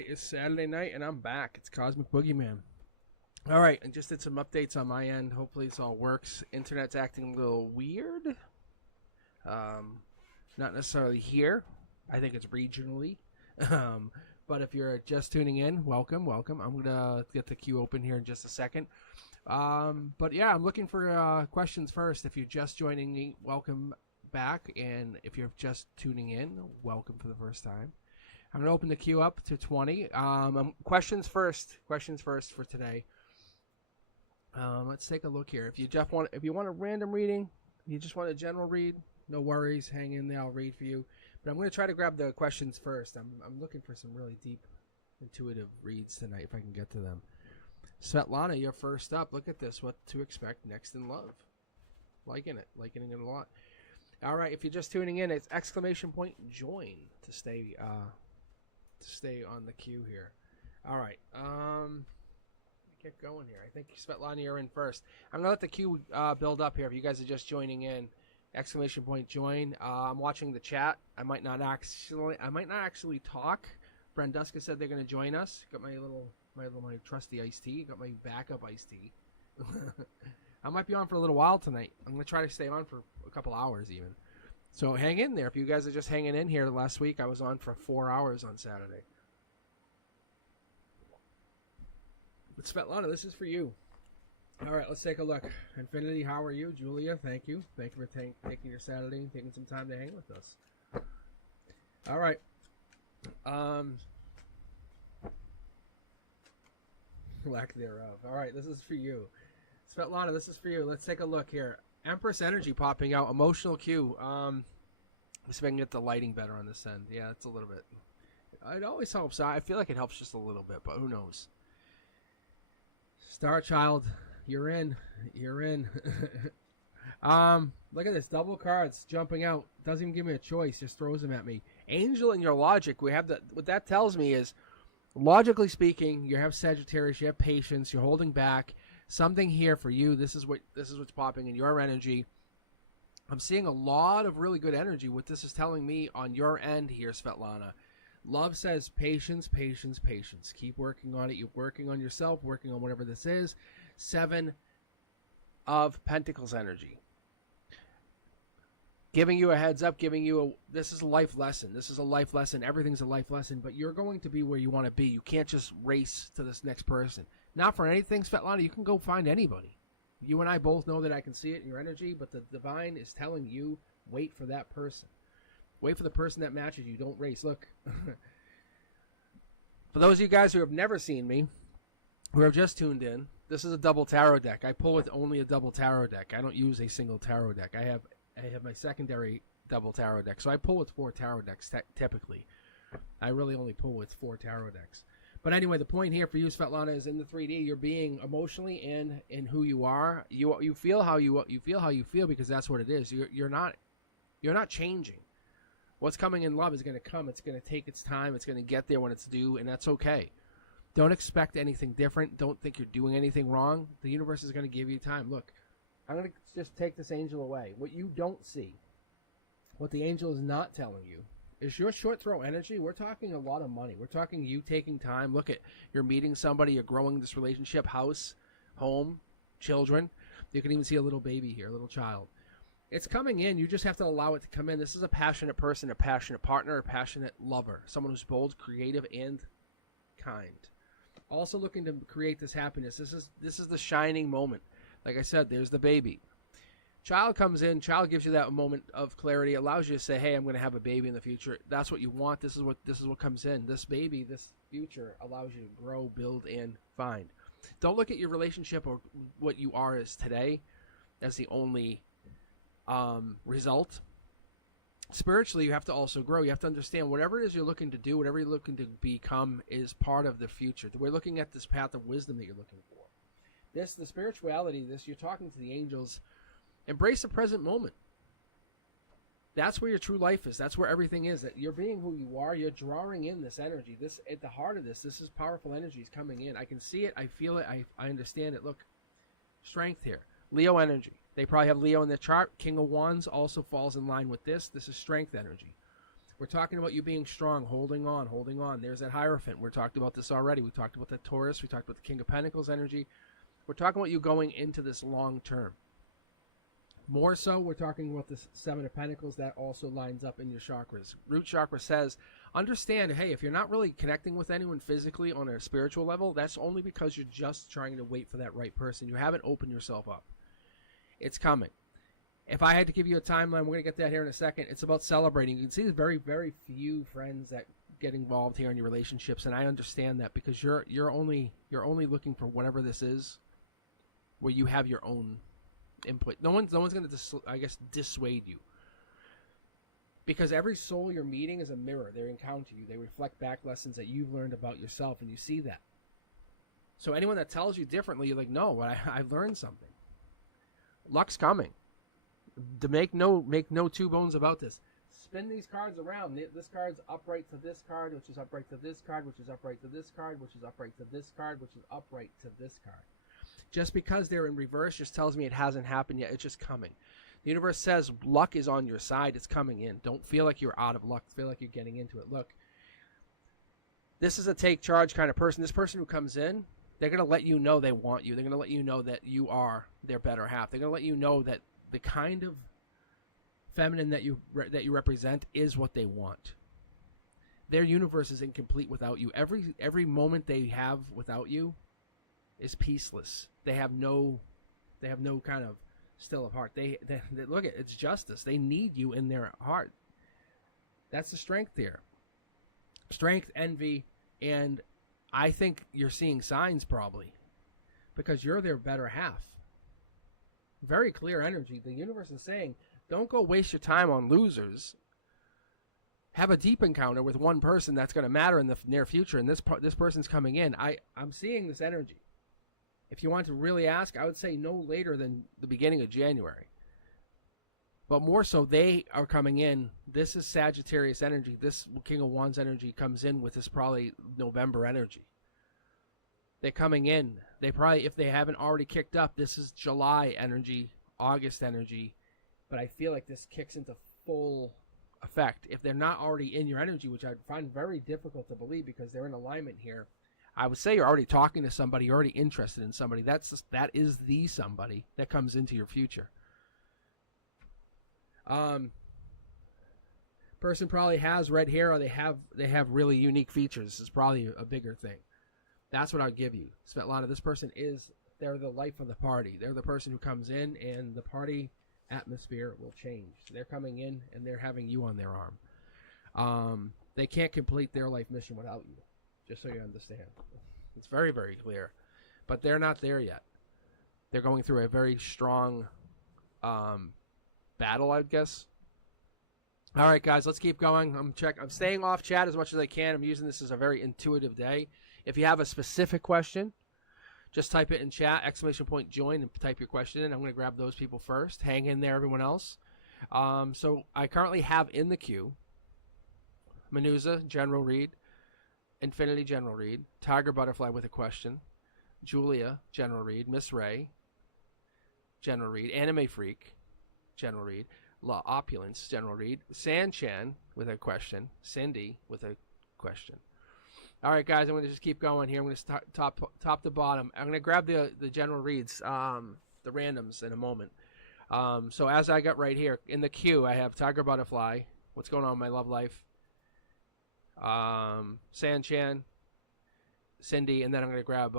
right, it's Saturday night and I'm back. It's Cosmic Boogeyman. All right, and just did some updates on my end. Hopefully this all works. Internet's acting a little weird. Not necessarily here. I think it's regionally. But if you're just tuning in, welcome. I'm going to get the queue open here in just a second. But yeah, I'm looking for questions first. If you're just joining me, welcome back. And if you're just tuning in, welcome for the first time. I'm going to open the queue up to 20. Questions first for today. Let's take a look here. If you want a random reading, you just want a general read, no worries. Hang in there. I'll read for you. But I'm going to try to grab the questions first. I'm looking for some really deep, intuitive reads tonight if I can get to them. Svetlana, you're first up. Look at this. What to expect next in love. Liking it a lot. All right. If you're just tuning in, it's ! Join to stay on the queue here. All right. Get going here. I think Svetlana, you're in first. I'm gonna let the queue build up here. If you guys are just joining in, ! Join. I'm watching the chat. I might not actually talk. Brenduska said they're gonna join us. Got my trusty iced tea. Got my backup iced tea. I might be on for a little while tonight. I'm gonna try to stay on for a couple hours even. So hang in there. If you guys are just hanging in here, last week I was on for 4 hours on Saturday. But Svetlana, this is for you. All right, let's take a look. Infinity, how are you? Julia, thank you. Thank you for taking your Saturday and taking some time to hang with us. All right. Lack thereof. All right, this is for you. Svetlana, this is for you. Let's take a look here. Empress energy popping out. Emotional cue. Let's see if I can get the lighting better on this end. Yeah, it's a little bit. It always helps. I feel like it helps just a little bit, but who knows? Star Child, you're in. Look at this. Double cards jumping out. Doesn't even give me a choice. Just throws them at me. Angel in your logic. We have what that tells me is, logically speaking, you have Sagittarius. You have patience. You're holding back. Something here for you. This is what's popping in your energy. I'm seeing a lot of really good energy. What this is telling me on your end here, Svetlana. Love says patience. Keep working on it. You're working on yourself, working on whatever this is. 7 of Pentacles energy. Giving you a heads up, this is a life lesson. This is a life lesson. Everything's a life lesson, but you're going to be where you want to be. You can't just race to this next person. Not for anything, Svetlana. You can go find anybody. You and I both know that I can see it in your energy, but the divine is telling you, wait for that person. Wait for the person that matches you. Don't race. Look. For those of you guys who have never seen me, who have just tuned in, this is a double tarot deck. I pull with only a double tarot deck. I don't use a single tarot deck. I have my secondary double tarot deck. So I pull with 4 tarot decks typically. I really only pull with 4 tarot decks. But anyway, the point here for you, Svetlana, is in the 3D, you're being emotionally in who you are. You feel how you feel because that's what it is. You're not changing. What's coming in love is going to come. It's going to take its time. It's going to get there when it's due, and that's okay. Don't expect anything different. Don't think you're doing anything wrong. The universe is going to give you time. Look, I'm going to just take this angel away. What you don't see, what the angel is not telling you, is your short throw energy. We're talking a lot of money. We're talking you taking time. Look at, you're meeting somebody. You're growing this relationship, house, home, children. You can even see a little baby here, a little child. It's coming in. You just have to allow it to come in. This is a passionate person, a passionate partner, a passionate lover, someone who's bold, creative, and kind. Also looking to create this happiness. This is the shining moment. Like I said, there's the baby. Child comes in. Child gives you that moment of clarity. Allows you to say, "Hey, I'm going to have a baby in the future." That's what you want. This is what comes in. This baby, this future, allows you to grow, build, and find. Don't look at your relationship or what you are as today as the only result. Spiritually, you have to also grow. You have to understand whatever it is you're looking to do, whatever you're looking to become, is part of the future. We're looking at this path of wisdom that you're looking for. The spirituality, you're talking to the angels. Embrace the present moment. That's where your true life is. That's where everything is. That you're being who you are. You're drawing in this energy. This, at the heart of this is powerful energies coming in. I can see it. I feel it. I understand it. Look, strength here. Leo energy. They probably have Leo in their chart. King of Wands also falls in line with this. This is strength energy. We're talking about you being strong, holding on, holding on. There's that Hierophant. We're talked about this already. We talked about the Taurus. We talked about the King of Pentacles energy. We're talking about you going into this long term. More so, we're talking about this Seven of Pentacles that also lines up in your chakras. Root chakra says, understand, hey, if you're not really connecting with anyone physically on a spiritual level, that's only because you're just trying to wait for that right person. You haven't opened yourself up. It's coming. If I had to give you a timeline, we're going to get that here in a second. It's about celebrating. You can see there's very, very few friends that get involved here in your relationships, and I understand that because you're only looking for whatever this is, where you have your own input. No one's going to dissuade you, because every soul you're meeting is a mirror. They encounter you. They reflect back lessons that you've learned about yourself, and you see that. So anyone that tells you differently, you're like, no, I've learned something. Luck's coming. To make no two bones about this. Spin these cards around. This card's upright to this card, which is upright to this card, which is upright to this card, which is upright to this card, which is upright to this card. Just because they're in reverse just tells me it hasn't happened yet. It's just coming. The universe says luck is on your side. It's coming in. Don't feel like you're out of luck. Feel like you're getting into it. Look, this is a take charge kind of person. This person who comes in, they're going to let you know they want you. They're going to let you know that you are their better half. They're going to let you know that the kind of feminine that you represent is what they want. Their universe is incomplete without you. Every moment they have without you is peaceless. They have no kind of still of heart. They look at it's justice. They need you in their heart. That's the strength here. Strength, envy, and I think you're seeing signs probably because you're their better half. Very clear energy. The universe is saying, don't go waste your time on losers. Have a deep encounter with one person that's going to matter in the near future, and this person's coming in. I'm seeing this energy. If you want to really ask, I would say no later than the beginning of January. But more so, they are coming in. This is Sagittarius energy. This King of Wands energy comes in with this probably November energy. They're coming in. They probably, if they haven't already kicked up, this is July energy, August energy. But I feel like this kicks into full effect. If they're not already in your energy, which I find very difficult to believe because they're in alignment here, I would say you're already talking to somebody, you're already interested in somebody. That is the somebody that comes into your future. Person probably has red hair, or they have really unique features. This is probably a bigger thing. That's what I'll give you. Svetlana, this person they're the life of the party. They're the person who comes in and the party atmosphere will change. They're coming in and they're having you on their arm. They can't complete their life mission without you, just so you understand. It's very, very clear. But they're not there yet. They're going through a very strong battle, I guess. All right, guys, let's keep going. I'm staying off chat as much as I can. I'm using this as a very intuitive day. If you have a specific question, just type it in chat, !join, and type your question in. I'm going to grab those people first. Hang in there, everyone else. So I currently have in the queue Menuza, general read, Infinity, general read, Tiger Butterfly with a question, Julia, general read, Miss Ray, general read, Anime Freak, general read, La Opulence, general read, Sanchan with a question, Cindy with a question. All right, guys, I'm going to just keep going here. I'm going to top to bottom. I'm going to grab the general reads, the randoms in a moment. So as I got right here, in the queue, I have Tiger Butterfly, what's going on in my love life, Sanchan, Cindy, and then I'm going to grab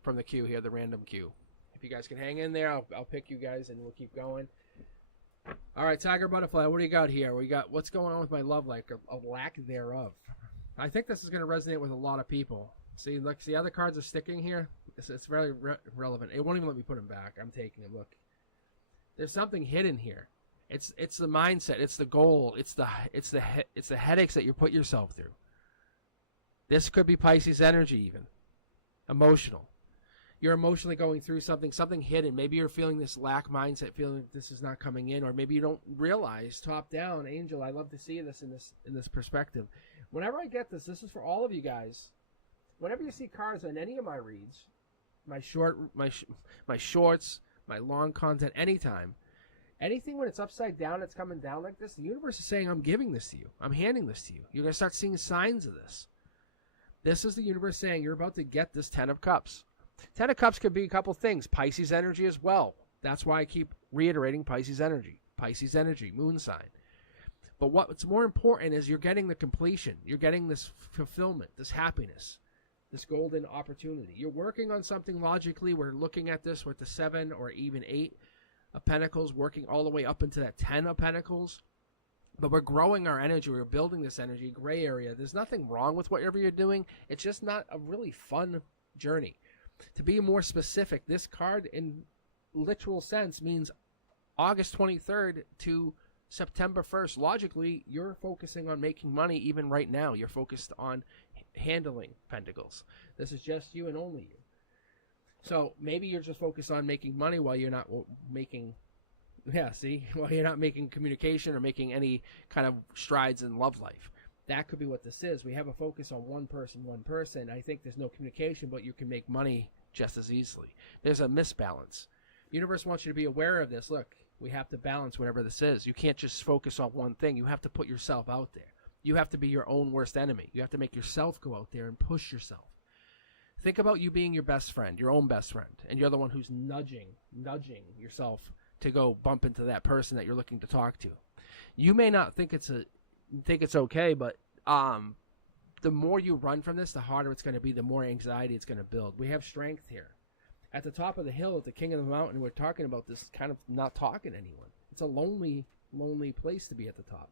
from the queue here, the random queue. If you guys can hang in there, I'll pick you guys, and we'll keep going. All right, Tiger Butterfly, what do you got here? We got what's going on with my love life, a lack thereof. I think this is going to resonate with a lot of people. See, look, the other cards are sticking here. It's very relevant. It won't even let me put them back. I'm taking them. Look, there's something hidden here. It's the mindset. It's the goal. It's the headaches that you put yourself through. This could be Pisces energy, even emotional. You're emotionally going through something hidden. Maybe you're feeling this lack mindset, feeling that this is not coming in, or maybe you don't realize. Top down, Angel. I love to see this in this perspective. Whenever I get this is for all of you guys. Whenever you see cards on any of my reads, my shorts, my long content, anytime, Anything when it's upside down, it's coming down like this, the universe is saying, I'm giving this to you. I'm handing this to you. You're going to start seeing signs of this. This is the universe saying you're about to get this 10 of Cups. 10 of Cups could be a couple things. Pisces energy as well. That's why I keep reiterating Pisces energy. Pisces energy, moon sign. But what's more important is you're getting the completion. You're getting this fulfillment, this happiness, this golden opportunity. You're working on something logically. We're looking at this with the 7 or even 8 of Pentacles, working all the way up into that 10 of Pentacles. But we're growing our energy. We're building this energy, gray area. There's nothing wrong with whatever you're doing. It's just not a really fun journey. To be more specific, this card in literal sense means August 23rd to September 1st. Logically, you're focusing on making money even right now. You're focused on handling Pentacles. This is just you and only you. So maybe you're just focused on making money while you're not making, while you're not making communication or making any kind of strides in love life. That could be what this is. We have a focus on one person. I think there's no communication, but you can make money just as easily. There's a misbalance. Universe wants you to be aware of this. Look, we have to balance whatever this is. You can't just focus on one thing. You have to put yourself out there. You have to be your own worst enemy. You have to make yourself go out there and push yourself. Think about you being your best friend, your own best friend, and you're the one who's nudging yourself to go bump into that person that you're looking to talk to. You may not think it's okay, but the more you run from this, the harder it's going to be, the more anxiety it's going to build. We have strength here. At the top of the hill, at the king of the mountain, we're talking about this kind of not talking to anyone. It's a lonely, lonely place to be at the top.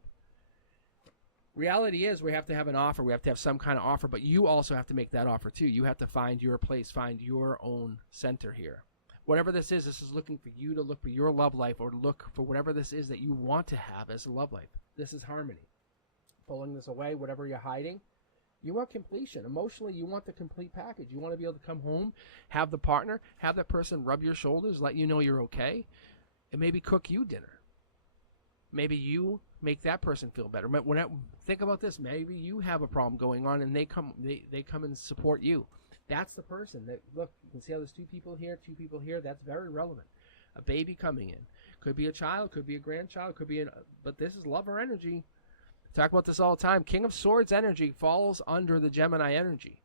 Reality is we have to have an offer. We have to have some kind of offer, but you also have to make that offer too. You have to find your place, find your own center here. Whatever this is looking for you to look for your love life or look for whatever this is that you want to have as a love life. This is harmony. Pulling this away, whatever you're hiding, you want completion. Emotionally, you want the complete package. You want to be able to come home, have the partner, have that person rub your shoulders, let you know you're okay, and maybe cook you dinner. Maybe you make that person feel better. Think about this. Maybe you have a problem going on, and they come and support you. That's the person that, look, you can see how there's two people here. That's very relevant. A baby coming in. Could be a child, could be a grandchild, but this is lover energy. I talk about this all the time. King of Swords energy falls under the Gemini energy.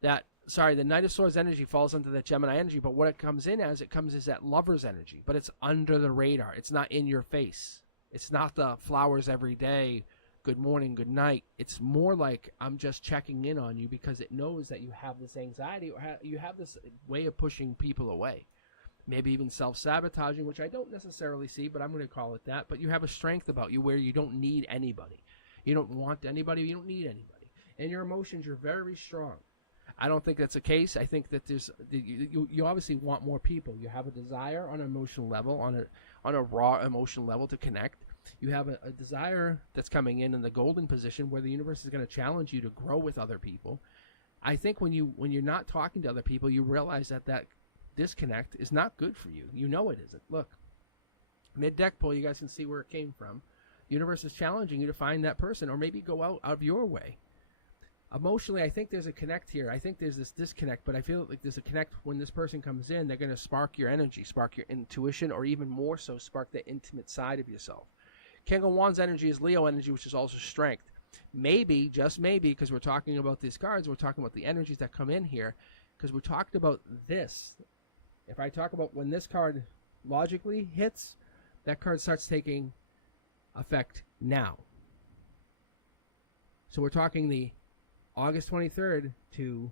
The Knight of Swords energy falls under that Gemini energy, but what it comes as that lover's energy, but it's under the radar. It's not in your face. It's not the flowers every day, good morning, good night. It's more like I'm just checking in on you because it knows that you have this anxiety or you have this way of pushing people away. Maybe even self-sabotaging, which I don't necessarily see, but I'm going to call it that. But you have a strength about you where you don't need anybody. You don't want anybody. You don't need anybody. And your emotions, you're very strong. I don't think that's the case. I think that you obviously want more people. You have a desire on an emotional level, on a raw emotional level to connect. You have a desire that's coming in the golden position where the universe is going to challenge you to grow with other people. I think when you're not talking to other people, you realize that disconnect is not good for you. You know it isn't. Look, mid-deck pull, you guys can see where it came from. Universe is challenging you to find that person or maybe go out of your way. Emotionally, I think there's a connect here. I think there's this disconnect, but I feel like there's a connect when this person comes in. They're going to spark your energy, spark your intuition, or even more so, spark the intimate side of yourself. King of Wands energy is Leo energy, which is also strength. Maybe, just maybe, because we're talking about these cards, we're talking about the energies that come in here, because we're talking about this. If I talk about when this card logically hits, that card starts taking effect now. So we're talking the August 23rd to,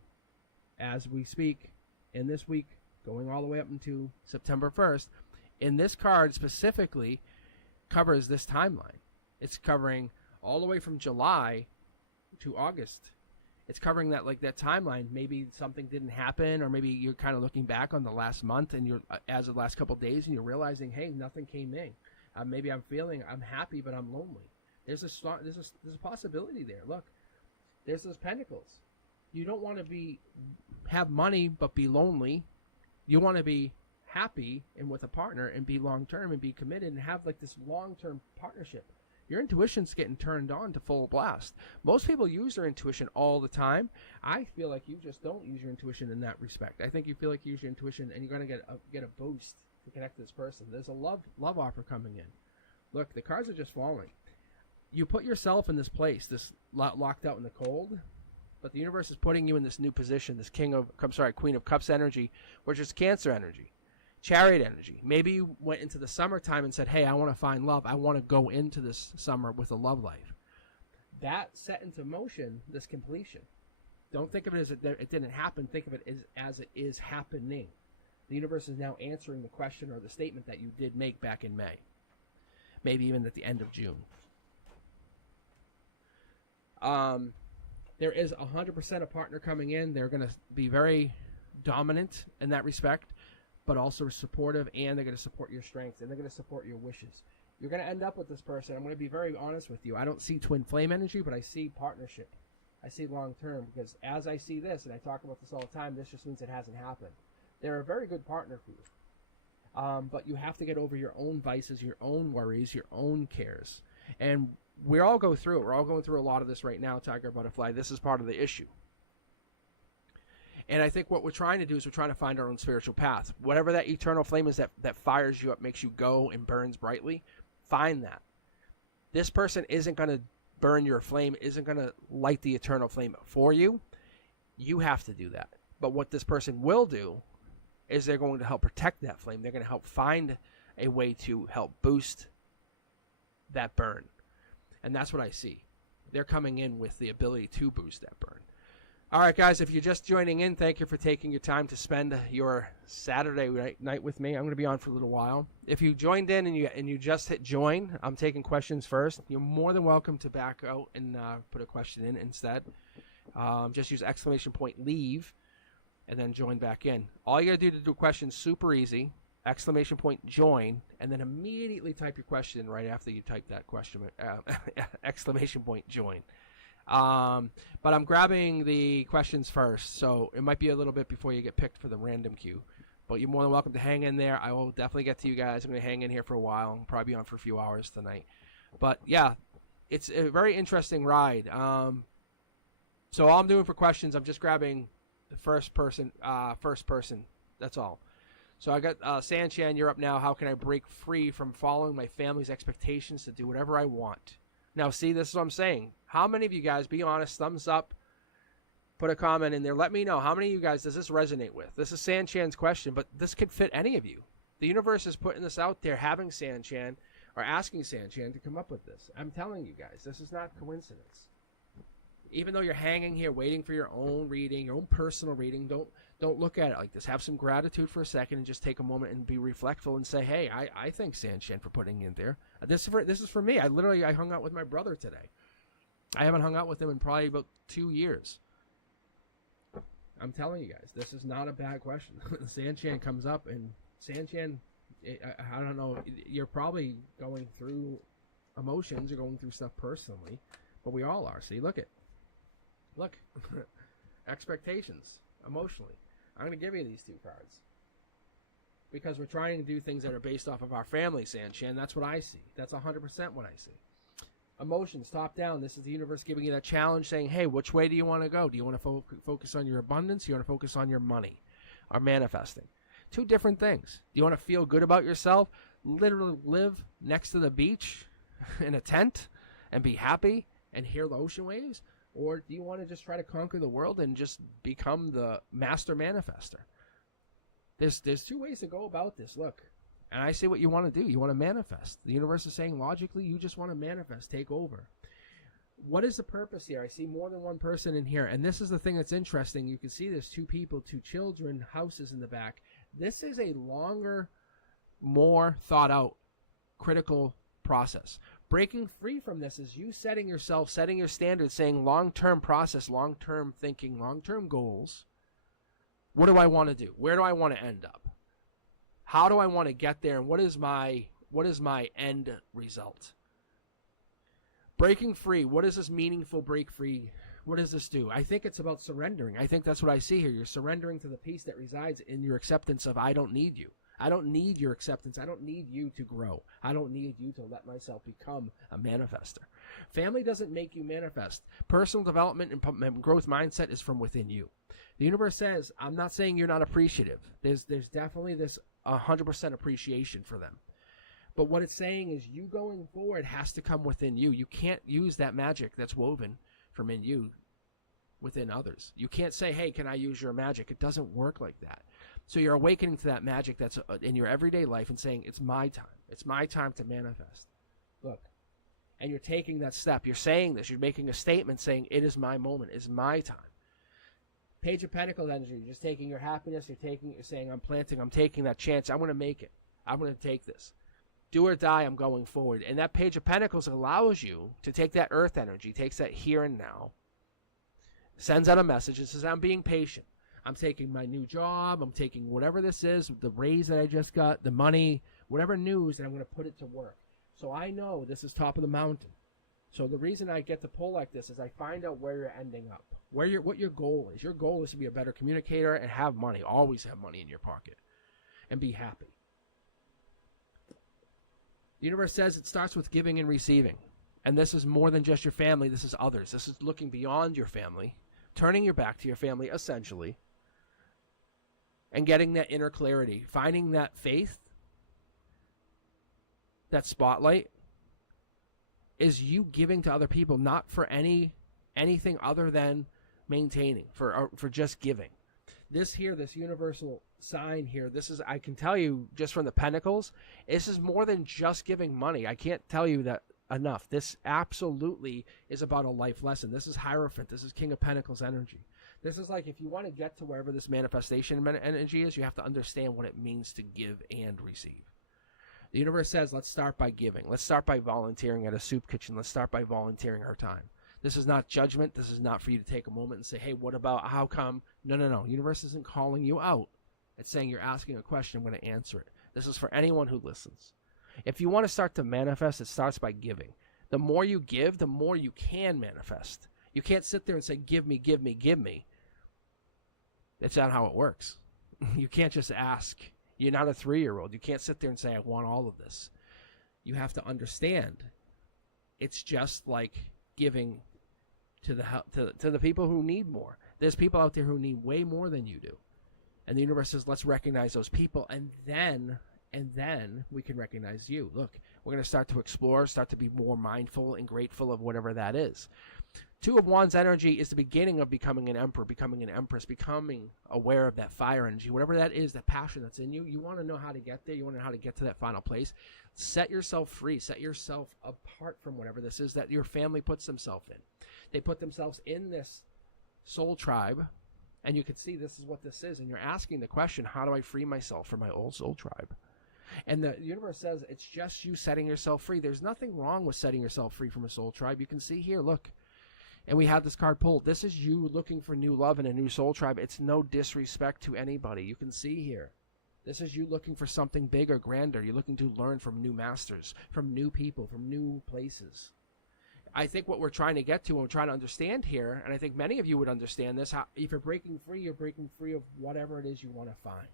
as we speak, in this week, going all the way up into September 1st. And this card specifically covers this timeline. It's covering all the way from July to August. It's covering that timeline. Maybe something didn't happen, or maybe you're kind of looking back on the last month and you're as of the last couple of days, and you're realizing, hey, nothing came in. Maybe I'm happy, but I'm lonely. There's a possibility there. Look, there's those pentacles. You don't want to have money but be lonely. You want to be happy and with a partner and be long-term and be committed and have this long-term partnership. Your intuition's getting turned on to full blast. Most people use their intuition all the time. I feel like you just don't use your intuition in that respect. I think you feel like you use your intuition and you're going to get a boost to connect to this person. There's a love offer coming in. Look, the cards are just falling. You put yourself in this place, this locked out in the cold, but the universe is putting you in this new position, this Queen of Cups energy, which is Cancer energy, Chariot energy. Maybe you went into the summertime and said, hey, I want to find love. I want to go into this summer with a love life. That set into motion this completion. Don't think of it as it didn't happen. Think of it as it is happening. The universe is now answering the question or the statement that you did make back in May. Maybe even at the end of June. There is 100% a partner coming in. They're going to be very dominant in that respect, but also supportive, and they're going to support your strengths, and they're going to support your wishes. You're going to end up with this person. I'm going to be very honest with you. I don't see twin flame energy, but I see partnership. I see long term, because as I see this, and I talk about this all the time, this just means it hasn't happened. They're a very good partner for you. But you have to get over your own vices, your own worries, your own cares. And we all go through it. We're all going through a lot of this right now, Tiger Butterfly. This is part of the issue. And I think what we're trying to do is we're trying to find our own spiritual path. Whatever that eternal flame is that fires you up, makes you go and burns brightly, find that. This person isn't going to burn your flame, isn't going to light the eternal flame for you. You have to do that. But what this person will do is they're going to help protect that flame. They're going to help find a way to help boost that burn. And that's what I see. They're coming in with the ability to boost that burn. All right, guys, if you're just joining in, thank you for taking your time to spend your Saturday night with me. I'm going to be on for a little while. If you joined in and you just hit join, I'm taking questions first. You're more than welcome to back out and put a question in instead. Just use !leave and then join back in. All you got to do a question is super easy. !join, and then immediately type your question right after you type that question. !join. But I'm grabbing the questions first, so it might be a little bit before you get picked for the random queue. But you're more than welcome to hang in there. I will definitely get to you guys. I'm going to hang in here for a while. I'll probably be on for a few hours tonight. But yeah, it's a very interesting ride. So all I'm doing for questions, I'm just grabbing the first person. That's all. So I got Sanchan, you're up now. How can I break free from following my family's expectations to do whatever I want? Now, see, this is what I'm saying. How many of you guys, be honest, thumbs up, put a comment in there. Let me know. How many of you guys does this resonate with? This is Sanchan's question, but this could fit any of you. The universe is putting this out there, having Sanchan, or asking Sanchan to come up with this. I'm telling you guys, this is not coincidence. Even though you're hanging here waiting for your own reading, your own personal reading, don't look at it like this. Have some gratitude for a second and just take a moment and be reflectful and say, hey, I thank Sanchan for putting it in there. This is for me. I hung out with my brother today. I haven't hung out with him in probably about 2 years. I'm telling you guys, this is not a bad question. Sanchan comes up, and Sanchan, I don't know, you're probably going through emotions, you're going through stuff personally, but we all are. See, look, expectations, emotionally. I'm going to give you these two cards because we're trying to do things that are based off of our family, Sanchan. That's what I see. That's 100% what I see. Emotions, top down. This is the universe giving you that challenge, saying, hey, which way do you want to go? Do you want to focus on your abundance? Do you want to focus on your money or manifesting? Two different things. Do you want to feel good about yourself? Literally live next to the beach in a tent and be happy and hear the ocean waves? Or do you want to just try to conquer the world and just become the master manifester? There's two ways to go about this. Look, and I see what you want to do. You want to manifest. The universe is saying logically, you just want to manifest, take over. What is the purpose here? I see more than one person in here. And this is the thing that's interesting. You can see there's two people, two children, houses in the back. This is a longer, more thought out, critical process. Breaking free from this is you setting your standards, saying long-term process, long-term thinking, long-term goals. What do I want to do? Where do I want to end up? How do I want to get there? And what is my end result? Breaking free. What is this meaningful break free? What does this do? I think it's about surrendering. I think that's what I see here. You're surrendering to the peace that resides in your acceptance of I don't need you. I don't need your acceptance. I don't need you to grow. I don't need you to let myself become a manifester. Family doesn't make you manifest. Personal development and growth mindset is from within you. The universe says, I'm not saying you're not appreciative. There's definitely this 100% appreciation for them. But what it's saying is you going forward has to come within you. You can't use that magic that's woven from in you within others. You can't say, hey, can I use your magic? It doesn't work like that. So you're awakening to that magic that's in your everyday life and saying, it's my time. It's my time to manifest. Look. And you're taking that step. You're saying this. You're making a statement saying, it is my moment. It's my time. Page of Pentacles energy. You're just taking your happiness. You're saying, I'm taking that chance. I'm going to make it. I'm going to take this. Do or die, I'm going forward. And that Page of Pentacles allows you to take that earth energy, takes that here and now, sends out a message and says, I'm being patient. I'm taking my new job. I'm taking whatever this is, the raise that I just got, the money, whatever news, and I'm going to put it to work. So I know this is top of the mountain. So the reason I get to pull like this is I find out where you're ending up, what your goal is. Your goal is to be a better communicator and have money, always have money in your pocket, and be happy. The universe says it starts with giving and receiving. And this is more than just your family. This is others. This is looking beyond your family, turning your back to your family, essentially, and getting that inner clarity, finding that faith, that spotlight, is you giving to other people, not for anything other than maintaining, for just giving. This universal sign here, I can tell you just from the Pentacles, this is more than just giving money. I can't tell you that enough. This absolutely is about a life lesson. This is Hierophant. This is King of Pentacles energy. This is like, if you want to get to wherever this manifestation energy is, you have to understand what it means to give and receive. The universe says, let's start by giving. Let's start by volunteering at a soup kitchen. Let's start by volunteering our time. This is not judgment. This is not for you to take a moment and say, hey, what about, how come? No. Universe isn't calling you out. It's saying you're asking a question. I'm going to answer it. This is for anyone who listens. If you want to start to manifest, it starts by giving. The more you give, the more you can manifest. You can't sit there and say, give me, give me, give me. That's not how it works. You can't just ask. You're not a 3-year-old. You can't sit there and say, I want all of this. You have to understand. It's just like giving to the people who need more. There's people out there who need way more than you do. And the universe says, let's recognize those people, and then we can recognize you. Look, we're going to start to explore, start to be more mindful and grateful of whatever that is. 2 of Wands energy is the beginning of becoming an emperor, becoming an empress, becoming aware of that fire energy, whatever that is, that passion that's in you. You want to know how to get there. You want to know how to get to that final place. Set yourself free. Set yourself apart from whatever this is that your family puts themselves in. They put themselves in this soul tribe, and you can see this is what this is, and you're asking the question, how do I free myself from my old soul tribe? And the universe says it's just you setting yourself free. There's nothing wrong with setting yourself free from a soul tribe. You can see here, look. And we had this card pulled. This is you looking for new love in a new soul tribe. It's no disrespect to anybody. You can see here. This is you looking for something bigger, grander. You're looking to learn from new masters, from new people, from new places. I think what we're trying to get to and we're trying to understand here, and I think many of you would understand this, if you're breaking free of whatever it is you want to find.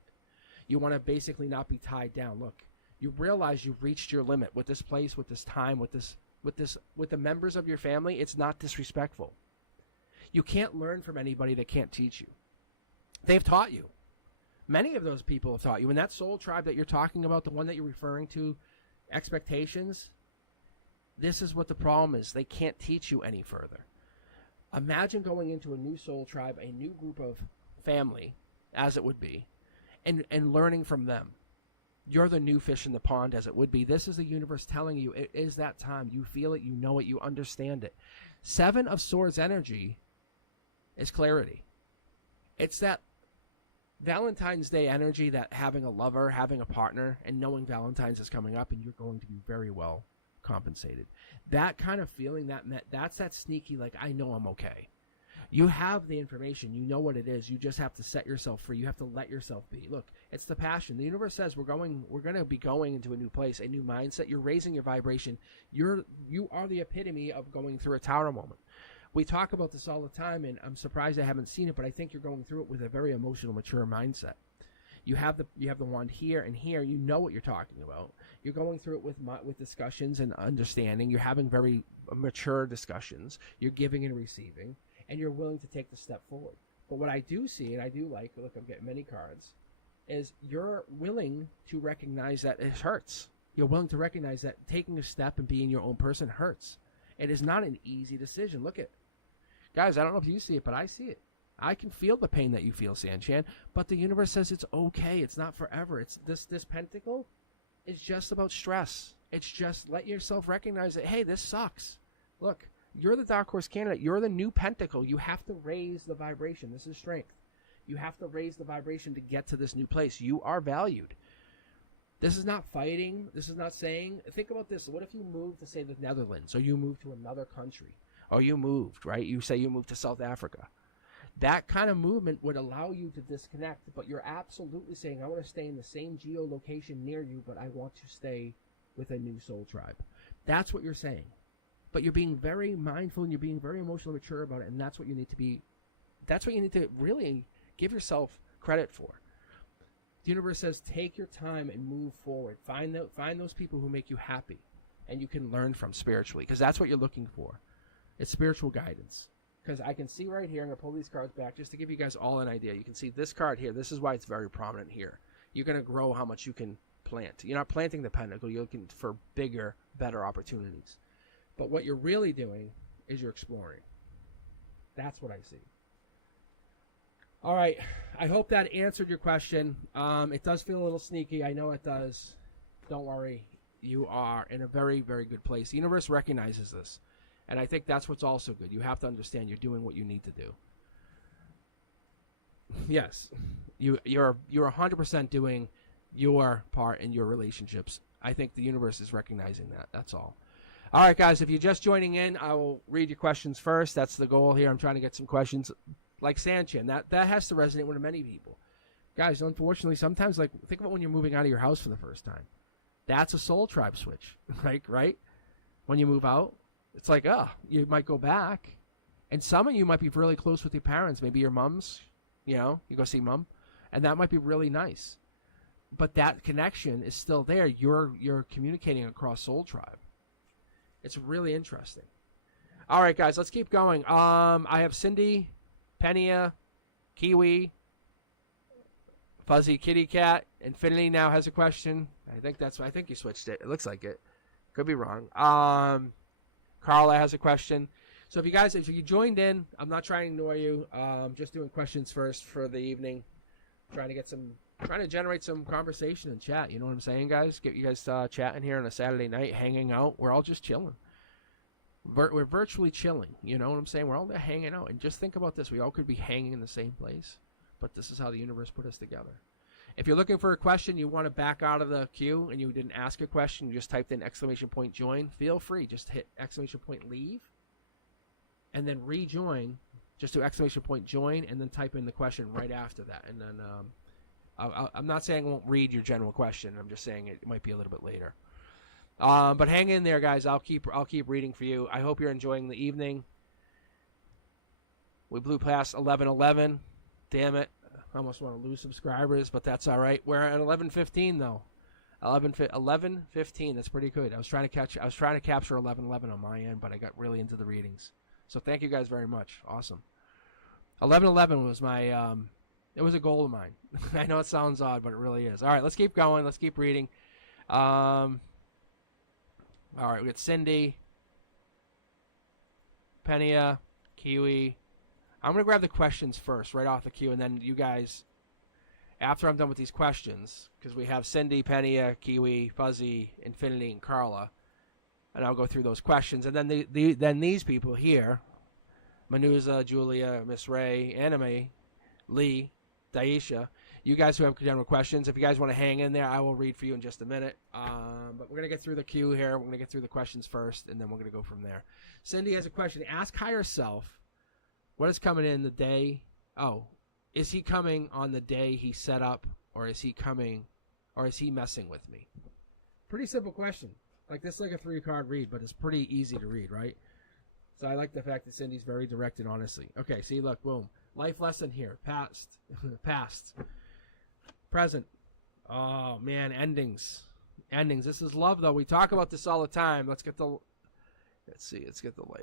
You want to basically not be tied down. Look, you realize you've reached your limit with this place, with this time, with the members of your family. It's not disrespectful. You can't learn from anybody that can't teach you. They've taught you. Many of those people have taught you. And that soul tribe that you're talking about, the one that you're referring to, expectations, this is what the problem is. They can't teach you any further. Imagine going into a new soul tribe, a new group of family, as it would be, and learning from them. You're the new fish in the pond, as it would be. This is the universe telling you it is that time. You feel it, you know it, you understand it. 7 of Swords energy is clarity. It's that Valentine's Day energy, that having a lover, having a partner, and knowing Valentine's is coming up and you're going to be very well compensated. That kind of feeling, that's that sneaky, like, I know I'm okay. You have the information. You know what it is. You just have to set yourself free. You have to let yourself be. Look, it's the passion. The universe says we're going to be going into a new place, a new mindset. You're raising your vibration. You are the epitome of going through a tower moment. We talk about this all the time, and I'm surprised I haven't seen it, but I think you're going through it with a very emotional, mature mindset. You have the wand here and here. You know what you're talking about. You're going through it with discussions and understanding. You're having very mature discussions. You're giving and receiving. And you're willing to take the step forward. But what I do see, and I do like, look, I'm getting many cards, is you're willing to recognize that it hurts. You're willing to recognize that taking a step and being your own person hurts. It is not an easy decision. Look at, guys, I don't know if you see it, but I see it. I can feel the pain that you feel, Sanchan, but the universe says it's okay. It's not forever. It's this pentacle is just about stress. It's just let yourself recognize that, hey, this sucks. Look, you're the dark horse candidate. You're the new pentacle. You have to raise the vibration. This is strength. You have to raise the vibration to get to this new place. You are valued. This is not fighting. This is not saying, think about this. What if you moved to, say, the Netherlands, or you moved to another country, or you moved, right? You say you moved to South Africa. That kind of movement would allow you to disconnect, but you're absolutely saying, I want to stay in the same geolocation near you, but I want to stay with a new soul tribe. That's what you're saying. But you're being very mindful and you're being very emotionally mature about it, and that's what you need to be. That's what you need to really give yourself credit for. The universe says, take your time and move forward. Find those people who make you happy and you can learn from spiritually, because that's what you're looking for. It's spiritual guidance. Because I can see right here, I'm going to pull these cards back just to give you guys all an idea. You can see this card here. This is why it's very prominent here. You're going to grow how much you can plant. You're not planting the pentacle. You're looking for bigger, better opportunities. But what you're really doing is you're exploring. That's what I see. All right. I hope that answered your question. It does feel a little sneaky. I know it does. Don't worry. You are in a very, very good place. The universe recognizes this. And I think that's what's also good. You have to understand you're doing what you need to do. Yes, you're 100% doing your part in your relationships. I think the universe is recognizing that. That's all. All right, guys, if you're just joining in, I will read your questions first. That's the goal here. I'm trying to get some questions like Sanchan. That has to resonate with many people. Guys, unfortunately, sometimes, like, think about when you're moving out of your house for the first time. That's a soul tribe switch, right? When you move out. It's like, you might go back. And some of you might be really close with your parents. Maybe your mom's, you go see mom. And that might be really nice. But that connection is still there. You're communicating across soul tribe. It's really interesting. All right, guys, let's keep going. I have Cindy, Pena, Kiwi, Fuzzy Kitty Cat. Infinity now has a question. I think you switched it. It looks like it. Could be wrong. Carla has a question. So if you joined in, I'm not trying to ignore you. Just doing questions first for the evening. Trying to generate some conversation and chat. You know what I'm saying, guys? Get you guys chatting here on a Saturday night, hanging out. We're all just chilling. We're virtually chilling. You know what I'm saying? We're all there hanging out. And just think about this. We all could be hanging in the same place. But this is how the universe put us together. If you're looking for a question, you want to back out of the queue, and you didn't ask a question, you just typed in ! Join, feel free. Just hit ! Leave, and then rejoin. Just do ! Join, and then type in the question right after that. And then I'm not saying I won't read your general question. I'm just saying it might be a little bit later. But hang in there, guys. I'll keep reading for you. I hope you're enjoying the evening. We blew past 11:11. Damn it. I almost want to lose subscribers, but that's all right. We're at 11:15 though. 11:15. That's pretty good. I was trying to capture 11:11 on my end, but I got really into the readings. So thank you guys very much. Awesome. 11:11 was my it was a goal of mine. I know it sounds odd, but it really is. All right, let's keep going. Let's keep reading. All right, we got Cindy, Pena, Kiwi. I'm going to grab the questions first, right off the queue, and then you guys, after I'm done with these questions, because we have Cindy, Pena, Kiwi, Fuzzy, Infinity, and Carla, and I'll go through those questions. And then then these people here, Manuza, Julia, Miss Ray, Anime, Lee, Daisha, you guys who have general questions, if you guys want to hang in there, I will read for you in just a minute. But we're going to get through the queue here. We're going to get through the questions first, and then we're going to go from there. Cindy has a question. Ask higher self, what is coming in the day? Oh, is he coming on the day he set up, or is he messing with me? Pretty simple question. Like, this is like a 3-card read, but it's pretty easy to read, right? So I like the fact that Cindy's very direct and honestly. Okay, see, look, boom. Life lesson here. Past. Past. Present. Oh, man, endings. Endings. This is love, though. We talk about this all the time. Let's get the light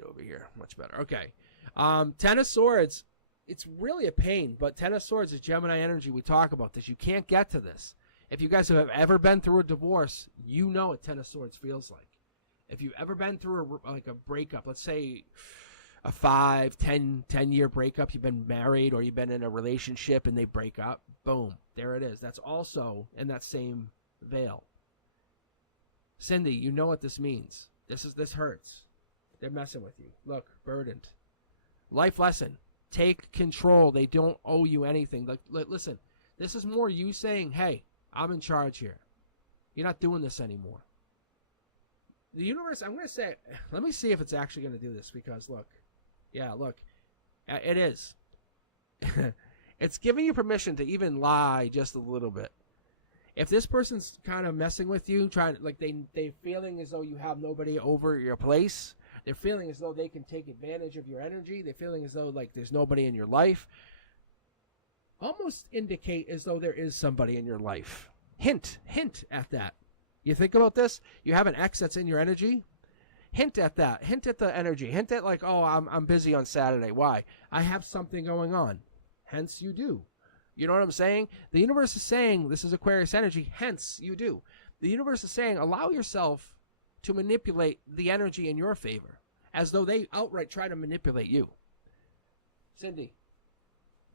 over here. Much better. Okay. 10 of Swords. it's really a pain, but Ten of Swords is Gemini energy. We talk about this. You can't get to this. If you guys have ever been through a divorce, you know what Ten of Swords feels like. If you've ever been through a breakup, let's say a 5, 10-year breakup, you've been married or you've been in a relationship and they break up, boom, there it is. That's also in that same veil. Cindy, you know what this means. This hurts. They're messing with you. Look, burdened. Life lesson. Take control. They don't owe you anything. Listen, this is more you saying, hey, I'm in charge here. You're not doing this anymore. The universe, I'm going to say, let me see if it's actually going to do this because, look. Yeah, look. It is. It's giving you permission to even lie just a little bit. If this person's kind of messing with you, trying like they feeling as though you have nobody over your place, they're feeling as though they can take advantage of your energy, they're feeling as though like there's nobody in your life, almost indicate as though there is somebody in your life. Hint at that. You think about this, you have an ex that's in your energy, hint at that, hint at the energy, hint at like, oh, I'm busy on Saturday. Why? I have something going on. Hence you do. You know what I'm saying? The universe is saying, this is Aquarius energy, hence you do. The universe is saying, allow yourself to manipulate the energy in your favor, as though they outright try to manipulate you. Cindy,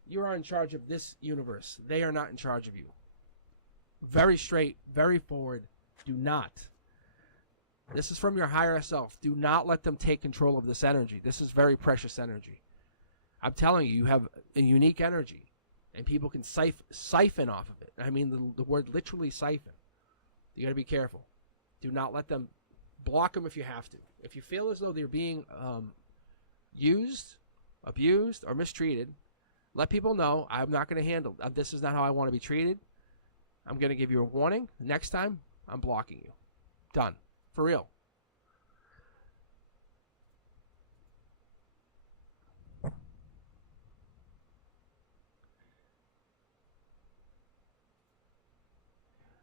you are in charge of this universe. They are not in charge of you. Very straight, very forward. Do not. This is from your higher self. Do not let them take control of this energy. This is very precious energy. I'm telling you, you have a unique energy. And people can siphon off of it. I mean, the word literally siphon. You got to be careful. Do not let them block them if you have to. If you feel as though they're being used, abused, or mistreated, let people know I'm not going to handle. This is not how I want to be treated. I'm going to give you a warning. Next time, I'm blocking you. Done. For real.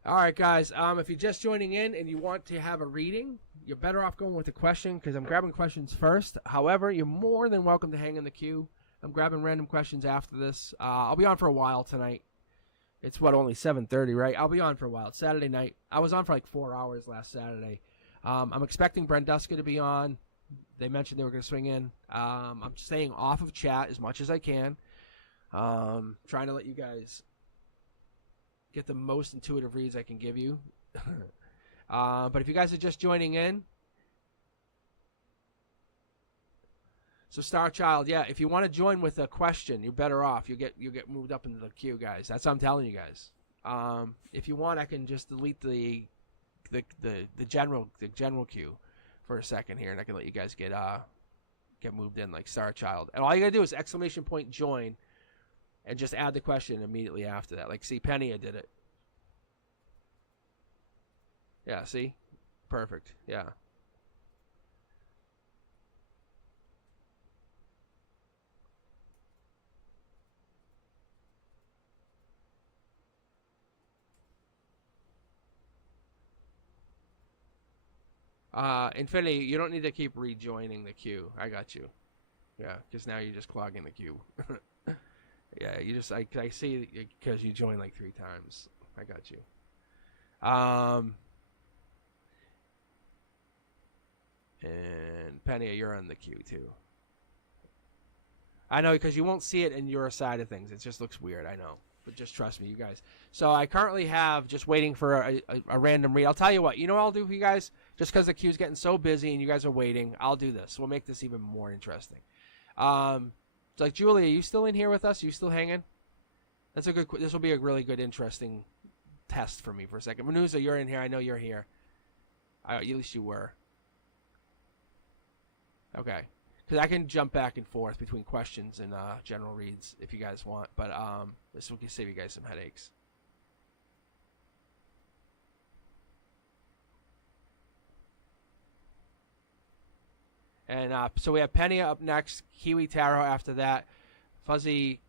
All right, guys, if you're just joining in and you want to have a reading, you're better off going with a question because I'm grabbing questions first. However, you're more than welcome to hang in the queue. I'm grabbing random questions after this. I'll be on for a while tonight. It's, only 7:30, right? I'll be on for a while. It's Saturday night. I was on for like 4 hours last Saturday. I'm expecting Brenduska to be on. They mentioned they were going to swing in. I'm staying off of chat as much as I can. Trying to let you guys get the most intuitive reads I can give you. But if you guys are just joining in, so Star Child, yeah, if you want to join with a question, you're better off. You get moved up into the queue, guys. That's what I'm telling you guys. If you want, I can just delete the general queue for a second here, and I can let you guys get moved in like Star Child. And all you gotta do is ! join. And just add the question immediately after that. Like, see, Pena did it. Yeah, see? Perfect. Yeah. Infinity, you don't need to keep rejoining the queue. I got you. Yeah, because now you're just clogging the queue. Yeah, you just I see because you joined like 3 times. I got you. And Pena, you're on the queue too. I know because you won't see it in your side of things. It just looks weird. I know, but just trust me, you guys. So I currently have just waiting for a random read. I'll tell you what. You know what I'll do for you guys? Just because the queue's getting so busy and you guys are waiting, I'll do this. We'll make this even more interesting. Like, Julie, are you still in here with us? Are you still hanging? That's a good. This will be a really good, interesting test for me for a second. Manuza, you're in here. I know you're here. At least you were. Okay, because I can jump back and forth between questions and general reads if you guys want. But this will save you guys some headaches. And so we have Pena up next, Kiwi Tarot after that, Fuzzy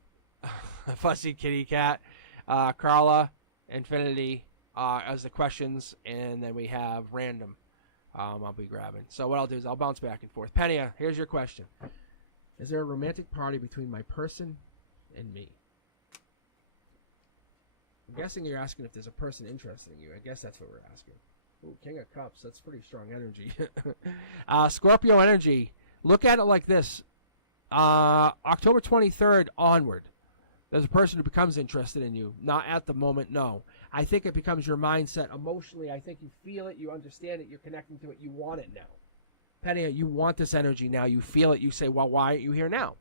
Kitty Cat, Carla, Infinity as the questions, and then we have random I'll be grabbing. So what I'll do is I'll bounce back and forth. Pena, here's your question. Is there a romantic party between my person in me. I'm guessing you're asking if there's a person interested in you. I guess that's what we're asking. Ooh, King of Cups. That's pretty strong energy. Scorpio energy. Look at it like this. October 23rd onward. There's a person who becomes interested in you. Not at the moment, no. I think it becomes your mindset emotionally. I think you feel it, you understand it, you're connecting to it, you want it now. Pena, you want this energy now. You feel it. You say, well, why aren't you here now?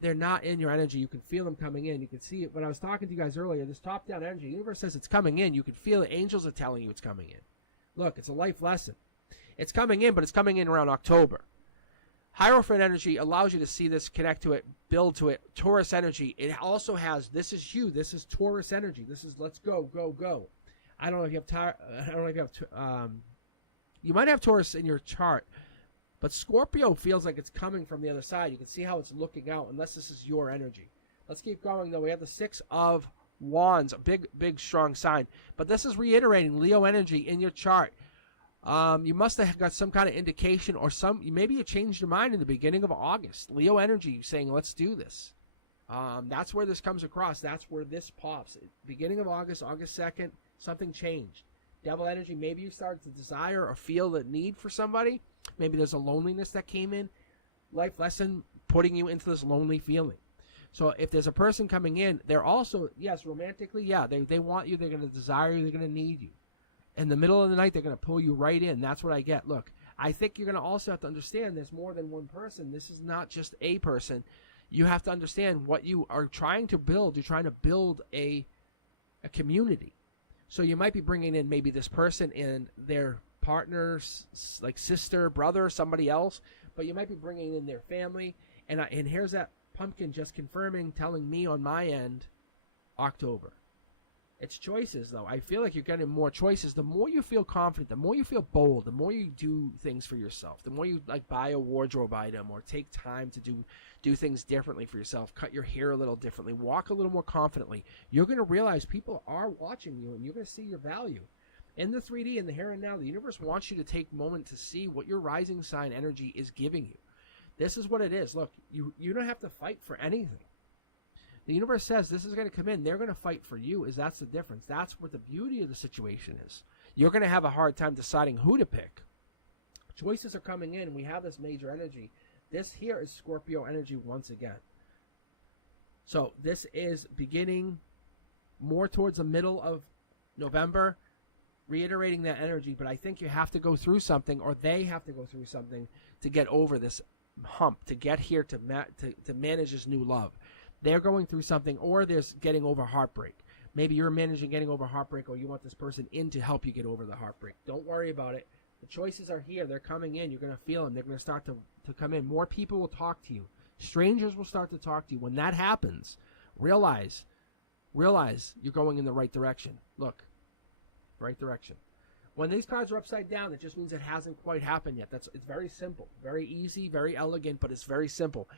They're not in your energy. You can feel them coming in. You can see it. When I was talking to you guys earlier, this top-down energy, the universe says it's coming in. You can feel it. Angels are telling you it's coming in. Look, it's a life lesson. It's coming in, but it's coming in around October. Hierophant energy allows you to see this, connect to it, build to it. Taurus energy, it also has, this is you. This is Taurus energy. This is let's go, go, go. I don't know if you have, you might have Taurus in your chart, but Scorpio feels like it's coming from the other side. You can see how it's looking out, unless this is your energy. Let's keep going, though. We have the Six of Wands, a big, big, strong sign. But this is reiterating Leo energy in your chart. You must have got some kind of indication, or maybe you changed your mind in the beginning of August. Leo energy saying, let's do this. That's where this comes across. That's where this pops. Beginning of August, August 2nd, something changed. Devil energy, maybe you started to desire or feel the need for somebody. Maybe there's a loneliness that came in. Life lesson putting you into this lonely feeling. So if there's a person coming in, they're also, yes, romantically, yeah, they want you, they're going to desire you, they're going to need you. In the middle of the night, they're going to pull you right in. That's what I get. Look, I think you're going to also have to understand there's more than one person. This is not just a person. You have to understand what you are trying to build. You're trying to build a community. So you might be bringing in maybe this person and their partners, like sister, brother, somebody else, but you might be bringing in their family. And here's that pumpkin just confirming, telling me on my end, October. It's choices, though. I feel like you're getting more choices. The more you feel confident, the more you feel bold, the more you do things for yourself, the more you like buy a wardrobe item or take time to do things differently for yourself, cut your hair a little differently, walk a little more confidently. You're going to realize people are watching you, and you're going to see your value. In the 3D, in the here and now, the universe wants you to take a moment to see what your rising sign energy is giving you. This is what it is. Look, you don't have to fight for anything. The universe says this is going to come in. They're going to fight for you. That's the difference. That's what the beauty of the situation is. You're going to have a hard time deciding who to pick. Choices are coming in. We have this major energy. This here is Scorpio energy once again. So this is beginning more towards the middle of November, reiterating that energy. But I think you have to go through something, or they have to go through something to get over this hump, to get here, to manage this new love. They're going through something, or there's getting over heartbreak. Maybe you're managing getting over heartbreak, or you want this person in to help you get over the heartbreak. Don't worry about it. The choices are here. They're coming in. You're going to feel them. They're going to start to come in. More people will talk to you. Strangers will start to talk to you. When that happens, realize you're going in the right direction. Look, right direction. When these cards are upside down, it just means it hasn't quite happened yet. It's very simple, very easy, very elegant, but it's very simple.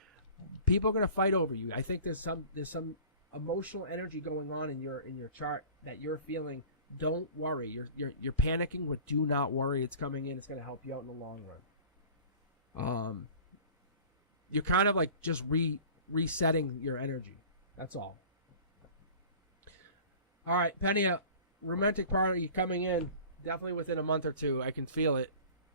People are going to fight over you. I think there's some emotional energy going on in your chart that you're feeling. Don't worry. You're panicking, but do not worry. It's coming in. It's going to help you out in the long run. You're kind of like just resetting your energy. That's all. All right, Pena, romantic party coming in definitely within a month or two. I can feel it.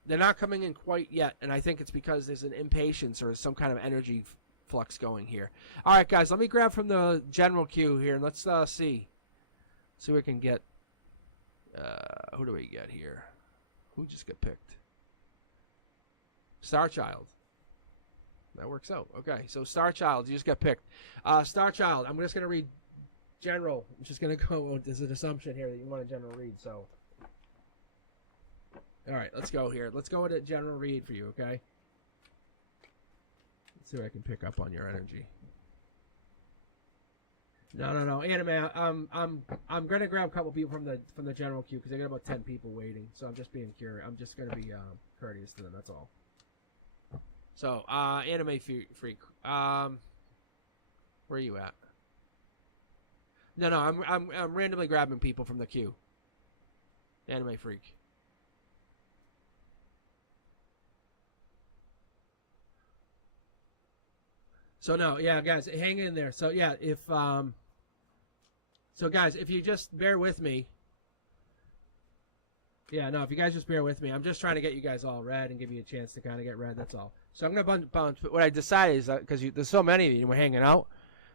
They're not coming in quite yet, and I think it's because there's an impatience or some kind of energy flux going here. All right, guys, let me grab from the general queue here, and let's see what we can get. Who do we get here? Who just got picked? Star Child. That works out. Okay, so Star Child, you just got picked. Star Child, I'm just going to read general. I'm just going to go, there's an assumption here that you want a general read, so. All right, let's go here. Let's go with a general read for you, okay? Let's see what I can pick up on your energy. No. Anime, I'm gonna grab a couple people from the general queue because I got about 10 people waiting. So I'm just being curious. I'm just gonna be courteous to them. That's all. So anime freak. Where are you at? No. I'm randomly grabbing people from the queue. Anime freak. So no, yeah, guys, hang in there. So yeah, if so guys, if you just bear with me. Yeah, no, if you guys just bear with me, I'm just trying to get you guys all read and give you a chance to kind of get read. That's all. So I'm gonna bounce. What I decided is that because there's so many of you, and we're hanging out.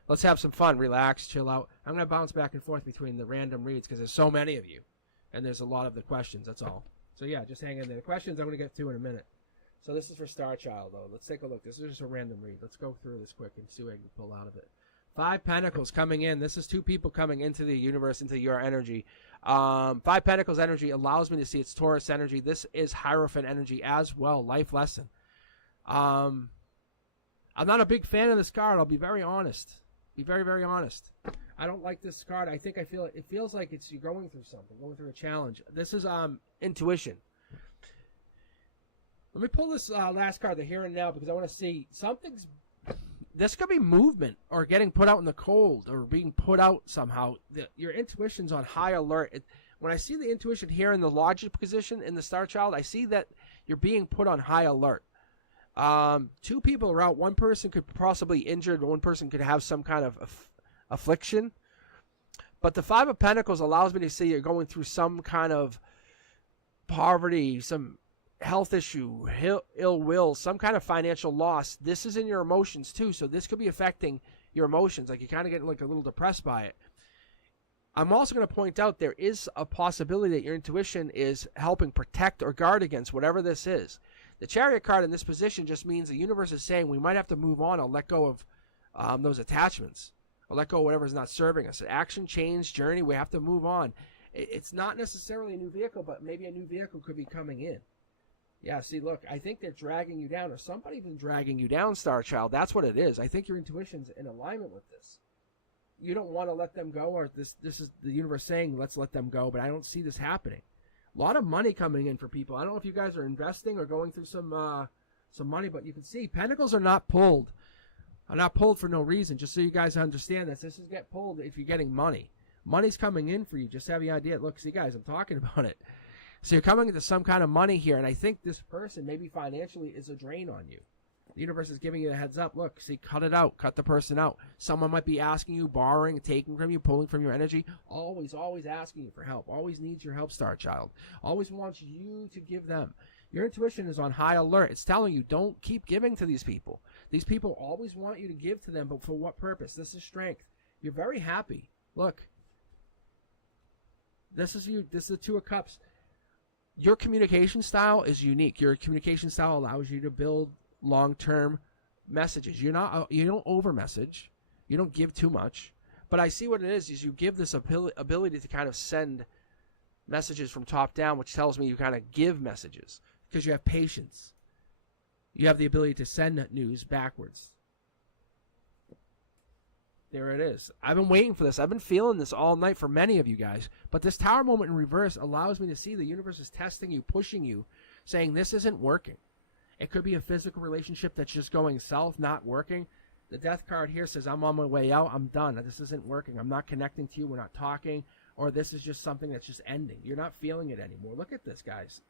Let's have some fun, relax, chill out. I'm gonna bounce back and forth between the random reads because there's so many of you, and there's a lot of the questions. That's all. So yeah, just hang in there. The questions I'm gonna get to in a minute. So this is for Star Child though. Let's take a look. This is just a random read. Let's go through this quick and see what I can pull out of it. 5 Pentacles coming in. This is 2 people coming into the universe, into your energy. 5 Pentacles energy allows me to see it's Taurus energy. This is Hierophant energy as well. Life lesson. I'm not a big fan of this card. I'll be very honest. Be very, very honest. I don't like this card. I feel it feels like you're going through something, going through a challenge. This is intuition. Let me pull this last card, the here and now, because I want to see something's. This could be movement or getting put out in the cold or being put out somehow. Your intuition's on high alert. When I see the intuition here in the logic position in the Star Child, I see that you're being put on high alert. 2 people are out. 1 person could possibly be injured. 1 person could have some kind of affliction. But the 5 of Pentacles allows me to see you're going through some kind of poverty, some health issue, ill will, some kind of financial loss. This is in your emotions too, so this could be affecting your emotions. Like you're kind of getting like a little depressed by it. I'm also going to point out there is a possibility that your intuition is helping protect or guard against whatever this is. The Chariot card in this position just means the universe is saying we might have to move on or let go of those attachments or let go of whatever's not serving us. Action, change, journey, we have to move on. It's not necessarily a new vehicle, but maybe a new vehicle could be coming in. Yeah, see, look, I think they're dragging you down, or somebody's been dragging you down, Star Child. That's what it is. I think your intuition's in alignment with this. You don't want to let them go, or this is the universe saying, let's let them go, but I don't see this happening. A lot of money coming in for people. I don't know if you guys are investing or going through some money, but you can see Pentacles are not pulled. Are not pulled for no reason, just so you guys understand this. This is get pulled if you're getting money. Money's coming in for you. Just have the idea. Look, see, guys, I'm talking about it. So you're coming into some kind of money here, and I think this person, maybe financially, is a drain on you. The universe is giving you a heads up. Look, see, cut it out. Cut the person out. Someone might be asking you, borrowing, taking from you, pulling from your energy. Always, always asking you for help. Always needs your help, Star Child. Always wants you to give them. Your intuition is on high alert. It's telling you, don't keep giving to these people. These people always want you to give to them, but for what purpose? This is strength. You're very happy. Look. This is you. This is the 2 of Cups. Your communication style is unique. Your communication style allows you to build long-term messages. You don't over-message. You don't give too much. But I see what it is you give this ability to kind of send messages from top down, which tells me you kind of give messages because you have patience. You have the ability to send news backwards. There it is. I've been waiting for this. I've been feeling this all night for many of you guys. But this Tower moment in reverse allows me to see the universe is testing you, pushing you, saying this isn't working. It could be a physical relationship that's just going south, not working. The Death card here says, I'm on my way out. I'm done. This isn't working. I'm not connecting to you. We're not talking. Or this is just something that's just ending. You're not feeling it anymore. Look at this, guys.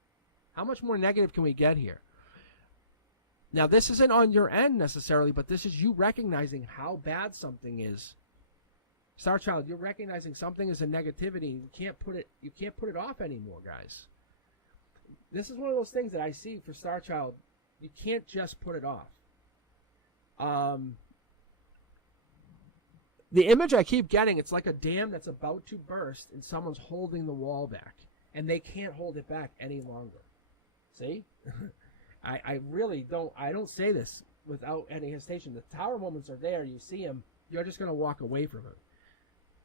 How much more negative can we get here? Now, this isn't on your end necessarily, but this is you recognizing how bad something is. Star Child, you're recognizing something is a negativity. You can't put it off anymore, guys. This is one of those things that I see for Star Child. You can't just put it off. The image I keep getting, it's like a dam that's about to burst and someone's holding the wall back. And they can't hold it back any longer. See? I really don't. I don't say this without any hesitation. The Tower moments are there. You see them. You're just gonna walk away from it.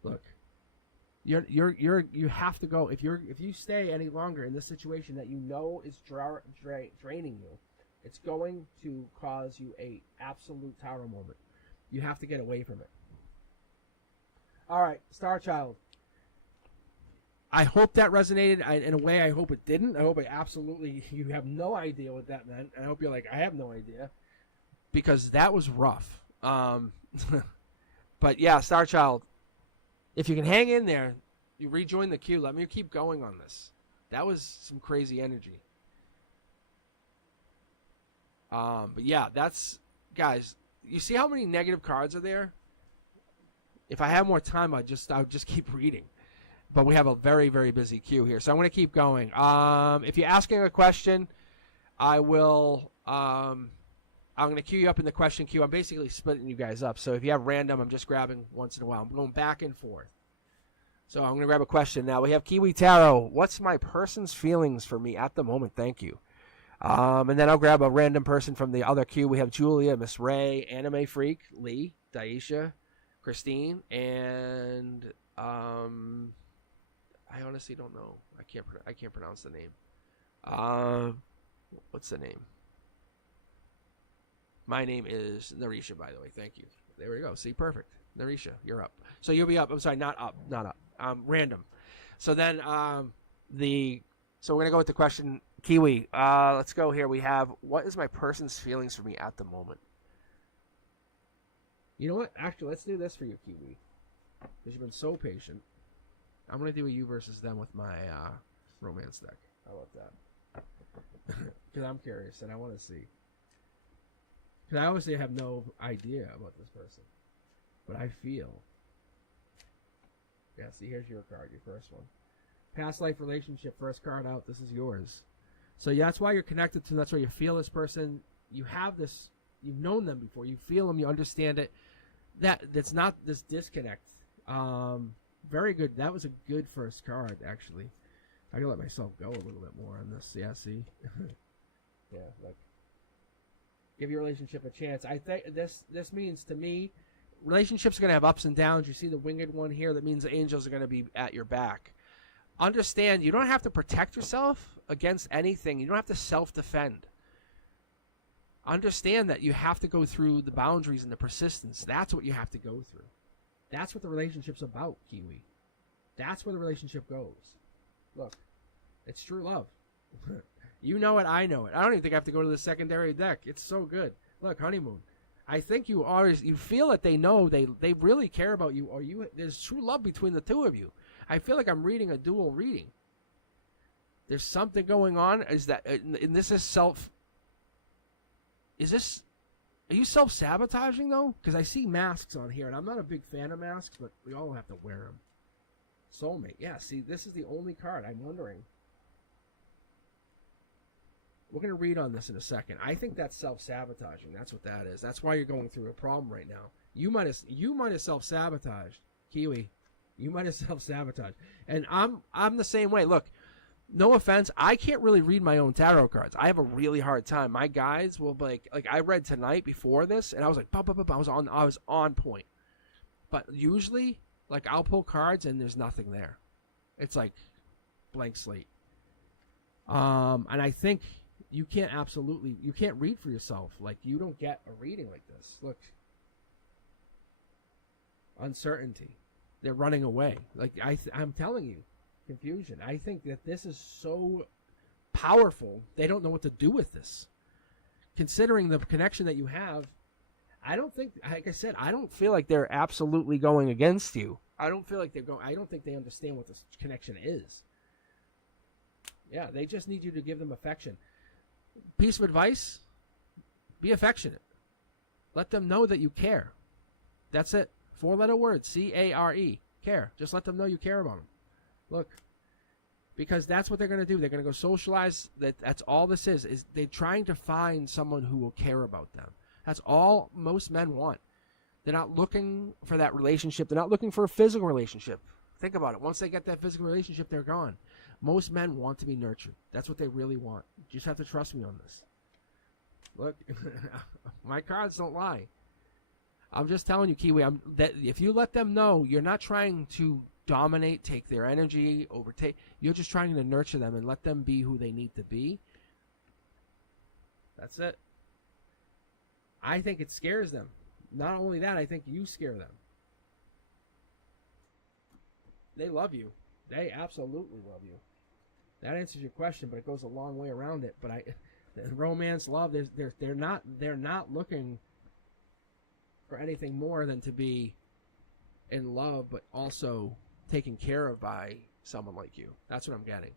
Look, you have to go. If you stay any longer in this situation that you know is draining you, it's going to cause you a absolute Tower moment. You have to get away from it. All right, Star Child. I hope that resonated. In a way, I hope it didn't. I hope it absolutely, you have no idea what that meant. I hope you're like, I have no idea. Because that was rough. But yeah, Star Child, if you can hang in there, you rejoin the queue. Let me keep going on this. That was some crazy energy. But yeah, that's, guys, you see how many negative cards are there? If I have more time, I would just keep reading. But we have a very, very busy queue here, so I'm going to keep going. If you're asking a question, I will. I'm going to queue you up in the question queue. I'm basically splitting you guys up. So if you have random, I'm just grabbing once in a while. I'm going back and forth. So I'm going to grab a question now. We have Kiwi Tarot. What's my person's feelings for me at the moment? Thank you. And then I'll grab a random person from the other queue. We have Julia, Miss Ray, Anime Freak, Lee, Daisha, Christine, and I honestly don't know. I can't pronounce the name. What's the name? My name is Narisha, by the way. Thank you. There we go. See, perfect. Narisha, you're up. So you'll be up. I'm sorry, not up. Random. So then so we're gonna go with the question, Kiwi. Let's go here. We have, what is my person's feelings for me at the moment? You know what? Actually, let's do this for you, Kiwi. Because you've been so patient. I'm gonna do a you versus them with my romance deck. How about that? Because I'm curious and I want to see. Because I obviously have no idea about this person. But I feel. Yeah, see, here's your card, your first one. Past life relationship, first card out. This is yours. So yeah, that's why you're connected to them. That's why you feel this person. You have this. You've known them before. You feel them. You understand it. That's not this disconnect. Very good. That was a good first card, actually. I can let myself go a little bit more on this. Yeah, see? Yeah, like, give your relationship a chance. I think this means, to me, relationships are going to have ups and downs. You see the winged one here. That means the angels are going to be at your back. Understand, you don't have to protect yourself against anything. You don't have to self-defend. Understand that you have to go through the boundaries and the persistence. That's what you have to go through. That's what the relationship's about, Kiwi. That's where the relationship goes. Look, it's true love. You know it, I know it. I don't even think I have to go to the secondary deck. It's so good. Look, honeymoon. I think you feel that they know they really care about you, or there's true love between the two of you. I feel like I'm reading a dual reading. There's something going on. And this is are you self-sabotaging, though? Because I see masks on here, and I'm not a big fan of masks, but we all have to wear them. Soulmate. Yeah, see, this is the only card. I'm wondering. We're going to read on this in a second. I think that's self-sabotaging. That's what that is. That's why you're going through a problem right now. You might have self-sabotaged. Kiwi, you might have self-sabotaged. And I'm the same way. Look, no offense, I can't really read my own tarot cards. I have a really hard time. My guides will be like I read tonight before this, and I was like, I was on point. But usually, like, I'll pull cards and there's nothing there. It's like blank slate. And I think you can't read for yourself. Like, you don't get a reading like this. Look, uncertainty. They're running away. Like, I'm telling you. Confusion. I think that this is so powerful, they don't know what to do with this. Considering the connection that you have, I don't think, like I said, I don't feel like they're absolutely going against you. I don't feel like I don't think they understand what this connection is. Yeah, they just need you to give them affection. Piece of advice, be affectionate. Let them know that you care. That's it. 4-letter word, C-A-R-E, care. Just let them know you care about them. Look, because that's what they're going to do. They're going to go socialize. That's all this is they're trying to find someone who will care about them. That's all most men want. They're not looking for that relationship. They're not looking for a physical relationship. Think about it. Once they get that physical relationship, they're gone. Most men want to be nurtured. That's what they really want. You just have to trust me on this. Look, my cards don't lie. I'm just telling you, Kiwi, that if you let them know you're not trying to dominate, take their energy, overtake. You're just trying to nurture them and let them be who they need to be. That's it. I think it scares them. Not only that, I think you scare them. They love you. They absolutely love you. That answers your question, but it goes a long way around it. But romance, love, they're not looking for anything more than to be in love, but also taken care of by someone like you. That's what I'm getting.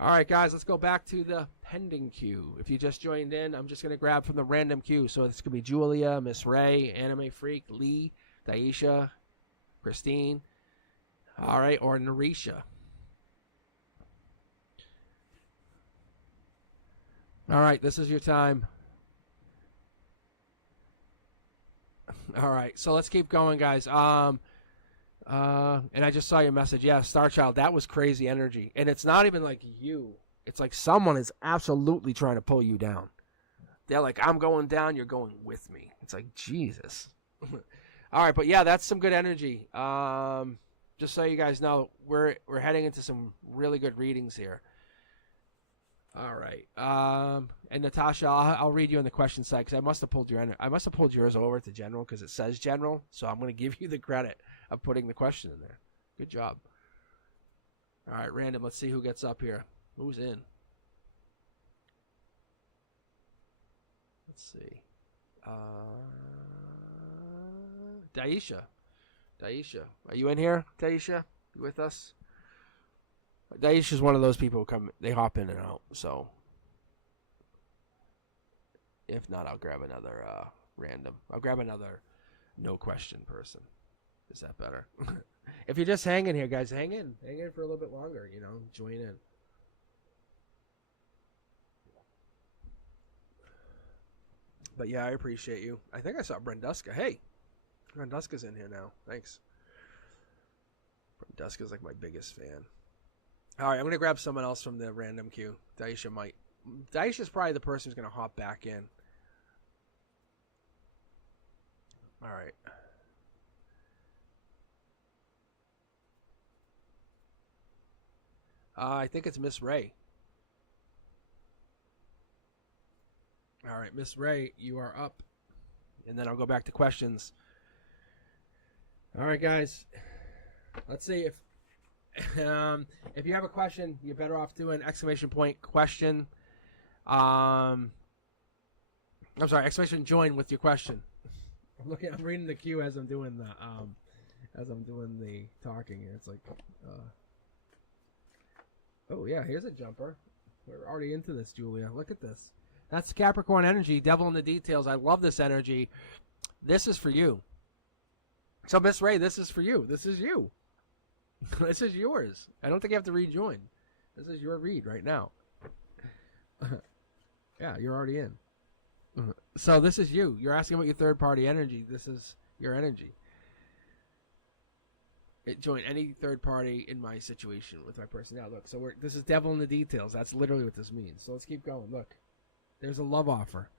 All right, guys, let's go back to the pending queue. If you just joined in, I'm just going to grab from the random queue. So it's going to be Julia, Miss Ray, Anime Freak, Lee, Daisha, Christine, all right, or Narisha. All right, this is your time. All right, so let's keep going, guys. And I just saw your message. Yeah, Star Child, that was crazy energy. And it's not even like you. It's like someone is absolutely trying to pull you down. They're like, I'm going down, you're going with me. It's like, Jesus. All right, but yeah, that's some good energy. Just so you guys know, we're heading into some really good readings here. All right. And Natasha, I'll read you in the question side because I must have pulled yours over to general because it says general. So I'm going to give you the credit of putting the question in there. Good job. All right, random. Let's see who gets up here. Who's in? Let's see. Daisha. Daisha. Are you in here, Daisha? You with us? Daisha's one of those people who they hop in and out, so if not, I'll grab another random. I'll grab another no question person. Is that better? If you're just hanging here, guys, hang in for a little bit longer, join in. But yeah, I appreciate you. I think I saw Brenduska. Hey, Brenduska's in here now. Thanks. Brenduska's like my biggest fan. All right, I'm going to grab someone else from the random queue. Daisha might. Daisha's probably the person who's going to hop back in. All right. I think it's Miss Ray. All right, Miss Ray, you are up. And then I'll go back to questions. All right, guys. Let's see if you have a question, you're better off doing exclamation point question. I'm sorry, exclamation join with your question. I'm reading the queue as I'm doing the talking here. It's like, oh yeah, here's a jumper. We're already into this, Julia. Look at this. That's Capricorn energy, devil in the details. I love this energy. This is for you. So Miss Ray, this is for you. This is you. This is yours. I don't think you have to rejoin. This is your read right now. Yeah, you're already in. So this is you. You're asking about your third-party energy. This is your energy. Join any third party in my situation with my personality. Look, so this is devil in the details. That's literally what this means. So let's keep going. Look, there's a love offer.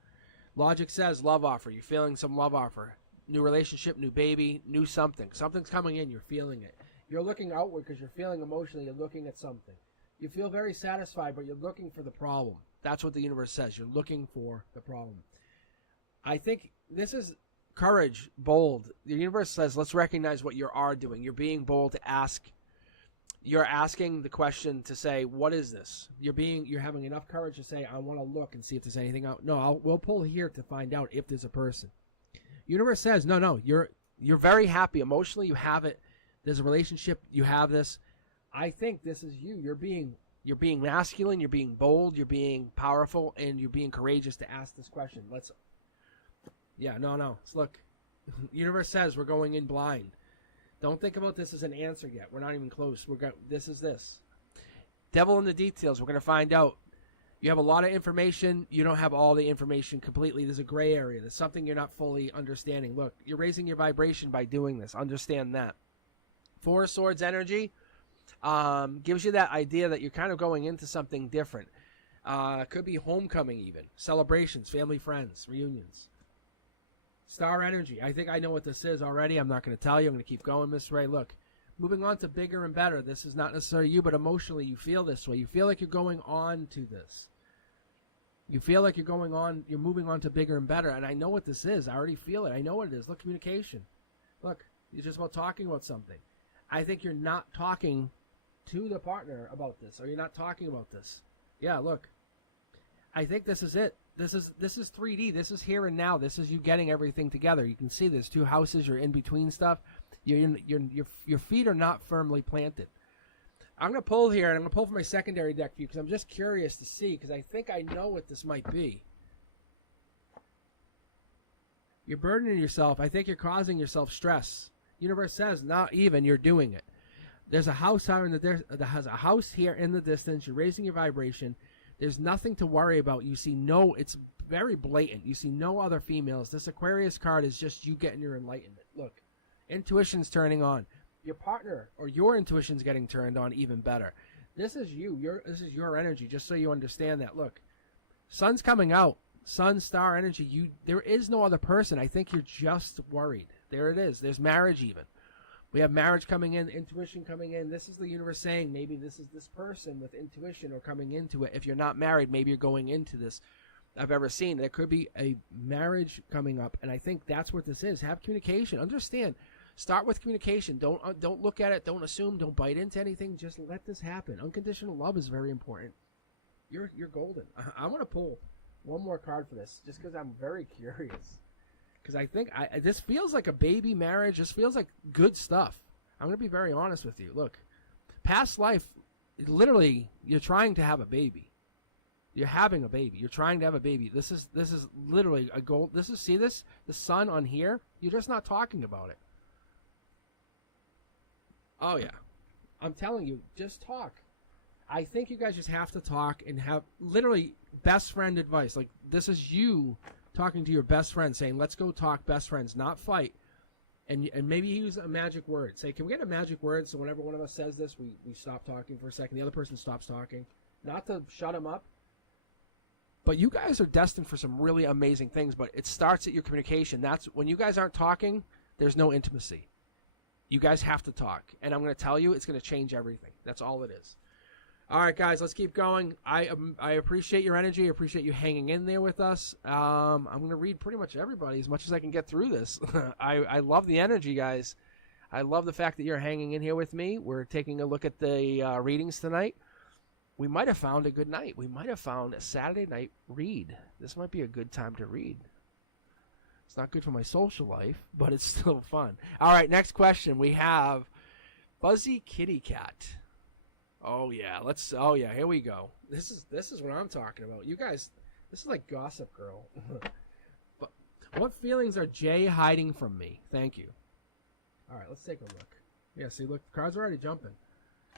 Logic says love offer. You're feeling some love offer. New relationship, new baby, new something. Something's coming in. You're feeling it. You're looking outward because you're feeling emotionally. You're looking at something. You feel very satisfied, but you're looking for the problem. That's what the universe says. You're looking for the problem. I think this is courage, bold. The universe says, let's recognize what you are doing. You're being bold to ask. You're asking the question to say, what is this? You're having enough courage to say, I want to look and see if there's anything out. No, we'll pull here to find out if there's a person. Universe says, no, you're very happy emotionally. You have it. There's a relationship. You have this. I think this is you. You're being masculine. You're being bold. You're being powerful, and you're being courageous to ask this question. Let's look. Universe says we're going in blind. Don't think about this as an answer yet. We're not even close. This is this. Devil in the details. We're going to find out. You have a lot of information. You don't have all the information completely. There's a gray area. There's something you're not fully understanding. Look, you're raising your vibration by doing this. Understand that. Four of Swords energy gives you that idea that you're kind of going into something different. Could be homecoming even. Celebrations, family, friends, reunions. Star energy. I think I know what this is already. I'm not going to tell you. I'm going to keep going, Miss Ray. Look, moving on to bigger and better. This is not necessarily you, but emotionally you feel this way. You feel like you're going on to this. You feel like you're moving on to bigger and better. And I know what this is. I already feel it. I know what it is. Look, communication. Look, it's just about talking about something. I think you're not talking to the partner about this, or you're not talking about this. Yeah, look. I think this is it. This is 3D. This is here and now. This is you getting everything together. You can see there's two houses. You're in between stuff. Your feet are not firmly planted. I'm going to pull here, and I'm going to pull from my secondary deck for you because I'm just curious to see, because I think I know what this might be. You're burdening yourself. I think you're causing yourself stress. Universe says, not even, you're doing it. There's a house here has a house here in the distance. You're raising your vibration. There's nothing to worry about. You see no, it's very blatant. You see no other females. This Aquarius card is just you getting your enlightenment. Look, intuition's turning on. Your partner or your intuition's getting turned on even better. This is you. This is your energy, just so you understand that. Look, sun's coming out. Sun, star energy. There is no other person. I think you're just worried. There it is. There's marriage even. We have marriage coming in, intuition coming in. This is the universe saying maybe this is this person with intuition or coming into it. If you're not married, maybe you're going into this. I've ever seen. There could be a marriage coming up, and I think that's what this is. Have communication. Understand. Start with communication. Don't look at it. Don't assume. Don't bite into anything. Just let this happen. Unconditional love is very important. You're golden. I want to pull one more card for this, just because I'm very curious. Because I think this feels like a baby marriage. This feels like good stuff. I'm going to be very honest with you. Look, past life, literally, you're trying to have a baby. You're having a baby. You're trying to have a baby. This is literally a goal. See this? The sun on here? You're just not talking about it. Oh, yeah. I'm telling you, just talk. I think you guys just have to talk and have literally best friend advice. Like, this is you talking to your best friend saying, let's go talk best friends, not fight. And maybe use a magic word. Say, can we get a magic word so whenever one of us says this, we stop talking for a second. The other person stops talking. Not to shut them up. But you guys are destined for some really amazing things, but it starts at your communication. That's when you guys aren't talking, there's no intimacy. You guys have to talk. And I'm going to tell you, it's going to change everything. That's all it is. All right, guys, let's keep going. I appreciate your energy. I appreciate you hanging in there with us. I'm going to read pretty much everybody as much as I can get through this. I love the energy, guys. I love the fact that you're hanging in here with me. We're taking a look at the readings tonight. We might have found a good night. We might have found a Saturday night read. This might be a good time to read. It's not good for my social life, but it's still fun. All right, next question. We have Fuzzy Kitty Cat. Oh yeah, here we go. This is what I'm talking about. You guys, this is like Gossip Girl. But what feelings are Jay hiding from me? Thank you. All right, let's take a look. Yeah, see, look, cards are already jumping.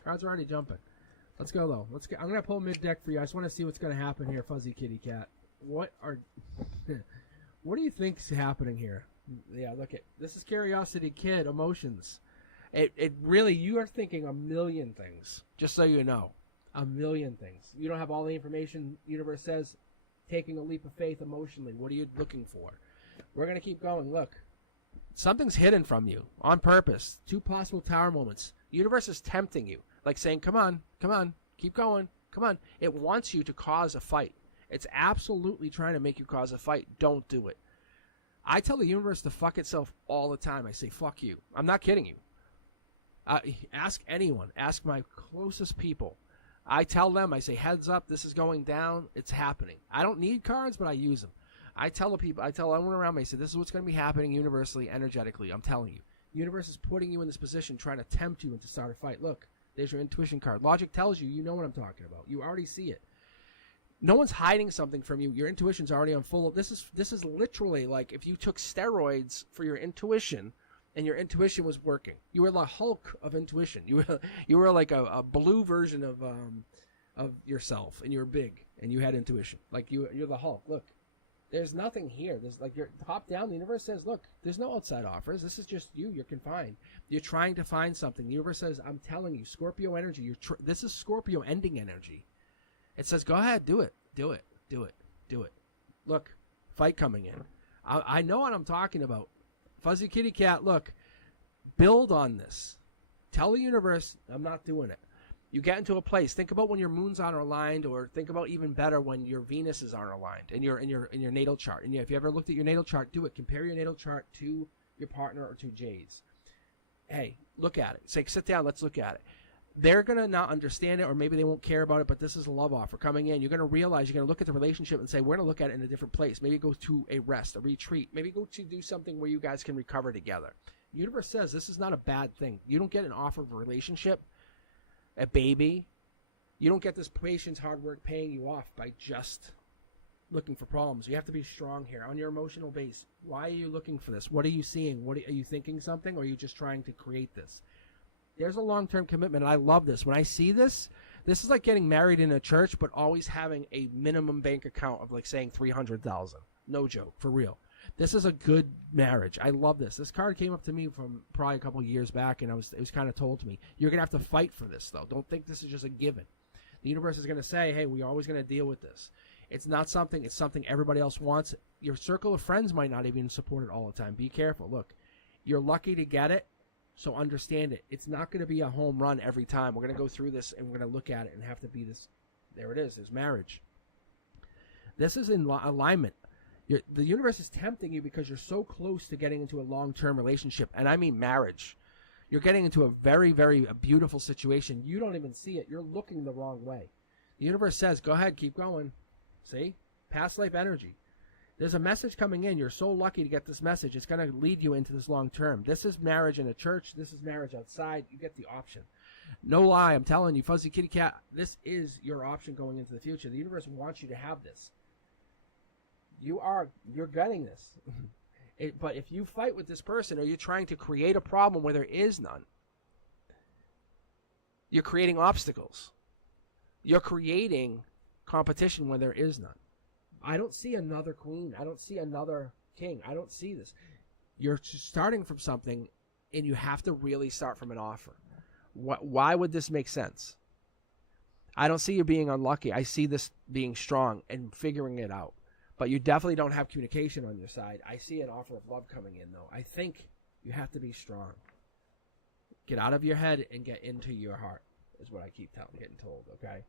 Let's go though. I'm gonna pull mid deck for you. I just want to see what's gonna happen here, Fuzzy Kitty Cat. What do you think's happening here? Yeah, look at this is Curiosity Kid emotions. It really, you are thinking a million things, just so you know. A million things. You don't have all the information. Universe says, taking a leap of faith emotionally. What are you looking for? We're going to keep going. Look, something's hidden from you on purpose. 2 possible tower moments. Universe is tempting you, like saying, come on, keep going, come on. It wants you to cause a fight. It's absolutely trying to make you cause a fight. Don't do it. I tell the universe to fuck itself all the time. I say, fuck you. I'm not kidding you. Ask anyone. Ask my closest people. I tell them, I say, heads up, this is going down. It's happening. I don't need cards, but I use them. I tell the people, I tell everyone around me, I say, this is what's going to be happening universally, energetically. I'm telling you. Universe is putting you in this position, trying to tempt you into start a fight. Look, there's your intuition card. Logic tells you, you know what I'm talking about. You already see it. No one's hiding something from you. Your intuition's already on full. This is literally like if you took steroids for your intuition, and your intuition was working. You were the Hulk of intuition. You were like a blue version of yourself, and you were big, and you had intuition. Like you're the Hulk. Look, there's nothing here. There's like you're top down. The universe says, look, there's no outside offers. This is just you. You're confined. You're trying to find something. The universe says, I'm telling you, Scorpio energy. This is Scorpio ending energy. It says, go ahead, do it. Look, fight coming in. I know what I'm talking about. Fuzzy Kitty Cat, look, build on this. Tell the universe, I'm not doing it. You get into a place. Think about when your moons aren't aligned, or think about even better when your Venuses aren't aligned in your natal chart. And if you ever looked at your natal chart, do it. Compare your natal chart to your partner or to Jay's. Hey, look at it. Say, sit down, let's look at it. They're going to not understand it, or maybe they won't care about it, but this is a love offer coming in. You're going to realize, you're going to look at the relationship and say, we're going to look at it in a different place. Maybe go to a rest, a retreat. Maybe go to do something where you guys can recover together. The universe says this is not a bad thing. You don't get an offer of a relationship a baby. You don't get this patient's hard work paying you off by just looking for problems. You have to be strong here on your emotional base. Why are you looking for this? What are you seeing? Are you thinking something, or are you just trying to create this? There's a long-term commitment, and I love this. When I see this, this is like getting married in a church, but always having a minimum bank account of like saying 300,000. No joke, for real. This is a good marriage. I love this. This card came up to me from probably a couple years back, and it was kind of told to me, you're going to have to fight for this, though. Don't think this is just a given. The universe is going to say, hey, we're always going to deal with this. It's not something, it's something everybody else wants. Your circle of friends might not even support it all the time. Be careful. Look, you're lucky to get it, so understand it. It's not going to be a home run every time. We're going to go through this, and we're going to look at it and have to be this. There it is. There's marriage. This is in alignment. The universe is tempting you because you're so close to getting into a long-term relationship, and I mean marriage. You're getting into a very, very beautiful situation. You don't even see it. You're looking the wrong way. The universe says, go ahead, keep going. See? Past life energy. There's a message coming in. You're so lucky to get this message. It's going to lead you into this long term. This is marriage in a church. This is marriage outside. You get the option. No lie, I'm telling you, Fuzzy Kitty Cat, this is your option going into the future. The universe wants you to have this. You're getting this. But if you fight with this person, or you're trying to create a problem where there is none, you're creating obstacles. You're creating competition where there is none. I don't see another queen. I don't see another king. I don't see this. You're starting from something, and you have to really start from an offer. Why would this make sense? I don't see you being unlucky. I see this being strong and figuring it out. But you definitely don't have communication on your side. I see an offer of love coming in, though. I think you have to be strong. Get out of your head and get into your heart, is what I keep getting told, okay?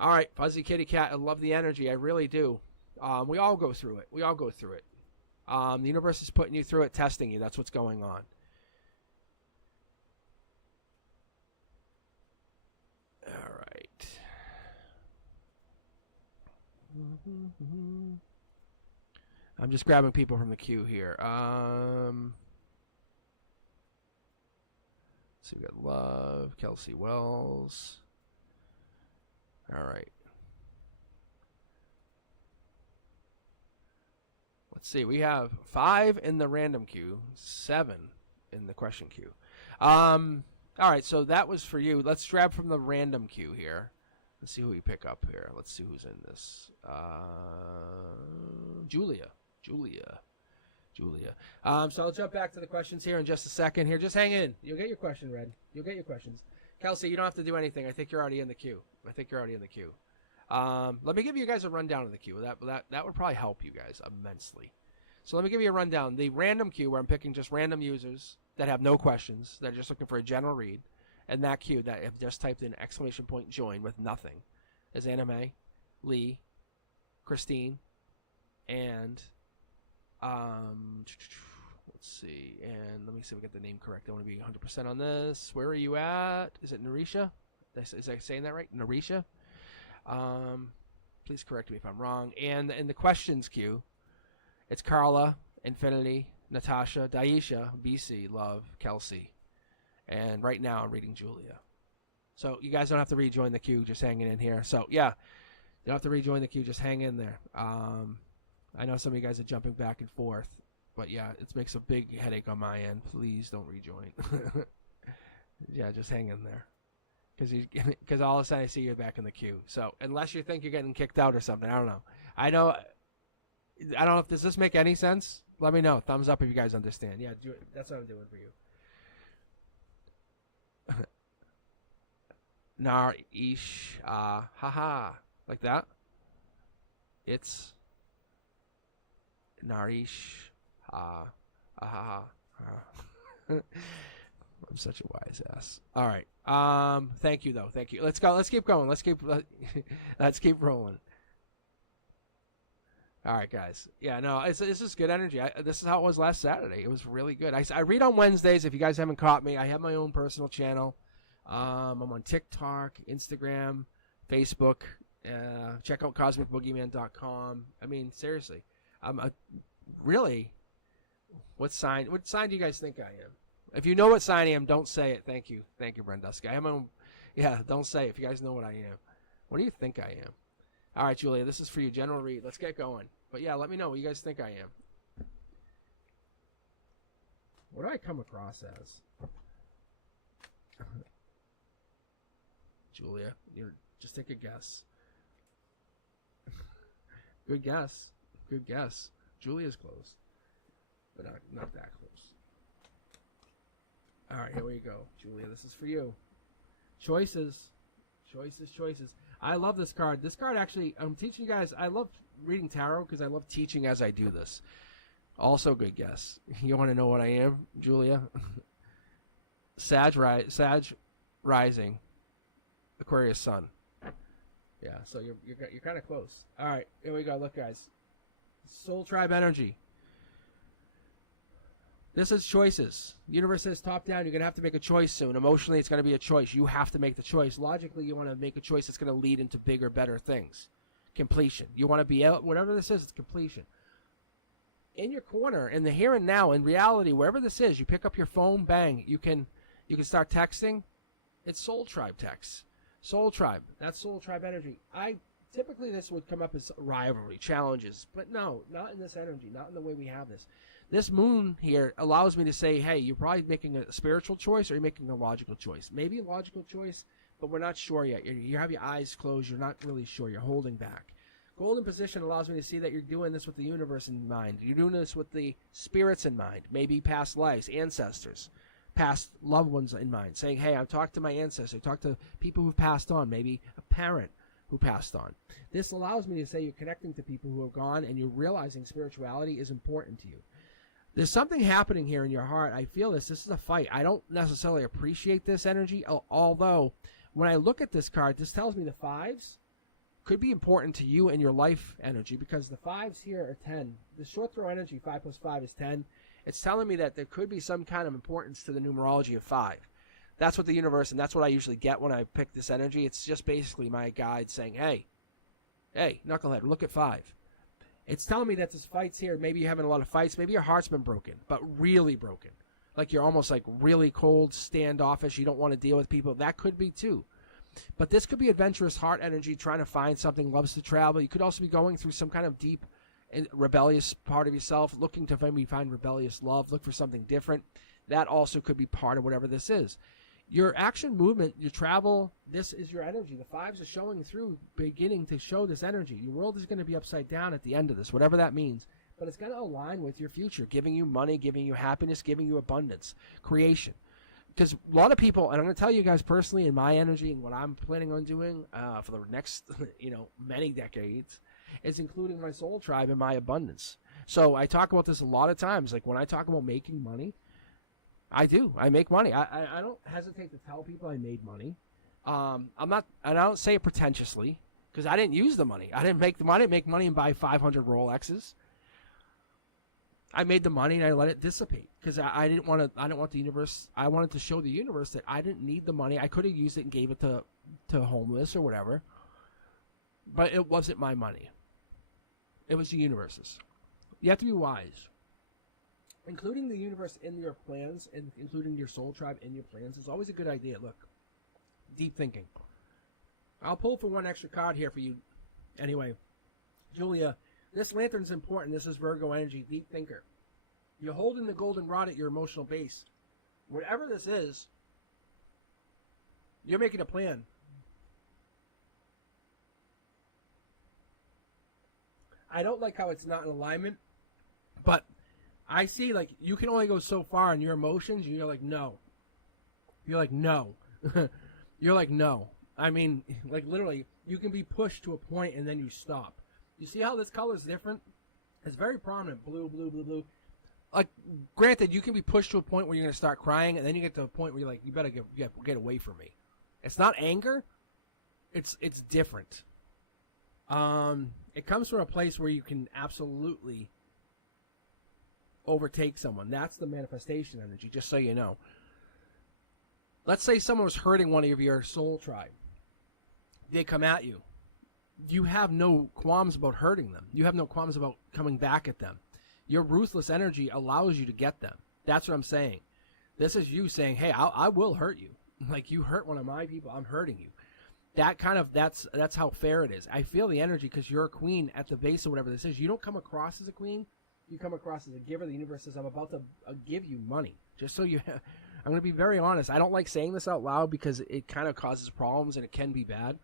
All right, Fuzzy Kitty Cat, I love the energy. I really do. We all go through it. The universe is putting you through it, testing you. That's what's going on. All right. I'm just grabbing people from the queue here. So we got Love, Kelsey Wells. All right. Let's see. We have 5 in the random queue, 7 in the question queue. All right. So that was for you. Let's grab from the random queue here. Let's see who we pick up here. Let's see who's in this. Julia. So I'll jump back to the questions here in just a second. Here, just hang in. You'll get your question read. You'll get your questions. Kelsey, you don't have to do anything. I think you're already in the queue. Let me give you guys a rundown of the queue. That would probably help you guys immensely. So let me give you a rundown. The random queue, where I'm picking just random users that have no questions, that are just looking for a general read, and that queue that have just typed in ! join with nothing, is Anime, Lee, Christine, and let's see, and let me see if we get the name correct. I want to be 100% on this. Where are you at? Is it Narisha? Is I saying that right? Narisha? Please correct me if I'm wrong. And in the questions queue, it's Carla, Infinity, Natasha, Daisha, BC, Love, Kelsey. And right now I'm reading Julia. So you guys don't have to rejoin the queue, just hanging in here. So yeah, you don't have to rejoin the queue, just hang in there. I know some of you guys are jumping back and forth, but yeah, it makes a big headache on my end. Please don't rejoin. Yeah, just hang in there. Because all of a sudden I see you're back in the queue. So unless you think you're getting kicked out or something, I don't know. I don't know. Does this make any sense? Let me know. Thumbs up if you guys understand. Yeah, that's what I'm doing for you. Narish, haha, like that. It's Narish, ha. I'm such a wise ass. All right. Thank you though. Thank you. Let's go. Let's keep going. Let's keep rolling. All right, guys. Yeah, no, this is good energy. This is how it was last Saturday. It was really good. I read on Wednesdays. If you guys haven't caught me, I have my own personal channel. I'm on TikTok, Instagram, Facebook. Check out cosmicboogeyman.com. I mean, seriously. Really, what sign do you guys think I am? If you know what sign I am, don't say it. Thank you, Brenduska. I have my own. Yeah, don't say if you guys know what I am. What do you think I am? All right, Julia, this is for you. General read. Let's get going. But yeah, let me know what you guys think I am. What do I come across as? Julia, just take a guess. Good guess. Good guess. Julia's close, but not that close. All right, here we go. Julia, this is for you. Choices. Choices, choices. I love this card. This card, actually, I'm teaching you guys. I love reading tarot because I love teaching as I do this. Also, good guess. You want to know what I am, Julia? Sag rising, Aquarius sun. Yeah, so you're kind of close. All right, here we go. Look, guys. Soul tribe energy. This is choices. The universe says top down. You're going to have to make a choice soon. Emotionally, it's going to be a choice. You have to make the choice. Logically, you want to make a choice that's going to lead into bigger, better things. Completion. You want to be out, whatever this is, it's completion. In your corner, in the here and now, in reality, wherever this is, you pick up your phone, bang, you can start texting. It's soul tribe text. Soul tribe. That's soul tribe energy. Typically this would come up as rivalry, challenges, but no, not in this energy, not in the way we have this. This moon here allows me to say, hey, you're probably making a spiritual choice or you're making a logical choice. Maybe a logical choice, but we're not sure yet. You have your eyes closed. You're not really sure. You're holding back. Golden position allows me to see that you're doing this with the universe in mind. You're doing this with the spirits in mind, maybe past lives, ancestors, past loved ones in mind, saying, hey, I've talked to my ancestors. I've talked to people who've passed on, maybe a parent who passed on. This allows me to say you're connecting to people who have gone and you're realizing spirituality is important to you. There's something happening here in your heart. I feel this. This is a fight. I don't necessarily appreciate this energy, although when I look at this card, this tells me the fives could be important to you and your life energy because the fives here are 10. The short throw energy, 5 plus 5 is 10. It's telling me that there could be some kind of importance to the numerology of 5. That's what the universe, and that's what I usually get when I pick this energy. It's just basically my guide saying, hey, knucklehead, look at 5. It's telling me that this fight's here. Maybe you're having a lot of fights. Maybe your heart's been broken, but really broken. Like you're almost like really cold, standoffish. You don't want to deal with people. That could be too. But this could be adventurous heart energy, trying to find something, loves to travel. You could also be going through some kind of deep and rebellious part of yourself, looking to maybe find rebellious love, look for something different. That also could be part of whatever this is. Your action, movement, your travel, this is your energy. The fives are showing through, beginning to show this energy. Your world is going to be upside down at the end of this, whatever that means. But it's going to align with your future, giving you money, giving you happiness, giving you abundance, creation. Because a lot of people, and I'm going to tell you guys personally in my energy and what I'm planning on doing for the next, many decades, is including my soul tribe in my abundance. So I talk about this a lot of times. Like when I talk about making money, I do. I make money. I don't hesitate to tell people I made money. I don't say it pretentiously because I didn't use the money. I didn't make the money. I didn't make money and buy 500 Rolexes. I made the money and I let it dissipate because I didn't want the universe. I wanted to show the universe that I didn't need the money. I could have used it and gave it to homeless or whatever, but it wasn't my money. It was the universe's. You have to be wise. Including the universe in your plans and including your soul tribe in your plans is always a good idea. Look, deep thinking. I'll pull for one extra card here for you. Anyway, Julia, this lantern's important. This is Virgo energy, deep thinker. You're holding the golden rod at your emotional base. Whatever this is, you're making a plan. I don't like how it's not in alignment, but I see, like, you can only go so far in your emotions, and you're like, no. You're like, no. You're like, no. I mean, like, literally, you can be pushed to a point, and then you stop. You see how this color is different? It's very prominent. Blue, blue, blue, blue. Like, granted, you can be pushed to a point where you're going to start crying, and then you get to a point where you're like, you better get away from me. It's not anger. It's different. It comes from a place where you can absolutely overtake someone. That's the manifestation energy, just so you know. Let's say someone was hurting one of your soul tribe. They come at you. You have no qualms about hurting them. You have no qualms about coming back at them. Your ruthless energy allows you to get them. That's what I'm saying. This is you saying, hey, I will hurt you. Like, you hurt one of my people, I'm hurting you. That's how fair it is. I feel the energy because you're a queen at the base of whatever this is. You don't come across as a queen. You come across as a giver. The universe says, I'm about to give you money. Just so you I'm going to be very honest. I don't like saying this out loud because it kind of causes problems and it can be bad.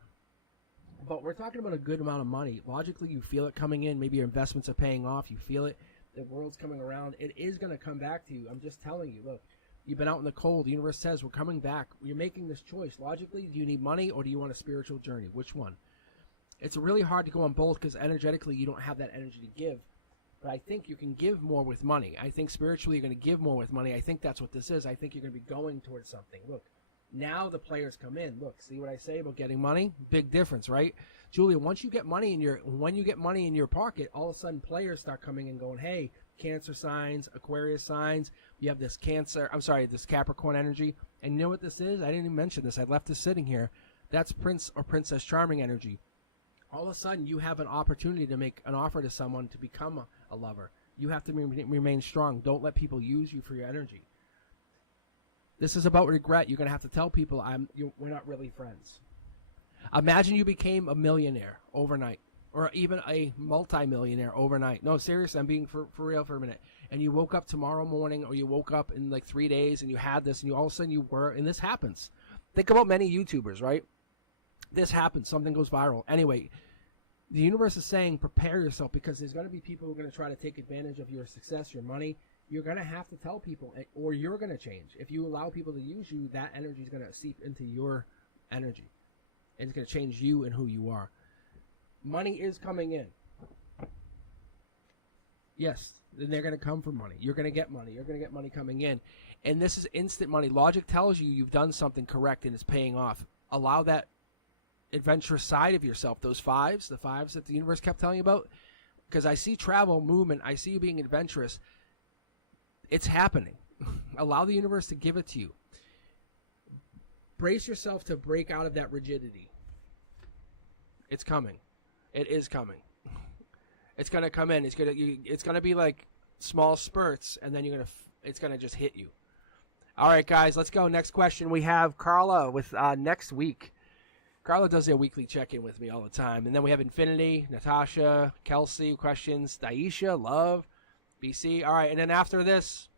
But we're talking about a good amount of money. Logically, you feel it coming in. Maybe your investments are paying off. You feel it. The world's coming around. It is going to come back to you. I'm just telling you, look. You've been out in the cold. The universe says we're coming back. You're making this choice. Logically, do you need money or do you want a spiritual journey? Which one? It's really hard to go on both because energetically you don't have that energy to give. But I think you can give more with money. I think spiritually you're going to give more with money. I think that's what this is. I think you're going to be going towards something. Look, now the players come in. Look, see what I say about getting money? Big difference, right? Julia, when you get money in your pocket, all of a sudden players start coming and going, hey, Cancer signs, Aquarius signs. You have this this Capricorn energy. And you know what this is? I didn't even mention this. I left this sitting here. That's Prince or Princess Charming energy. All of a sudden, you have an opportunity to make an offer to someone to become a lover. You have to remain strong. Don't let people use you for your energy. This is about regret. You're going to have to tell people we're not really friends. Imagine you became a millionaire overnight. Or even a multi-millionaire overnight. No, seriously, I'm being for real for a minute. And you woke up tomorrow morning, or you woke up in like 3 days, and you had this, and all of a sudden you were, and this happens. Think about many YouTubers, right? This happens. Something goes viral. Anyway, the universe is saying prepare yourself because there's going to be people who are going to try to take advantage of your success, your money. You're going to have to tell people, or you're going to change. If you allow people to use you, that energy is going to seep into your energy. And it's going to change you and who you are. Money is coming in. Yes, then they're going to come for money. You're going to get money. You're going to get money coming in. And this is instant money. Logic tells you you've done something correct and it's paying off. Allow that adventurous side of yourself, the fives that the universe kept telling you about. Because I see travel, movement. I see you being adventurous. It's happening. Allow the universe to give it to you. Brace yourself to break out of that rigidity. It's coming. It is coming. It's gonna come in. It's gonna be like small spurts, and then it's gonna just hit you. All right, guys, let's go. Next question. We have Carla with next week. Carla does their weekly check-in with me all the time, and then we have Infinity, Natasha, Kelsey questions, Daisha, Love, BC. All right, and then after this,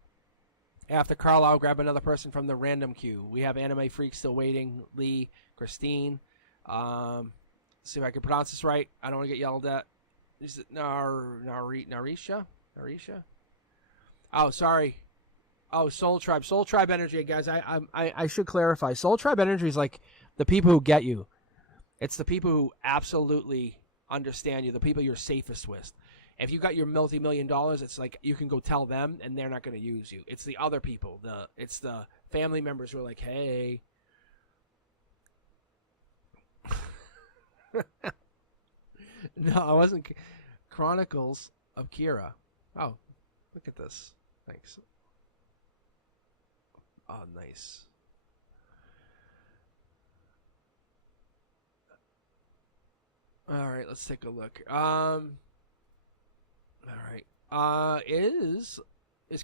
after Carla, I'll grab another person from the random queue. We have Anime Freak still waiting. Lee, Christine. See if I can pronounce this right. I don't want to get yelled at. Is it Narisha? Narisha? Oh, sorry. Oh, Soul Tribe. Soul Tribe energy, guys. I should clarify. Soul Tribe energy is like the people who get you. It's the people who absolutely understand you. The people you're safest with. If you got your multi-million dollars, it's like you can go tell them, and they're not going to use you. It's the other people. It's the family members who are like, hey. No, I wasn't. Chronicles of Kira. Oh, look at this. Thanks. Oh, nice. All right, let's take a look. All right. Is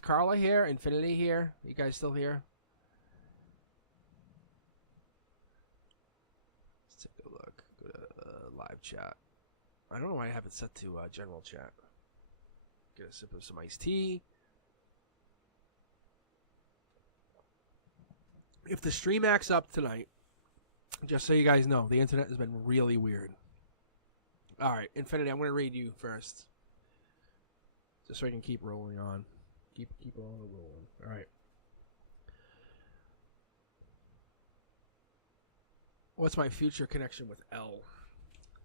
Carla here? Infinity here? You guys still here? Let's take a look. Go to live chat. I don't know why I have it set to general chat. Get a sip of some iced tea. If the stream acts up tonight, just so you guys know, the internet has been really weird. All right, Infinity, I'm going to read you first. Just so I can keep rolling on. Keep on rolling. All right. What's my future connection with L?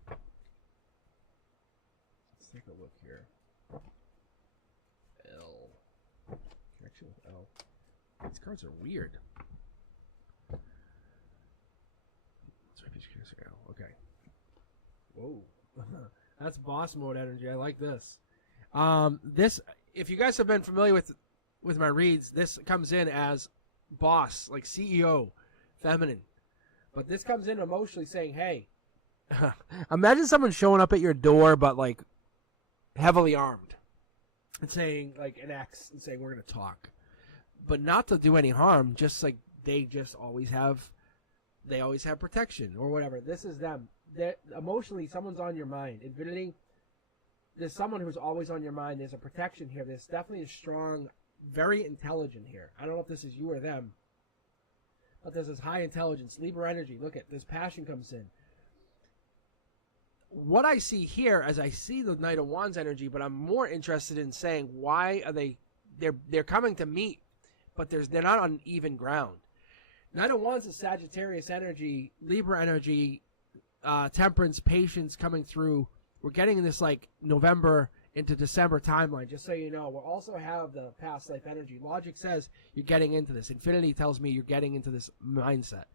Let's take a look here. L. Connection with L. These cards are weird. What's my future connection with L? Okay. Whoa. That's boss mode energy. I like this. This, if you guys have been familiar with my reads, this comes in as boss, like CEO, feminine. But this comes in emotionally saying, hey, imagine someone showing up at your door, but like heavily armed and saying like an X and saying, we're going to talk, but not to do any harm. Just like they just always have they always have protection or whatever. This is them. Emotionally, someone's on your mind. Infinity, there's someone who's always on your mind. There's a protection here. There's definitely a strong, very intelligent here. I don't know if this is you or them, but there's this high intelligence. Libra energy. Look at this passion comes in. What I see here, as I see the Knight of Wands energy, but I'm more interested in saying why are they're coming to meet, but they're not on even ground. Knight of Wands is Sagittarius energy, Libra energy, temperance, patience coming through. We're getting in this like November into December timeline, just so you know. We'll also have the past life energy. Logic says you're getting into this. Infinity tells me you're getting into this mindset.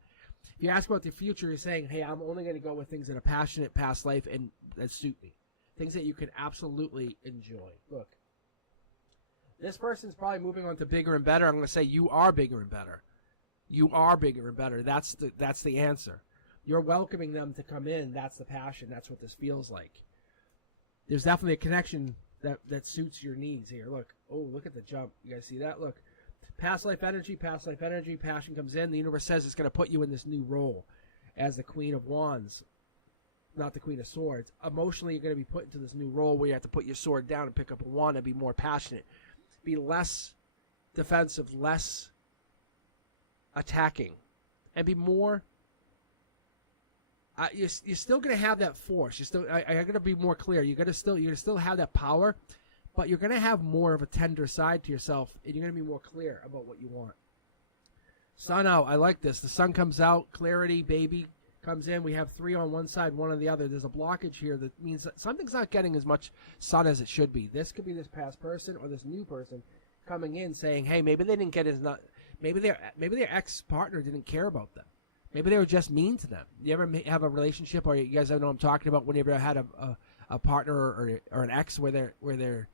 If you ask about the future, you're saying, hey, I'm only going to go with things that are passionate past life and that suit me. Things that you can absolutely enjoy. Look, this person's probably moving on to bigger and better. I'm going to say you are bigger and better. You are bigger and better. That's the answer. You're welcoming them to come in. That's the passion. That's what this feels like. There's definitely a connection that suits your needs here. Look. Oh, look at the jump. You guys see that? Look. Past life energy, passion comes in. The universe says it's going to put you in this new role as the Queen of Wands, not the Queen of Swords. Emotionally, you're going to be put into this new role where you have to put your sword down and pick up a wand and be more passionate. Be less defensive, less attacking, and be more... you're still going to have that force. I'm going to be more clear. You're going to still have that power, but you're going to have more of a tender side to yourself, and you're going to be more clear about what you want. Sun out. I like this. The sun comes out. Clarity, baby, comes in. We have 3 on one side, 1 on the other. There's a blockage here that means that something's not getting as much sun as it should be. This could be this past person or this new person coming in saying, hey, maybe they didn't get as not. Maybe their ex-partner didn't care about them. Maybe they were just mean to them. You ever have a relationship, or you guys know what I'm talking about, when you ever had a partner or an ex where their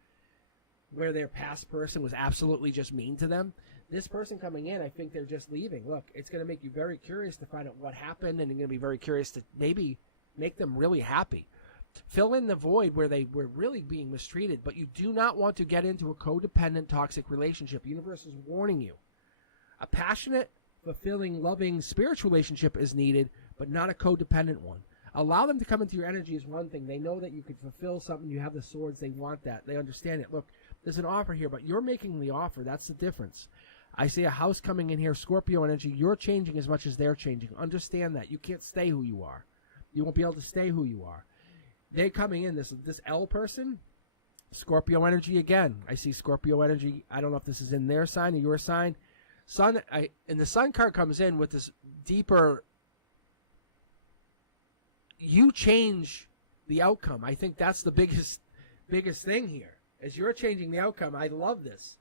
past person was absolutely just mean to them? This person coming in, I think they're just leaving. Look, it's going to make you very curious to find out what happened, and you're going to be very curious to maybe make them really happy. Fill in the void where they were really being mistreated, but you do not want to get into a codependent, toxic relationship. The universe is warning you. A passionate, fulfilling, loving, spiritual relationship is needed, but not a codependent one. Allow them to come into your energy is one thing. They know that you could fulfill something. You have the swords. They want that. They understand it. Look, there's an offer here, but you're making the offer. That's the difference. I see a house coming in here, Scorpio energy. You're changing as much as they're changing. Understand that. You can't stay who you are. You won't be able to stay who you are. They're coming in. This L person, Scorpio energy again. I see Scorpio energy. I don't know if this is in their sign or your sign. And the sun card comes in with this deeper, you change the outcome. I think that's the biggest thing here, is you're changing the outcome. I love this.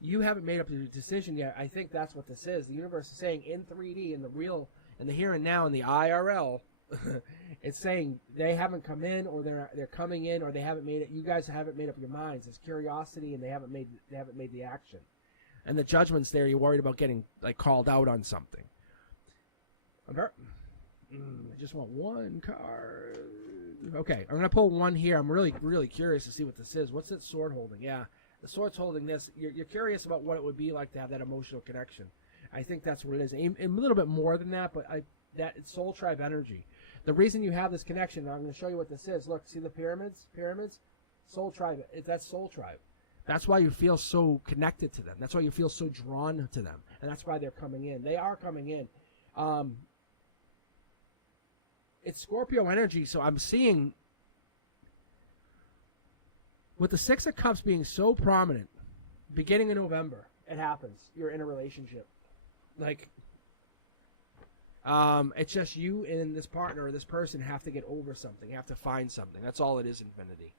You haven't made up your decision yet. I think that's what this is. The universe is saying in 3D, in the real, in the here and now, in the IRL, it's saying they haven't come in, or they're coming in, or they haven't made it. You guys haven't made up your minds. There's curiosity, and they haven't made the action. And the judgment's there. You're worried about getting called out on something. I just want one card. Okay, I'm gonna pull one here. I'm really, really curious to see what this is. What's that sword holding? Yeah, the sword's holding this. You're curious about what it would be like to have that emotional connection. I think that's what it is. A little bit more than that, but it's soul tribe energy. The reason you have this connection, I'm going to show you what this is. Look, see the pyramids? Soul tribe. That's soul tribe. That's why you feel so connected to them. That's why you feel so drawn to them. And that's why they're coming in. They are coming in. It's Scorpio energy, so I'm seeing, with the Six of Cups being so prominent, beginning in November, it happens. You're in a relationship. It's just you and this partner or this person have to get over something, have to find something. That's all it is, Infinity.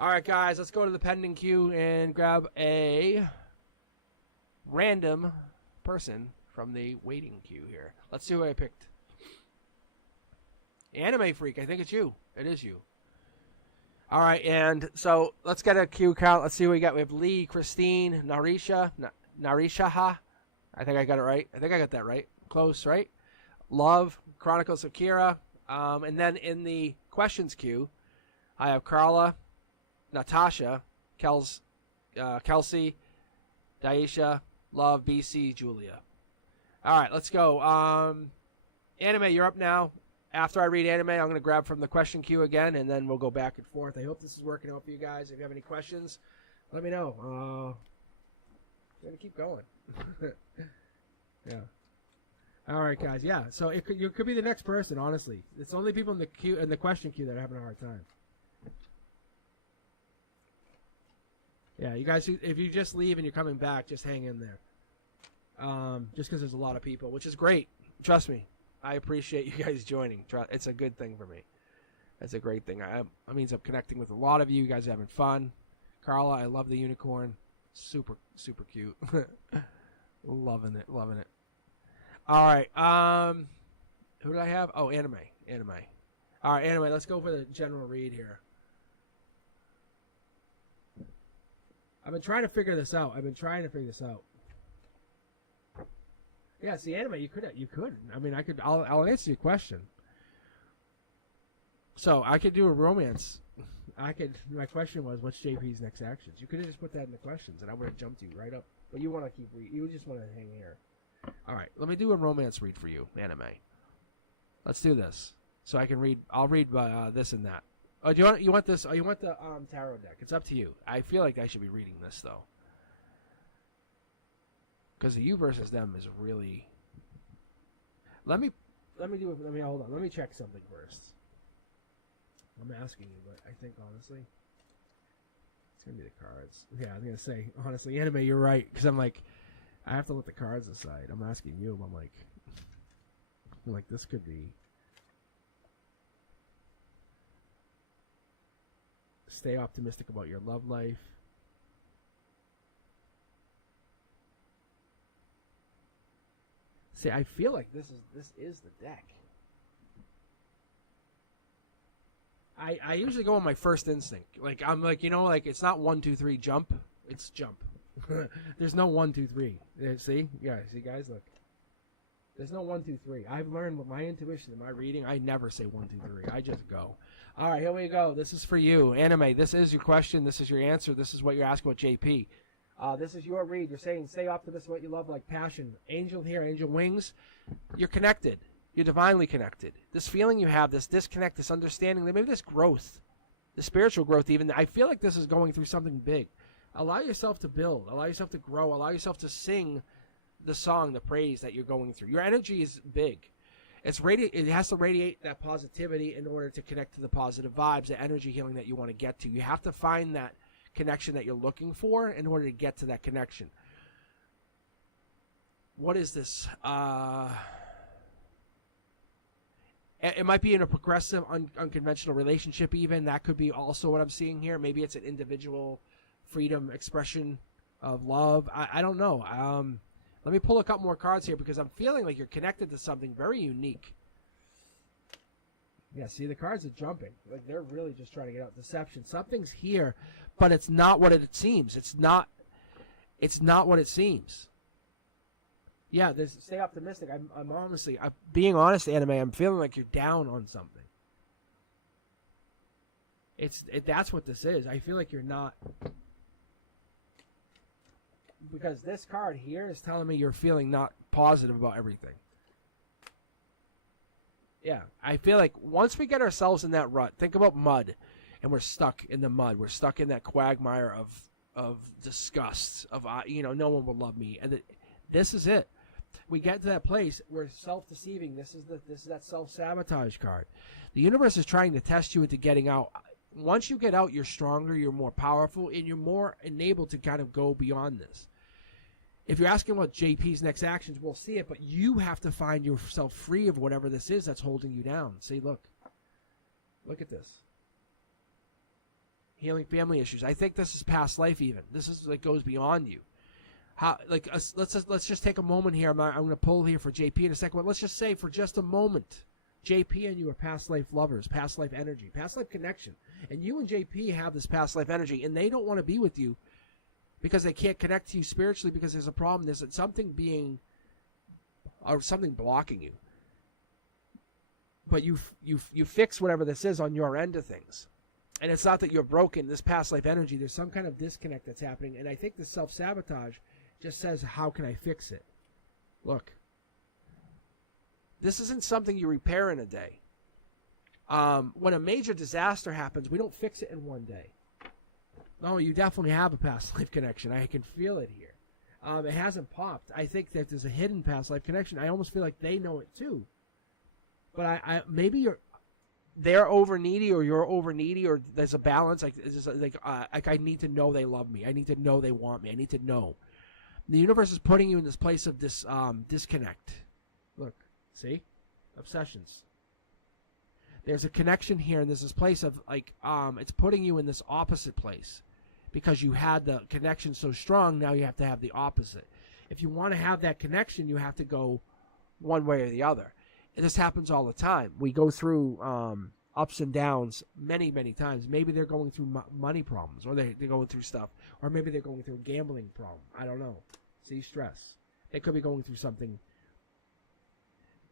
All right, guys, let's go to the pending queue and grab a random person from the waiting queue here. Let's see who I picked. Anime Freak, I think it's you. It is you. All right, and so let's get a queue count. Let's see what we got. We have Lee, Christine, Narisha, Narisha. I think I got it right. I think I got that right. Close, right? Love, Chronicles of Kira. And then in the questions queue, I have Carla, Natasha, Kelsey, Daisha, Love, BC, Julia. All right, let's go. Anime, you're up now. After I read anime, I'm going to grab from the question queue again, and then we'll go back and forth. I hope this is working out for you guys. If you have any questions, let me know. I'm going to keep going. Yeah. All right, guys. Yeah, so you could be the next person, honestly. It's only people in the question queue that are having a hard time. Yeah, you guys, if you just leave and you're coming back, just hang in there. Just because there's a lot of people, which is great. Trust me. I appreciate you guys joining. It's a good thing for me. It's a great thing. I means I'm connecting with a lot of you. You guys are having fun. Carla, I love the unicorn. Super, super cute. Loving it. All right. Who did I have? Oh, anime. All right, anime. Let's go for the general read here. I've been trying to figure this out. Yeah, see, anime, you could. I mean, I'll answer your question. So I could do a romance. My question was, what's JP's next actions? You could have just put that in the questions, and I would have jumped you right up. But you want to keep reading. You just want to hang here. All right, let me do a romance read for you, anime. Let's do this, so I can read. I'll read this and that. Oh, do you want this? Oh, you want the tarot deck? It's up to you. I feel like I should be reading this though, because the you versus them is really. Let me do it. Hold on. Let me check something first. I'm asking you, but I think honestly, it's gonna be the cards. Yeah, I'm gonna say honestly, anime. You're right, because I'm like, I have to let the cards aside. I'm asking you. I'm like, this could be. Stay optimistic about your love life. See, I feel like this is the deck. I usually go on my first instinct. Like I'm like, it's not 1, 2, 3 jump. It's jump. There's no 1, 2, 3. See? Yeah, see guys, look. There's no 1, 2, 3. I've learned with my intuition and my reading, I never say 1, 2, 3. I just go. All right, here we go. This is for you. Anime, this is your question. This is your answer. This is what you're asking about JP. This is your read. You're saying, stay optimistic what you love, like passion. Angel here, angel wings. You're connected. You're divinely connected. This feeling you have, this disconnect, this understanding, maybe this growth, the spiritual growth even, I feel like this is going through something big. Allow yourself to build. Allow yourself to grow. Allow yourself to sing the song, the praise that you're going through. Your energy is big. It has to radiate that positivity in order to connect to the positive vibes, the energy healing that you want to get to. You have to find that connection that you're looking for in order to get to that connection. What is this? It might be in a progressive, unconventional relationship even. That could be also what I'm seeing here. Maybe it's an individual freedom expression of love. I don't know. Let me pull a couple more cards here because I'm feeling like you're connected to something very unique. Yeah, see, the cards are jumping. Like they're really just trying to get out. Deception. Something's here, but it's not what it seems. It's not what it seems. Yeah, stay optimistic. I'm honestly, being honest, anime, I'm feeling like you're down on something. That's what this is. I feel like you're not. Because this card here is telling me you're feeling not positive about everything. Yeah, I feel like once we get ourselves in that rut, think about mud, and we're stuck in the mud. We're stuck in that quagmire of disgust, of no one will love me, and this is it. We get to that place where self-deceiving. This is that self-sabotage card. The universe is trying to test you into getting out. Once you get out, you're stronger, you're more powerful, and you're more enabled to kind of go beyond this. If you're asking about JP's next actions, we'll see it, but you have to find yourself free of whatever this is that's holding you down. See, look at this. Healing family issues. I think this is past life even. This is like goes beyond you. Let's just take a moment here. I'm going to pull here for JP in a second. But let's just say for just a moment, JP and you are past life lovers, past life energy, past life connection. And you and JP have this past life energy, and they don't want to be with you because they can't connect to you spiritually because there's a problem. There's something something blocking you. But you fix whatever this is on your end of things. And it's not that you're broken, this past life energy. There's some kind of disconnect that's happening. And I think the self-sabotage just says, how can I fix it? Look, This isn't something you repair in a day. When a major disaster happens, we don't fix it in one day. No, you definitely have a past life connection. I can feel it here. It hasn't popped. I think that there's a hidden past life connection. I almost feel like they know it too. But I maybe they're over needy, or you're over needy, or there's a balance. Like it's just like I need to know they love me. I need to know they want me. I need to know. The universe is putting you in this place of this disconnect. Look, see, obsessions. There's a connection here, and there's this place of like it's putting you in this opposite place. Because you had the connection so strong, now you have to have the opposite. If you want to have that connection, you have to go one way or the other. And this happens all the time. We go through ups and downs many, many times. Maybe they're going through money problems, or they're going through stuff, or maybe they're going through a gambling problem. I don't know. See, stress. They could be going through something.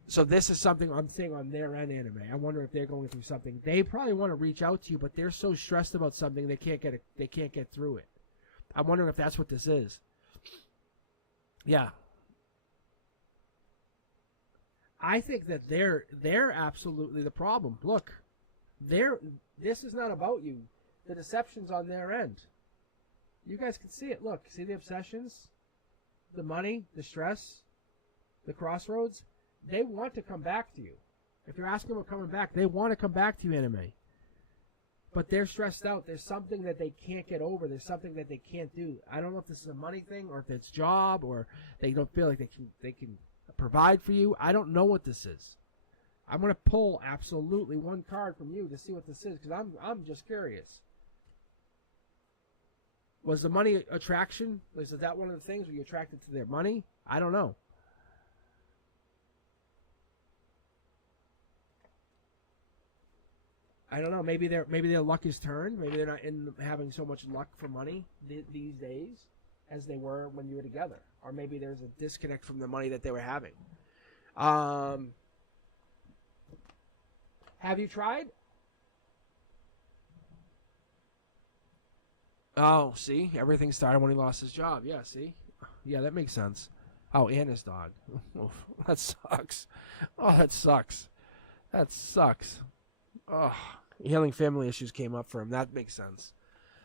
So this is something I'm seeing on their end, anime. I wonder if they're going through something. They probably want to reach out to you, but they're so stressed about something they can't get through it. I'm wondering if that's what this is. Yeah. I think that they're absolutely the problem. Look, this is not about you. The deception's on their end. You guys can see it. Look, see the obsessions, the money, the stress, the crossroads. They want to come back to you. If you're asking about coming back, they want to come back to you, anime. But they're stressed out. There's something that they can't get over. There's something that they can't do. I don't know if this is a money thing, or if it's job, or they don't feel like they can provide for you. I don't know what this is. I'm going to pull absolutely one card from you to see what this is, because I'm just curious. Was the money attraction? Is that one of the things? Were you attracted to their money? I don't know. I don't know. Maybe their luck is turned. Maybe they're not having so much luck for money these days as they were when you were together. Or maybe there's a disconnect from the money that they were having. Have you tried? Oh, see? Everything started when he lost his job. Yeah, see? Yeah, that makes sense. Oh, and his dog. That sucks. Oh, that sucks. That sucks. Oh, healing family issues came up for him. That makes sense.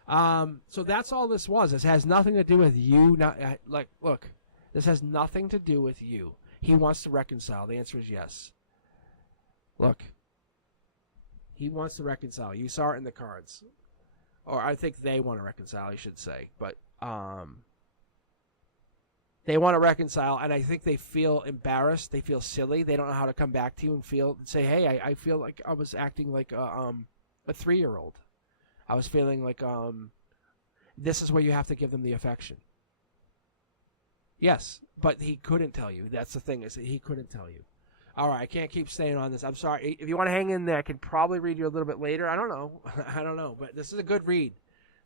So that's all this was. This has nothing to do with you. Look, this has nothing to do with you. He wants to reconcile. The answer is yes. Look, he wants to reconcile. You saw it in the cards. Or I think they want to reconcile, I should say. But they want to reconcile, and I think they feel embarrassed. They feel silly. They don't know how to come back to you and say, hey, I feel like I was acting like a 3-year-old. I was feeling like this is where you have to give them the affection. Yes, but he couldn't tell you. That's the thing, is that he couldn't tell you. All right, I can't keep staying on this. I'm sorry. If you want to hang in there, I can probably read you a little bit later. I don't know. I don't know, but this is a good read.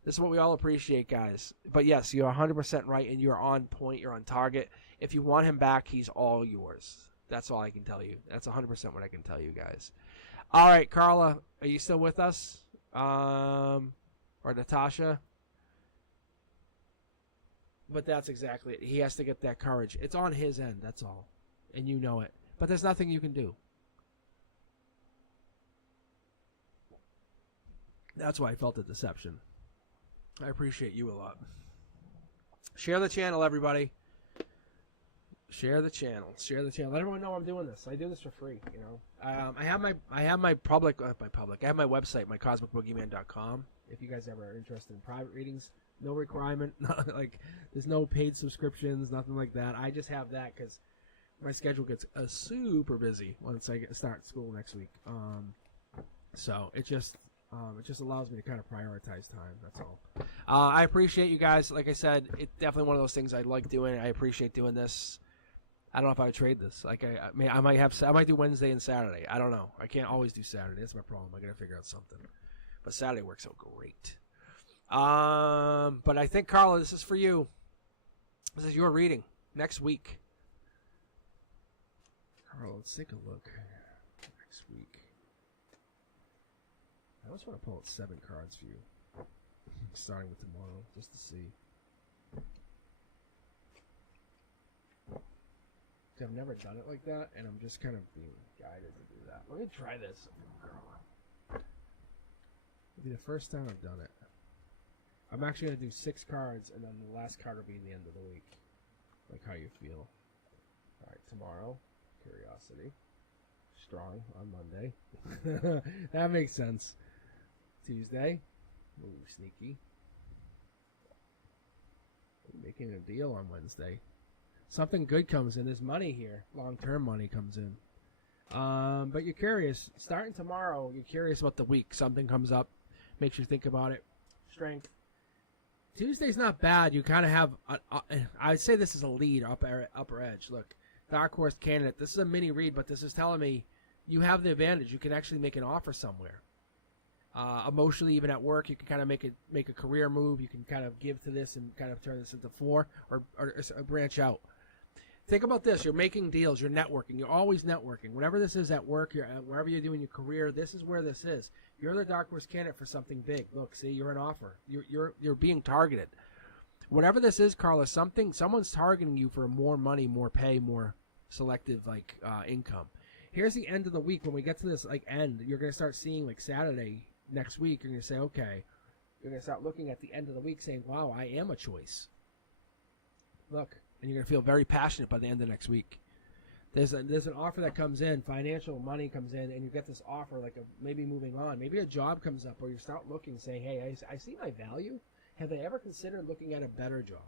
This is what we all appreciate, guys. But yes, you're 100% right, and you're on point. You're on target. If you want him back, he's all yours. That's all I can tell you. That's 100% what I can tell you, guys. All right, Carla, are you still with us? Or Natasha? But that's exactly it. He has to get that courage. It's on his end, that's all. And you know it. But there's nothing you can do. That's why I felt the deception. I appreciate you a lot. Share the channel, everybody. Share the channel. Share the channel. Let everyone know I'm doing this. I do this for free. You know, I have my public. I have my website, mycosmicboogeyman.com. If you guys ever are interested in private readings, no requirement. Like, there's no paid subscriptions, nothing like that. I just have that because my schedule gets super busy once I start school next week. So it just allows me to kind of prioritize time. That's all. I appreciate you guys. Like I said, it's definitely one of those things I like doing. I appreciate doing this. I don't know if I would trade this. Like I might do Wednesday and Saturday. I don't know. I can't always do Saturday. That's my problem. I gotta figure out something. But Saturday works out great. But I think, Carla, this is for you. This is your reading next week. Carla, let's take a look. Next week. I just want to pull out 7 cards for you. Starting with tomorrow, just to see. I've never done it like that, and I'm just kind of being guided to do that. Let me try this, Carla. It'll be the first time I've done it. I'm actually going to do 6 cards, and then the last card will be the end of the week. Like how you feel. All right, tomorrow, curiosity. Strong on Monday. That makes sense. Tuesday. Ooh, sneaky. Making a deal on Wednesday. Something good comes in. There's money here. Long-term money comes in. But you're curious. Starting tomorrow, you're curious about the week. Something comes up. Makes you think about it. Strength. Tuesday's not bad. You kind of have... I'd say this is a lead, upper edge. Look, dark horse candidate. This is a mini read, but this is telling me you have the advantage. You can actually make an offer somewhere. Emotionally, even at work, you can kind of make a career move. You can kind of give to this and kind of turn this into 4 or branch out. Think about this. You're making deals. You're networking. You're always networking. Whatever this is at work, wherever you're doing your career, this is where this is. You're the dark horse candidate for something big. Look, see, you're an offer. You're being targeted. Whatever this is, Carla, someone's targeting you for more money, more pay, more selective income. Here's the end of the week. When we get to this end, you're going to start seeing Saturday next week. You're going to say, okay. You're going to start looking at the end of the week saying, wow, I am a choice. Look. And you're going to feel very passionate by the end of next week. There's an offer that comes in, financial money comes in, and you get this offer, maybe moving on. Maybe a job comes up, or you start looking, saying, hey, I see my value. Have they ever considered looking at a better job?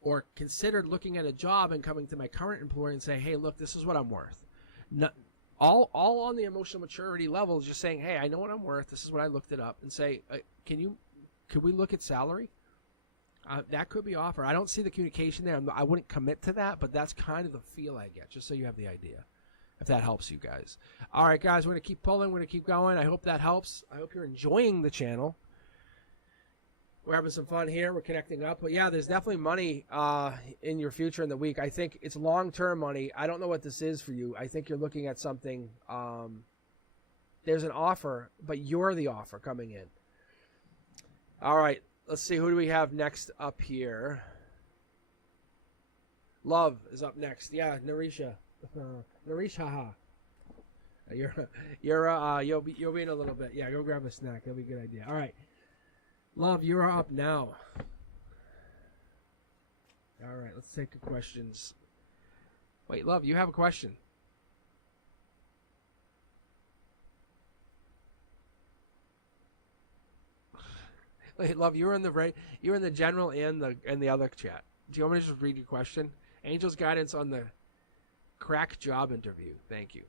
Or considered looking at a job and coming to my current employer and say, hey, look, this is what I'm worth. All on the emotional maturity level is just saying, hey, I know what I'm worth. This is what I looked it up. And say, could we look at salary? That could be offer. I don't see the communication there. I wouldn't commit to that, but that's kind of the feel I get, just so you have the idea, if that helps you guys. All right, guys, we're going to keep pulling. We're going to keep going. I hope that helps. I hope you're enjoying the channel. We're having some fun here. We're connecting up. But, yeah, there's definitely money in your future in the week. I think it's long-term money. I don't know what this is for you. I think you're looking at something. There's an offer, but you're the offer coming in. All right. Let's see, who do we have next up here? Love is up next. Yeah, Narisha. Narisha. You'll be in a little bit. Yeah, go grab a snack. That'll be a good idea. All right. Love, you're up now. All right, let's take the questions. Wait, Love, you have a question. Wait, Love, you're in the general and the other chat. Do you want me to just read your question? Angel's guidance on the crack job interview. Thank you.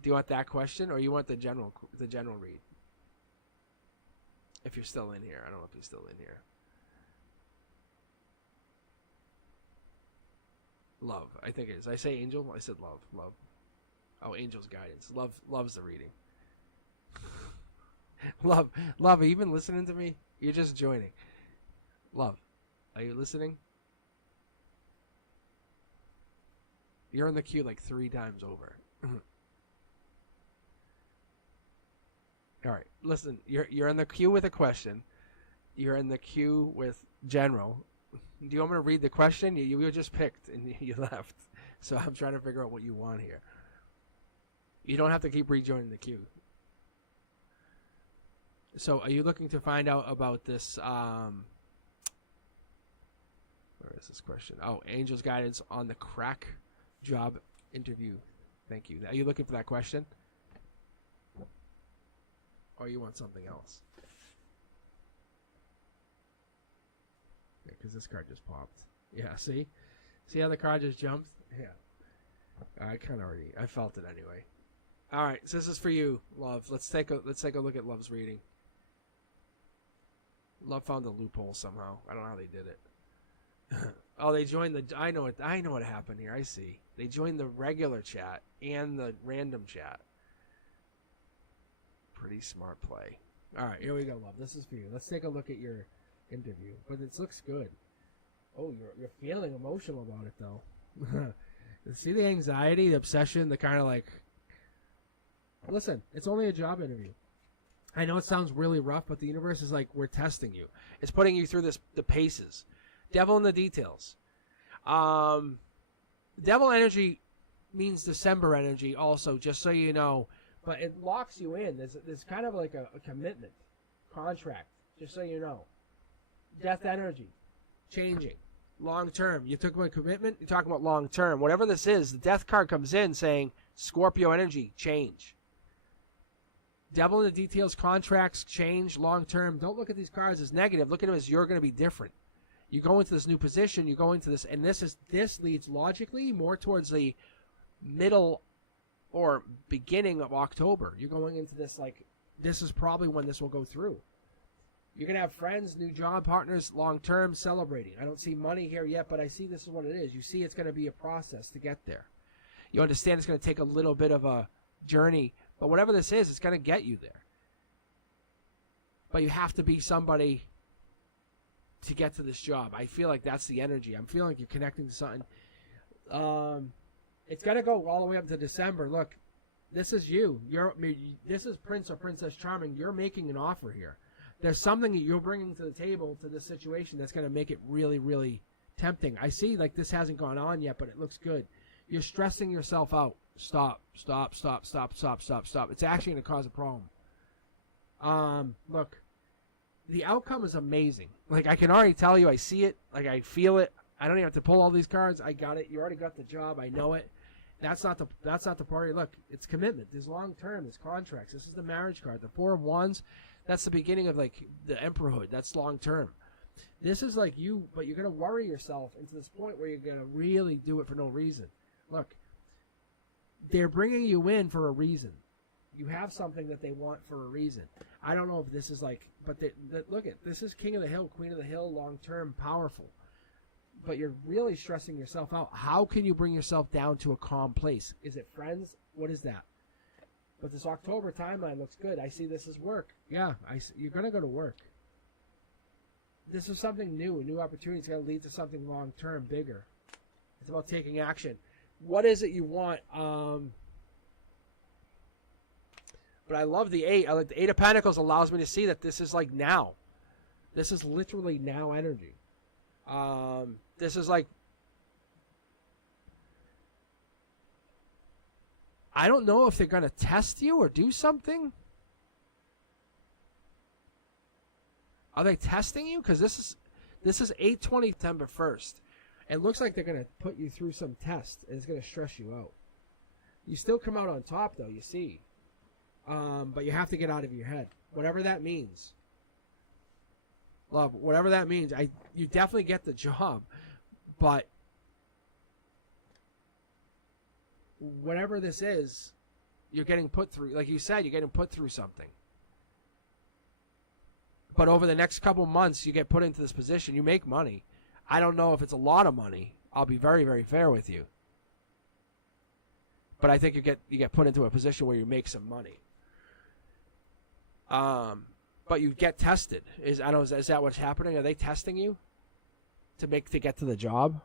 Do you want that question, or you want the general read? If you're still in here, I don't know if he's still in here. Love, I think it is. I say Angel. I said Love. Love. Oh, Angel's guidance. Loves the reading. Love, are you even listening to me? You're just joining. Love, are you listening? You're in the queue 3 times over. All right, listen. You're in the queue with a question. You're in the queue with general. Do you want me to read the question? You just picked and you left. So I'm trying to figure out what you want here. You don't have to keep rejoining the queue. So are you looking to find out about this? Where is this question? Oh, Angel's guidance on the crack job interview. Thank you. Are you looking for that question? Or you want something else? Yeah, because this card just popped. Yeah, see? See how the card just jumped? Yeah. I felt it anyway. All right, so this is for you, Love. Let's take a look at Love's reading. Love found a loophole somehow. I don't know how they did it. Oh, they joined the... I know what happened here. I see. They joined the regular chat and the random chat. Pretty smart play. All right, here we go, Love. This is for you. Let's take a look at your interview. But it looks good. Oh, you're feeling emotional about it, though. See the anxiety, the obsession, the kind of Listen, it's only a job interview. I know it sounds really rough, but the universe is we're testing you. It's putting you through the paces. Devil in the details. Devil energy means December energy also, just so you know. But it locks you in. There's kind of like a commitment, contract, just so you know. Death energy, changing, long term. You took about commitment, you're talking about long term. Whatever this is, the death card comes in saying Scorpio energy, change. Devil in the details, contracts, change, long term. Don't look at these cards as negative. Look at them as you're going to be different. You go into this new position, you go into this, and this leads logically more towards the middle or beginning of October. You're going into this like, this is probably when this will go through. You're going to have friends, new job partners, long-term, celebrating. I don't see money here yet, but I see this is what it is. You see it's going to be a process to get there. You understand it's going to take a little bit of a journey, but whatever this is, it's going to get you there. But you have to be somebody to get to this job. I feel like that's the energy. I'm feeling like you're connecting to something. It's going to go all the way up to December. Look, this is you. This is Prince or Princess Charming. You're making an offer here. There's something that you're bringing to the table, to this situation, that's going to make it really, really tempting. I see like this hasn't gone on yet, but it looks good. You're stressing yourself out. Stop. It's actually going to cause a problem. Look, the outcome is amazing. Like, I can already tell you, I see it. Like, I feel it. I don't even have to pull all these cards. I got it. You already got the job. I know it. That's not the party. Look, it's commitment. There's long term. There's contracts. This is the marriage card. The Four of Wands, that's the beginning of like the emperorhood. That's long term. This is like you, but you're gonna worry yourself into this point where you're gonna really do it for no reason. Look, they're bringing you in for a reason. You have something that they want for a reason. I don't know if this is like, but look at this is King of the Hill, Queen of the Hill, long term, powerful. But you're really stressing yourself out. How can you bring yourself down to a calm place? Is it friends? What is that? But this October timeline looks good. I see this as work. Yeah, you're going to go to work. This is something new, a new opportunity. It's going to lead to something long-term, bigger. It's about taking action. What is it you want? But I love the 8. I like the 8 of Pentacles allows me to see that this is like now. This is literally now energy. This is like, I don't know if they're going to test you or do something. Are they testing you? Because this is 8/20 September 1st. It looks like they're going to put you through some test, and it's going to stress you out. You still come out on top, though, you see. But you have to get out of your head. Whatever that means. Love, whatever that means. You definitely get the job. But whatever this is, you're getting put through, like you said, you're getting put through something. But over the next couple months, you get put into this position. You make money. I don't know if it's a lot of money. I'll be very, very fair with you. But I think you get put into a position where you make some money. But you get tested. Is that what's happening? Are they testing you to get to the job?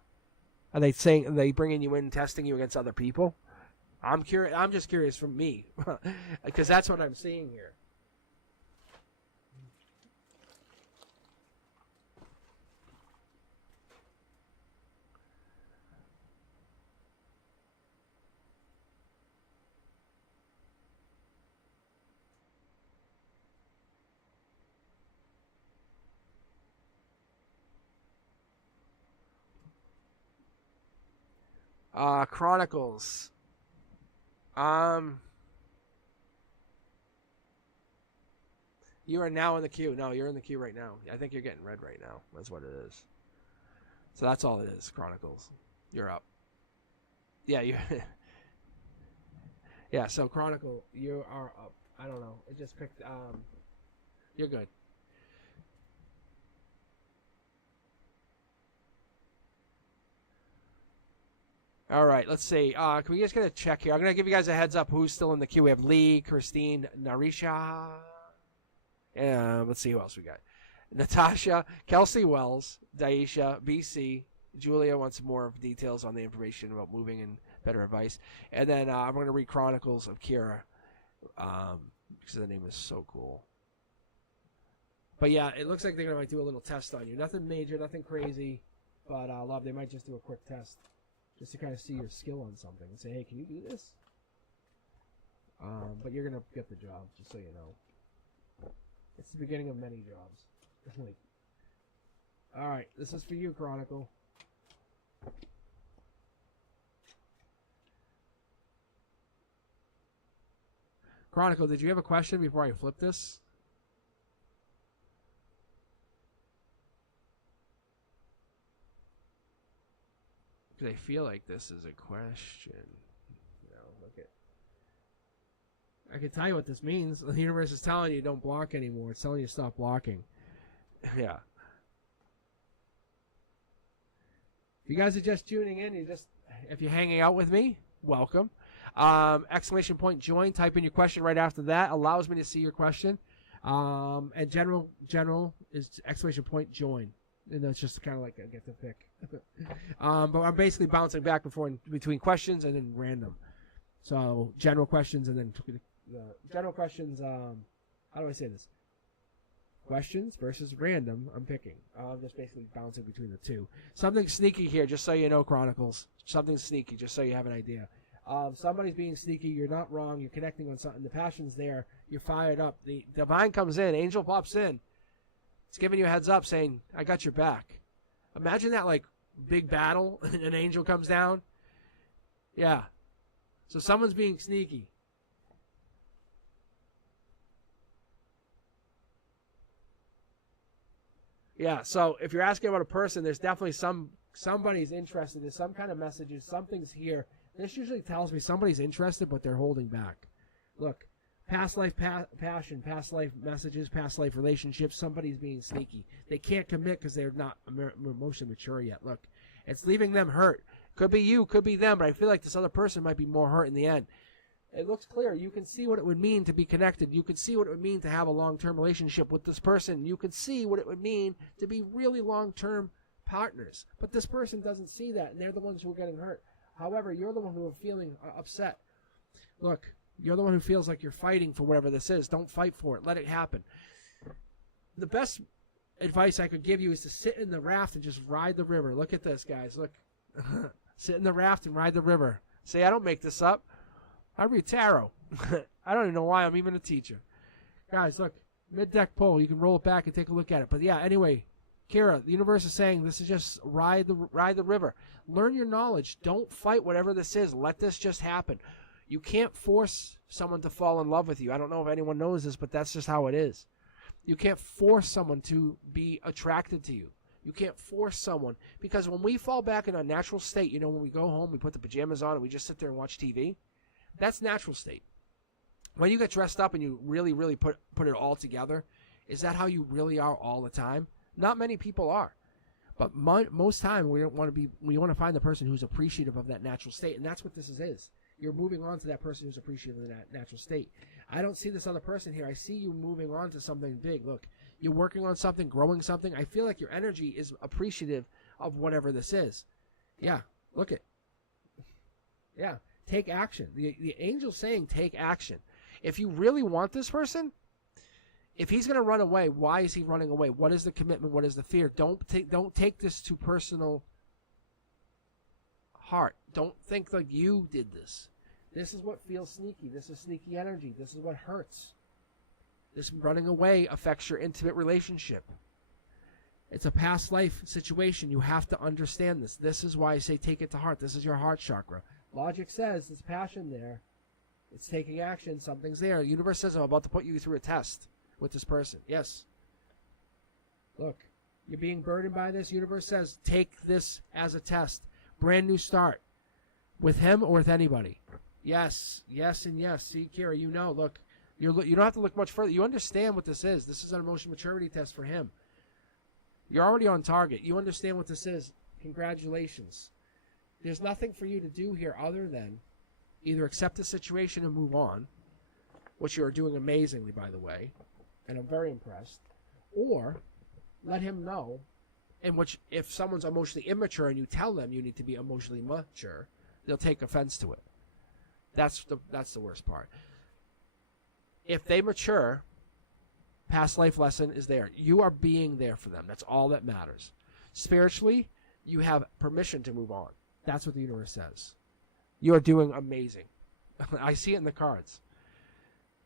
Are they bringing you in, testing you against other people? I'm curious. I'm just curious from me, because that's what I'm seeing here. Chronicles. You are now in the queue. No, you're in the queue right now. I think you're getting red right now. That's what it is. So that's all it is, Chronicles. You're up. Yeah, you. Yeah, so Chronicle, you are up. I don't know. It just picked. You're good. All right, let's see. Can we just get a check here? I'm going to give you guys a heads up who's still in the queue. We have Lee, Christine, Narisha. Let's see who else we got. Natasha, Kelsey Wells, Daisha, BC. Julia wants more details on the information about moving and better advice. And then I'm going to read Chronicles of Kira because the name is so cool. But yeah, it looks like they're going to do a little test on you. Nothing major, nothing crazy. But love, they might just do a quick test. just to kind of see your skill on something and say, hey, can you do this? But you're going to get the job, just so you know. It's the beginning of many jobs. Like, all right, this is for you, Chronicle. Chronicle, did you have a question before I flip this? Because I feel like this is a question. No, look at. I can tell you what this means. The universe is telling you don't block anymore. It's telling you to stop blocking. Yeah. If you guys are just tuning in, if you're hanging out with me, welcome. Exclamation point join. Type in your question right after that. Allows me to see your question. And general is exclamation point join. And that's just kind of like I get to pick. But I'm basically bouncing back between questions and then random. So general questions and then general questions. How do I say this? Questions versus random. I'm picking. I'm just basically bouncing between the two. Something sneaky here, just so you know, Chronicles. Something sneaky, just so you have an idea. Somebody's being sneaky. You're not wrong. You're connecting on something. The passion's there. You're fired up. The divine comes in. Angel pops in. It's giving you a heads up, saying, "I got your back." Imagine that, like big battle, and an angel comes down. Yeah. So someone's being sneaky. Yeah, so if you're asking about a person, there's definitely somebody's interested. There's some kind of messages. Something's here. This usually tells me somebody's interested, but they're holding back. Look, past life passion, past life messages, past life relationships. Somebody's being sneaky. They can't commit because they're not emotionally mature yet. Look, it's leaving them hurt. Could be you, could be them, but I feel like this other person might be more hurt in the end. It looks clear. You can see what it would mean to be connected. You can see what it would mean to have a long-term relationship with this person. You can see what it would mean to be really long-term partners. But this person doesn't see that, and they're the ones who are getting hurt. However, you're the one who are feeling upset. Look, you're the one who feels like you're fighting for whatever this is. Don't fight for it. Let it happen. The best advice I could give you is to sit in the raft and just ride the river. Look at this, guys. Look. Sit in the raft and ride the river. Say, I don't make this up. I read tarot. I don't even know why I'm even a teacher. Guys, look. Mid-deck pull. You can roll it back and take a look at it. But yeah, anyway, Kira, the universe is saying this is just ride the river. Learn your knowledge. Don't fight whatever this is. Let this just happen. You can't force someone to fall in love with you. I don't know if anyone knows this, but that's just how it is. You can't force someone to be attracted to you. You can't force someone. Because when we fall back in our natural state, you know, when we go home, we put the pajamas on and we just sit there and watch TV, that's natural state. When you get dressed up and you really, really put it all together, is that how you really are all the time? Not many people are. But most time we want to find the person who's appreciative of that natural state, and that's what this is. You're moving on to that person who's appreciative of that natural state. I don't see this other person here. I see you moving on to something big. Look, you're working on something, growing something. I feel like your energy is appreciative of whatever this is. Yeah, look it. Yeah, take action. The angel's saying take action. If you really want this person, if he's going to run away, why is he running away? What is the commitment? What is the fear? Don't take this to personal heart. Don't think like you did this. This is what feels sneaky. This is sneaky energy. This is what hurts. This running away affects your intimate relationship. It's a past life situation. You have to understand this. This is why I say take it to heart. This is your heart chakra. Logic says there's passion there. It's taking action. Something's there. The universe says I'm about to put you through a test with this person. Yes. Look, you're being burdened by this. Universe says take this as a test. Brand new start. With him or with anybody. Yes. Yes and yes. See, Kira, you know, look. You don't have to look much further. You understand what this is. This is an emotional maturity test for him. You're already on target. You understand what this is. Congratulations. There's nothing for you to do here other than either accept the situation and move on, which you are doing amazingly, by the way, and I'm very impressed, or let him know, in which if someone's emotionally immature and you tell them you need to be emotionally mature, they'll take offense to it. That's the worst part. If they mature, past life lesson is there. You are being there for them. That's all that matters. Spiritually, you have permission to move on. That's what the universe says. You are doing amazing. I see it in the cards.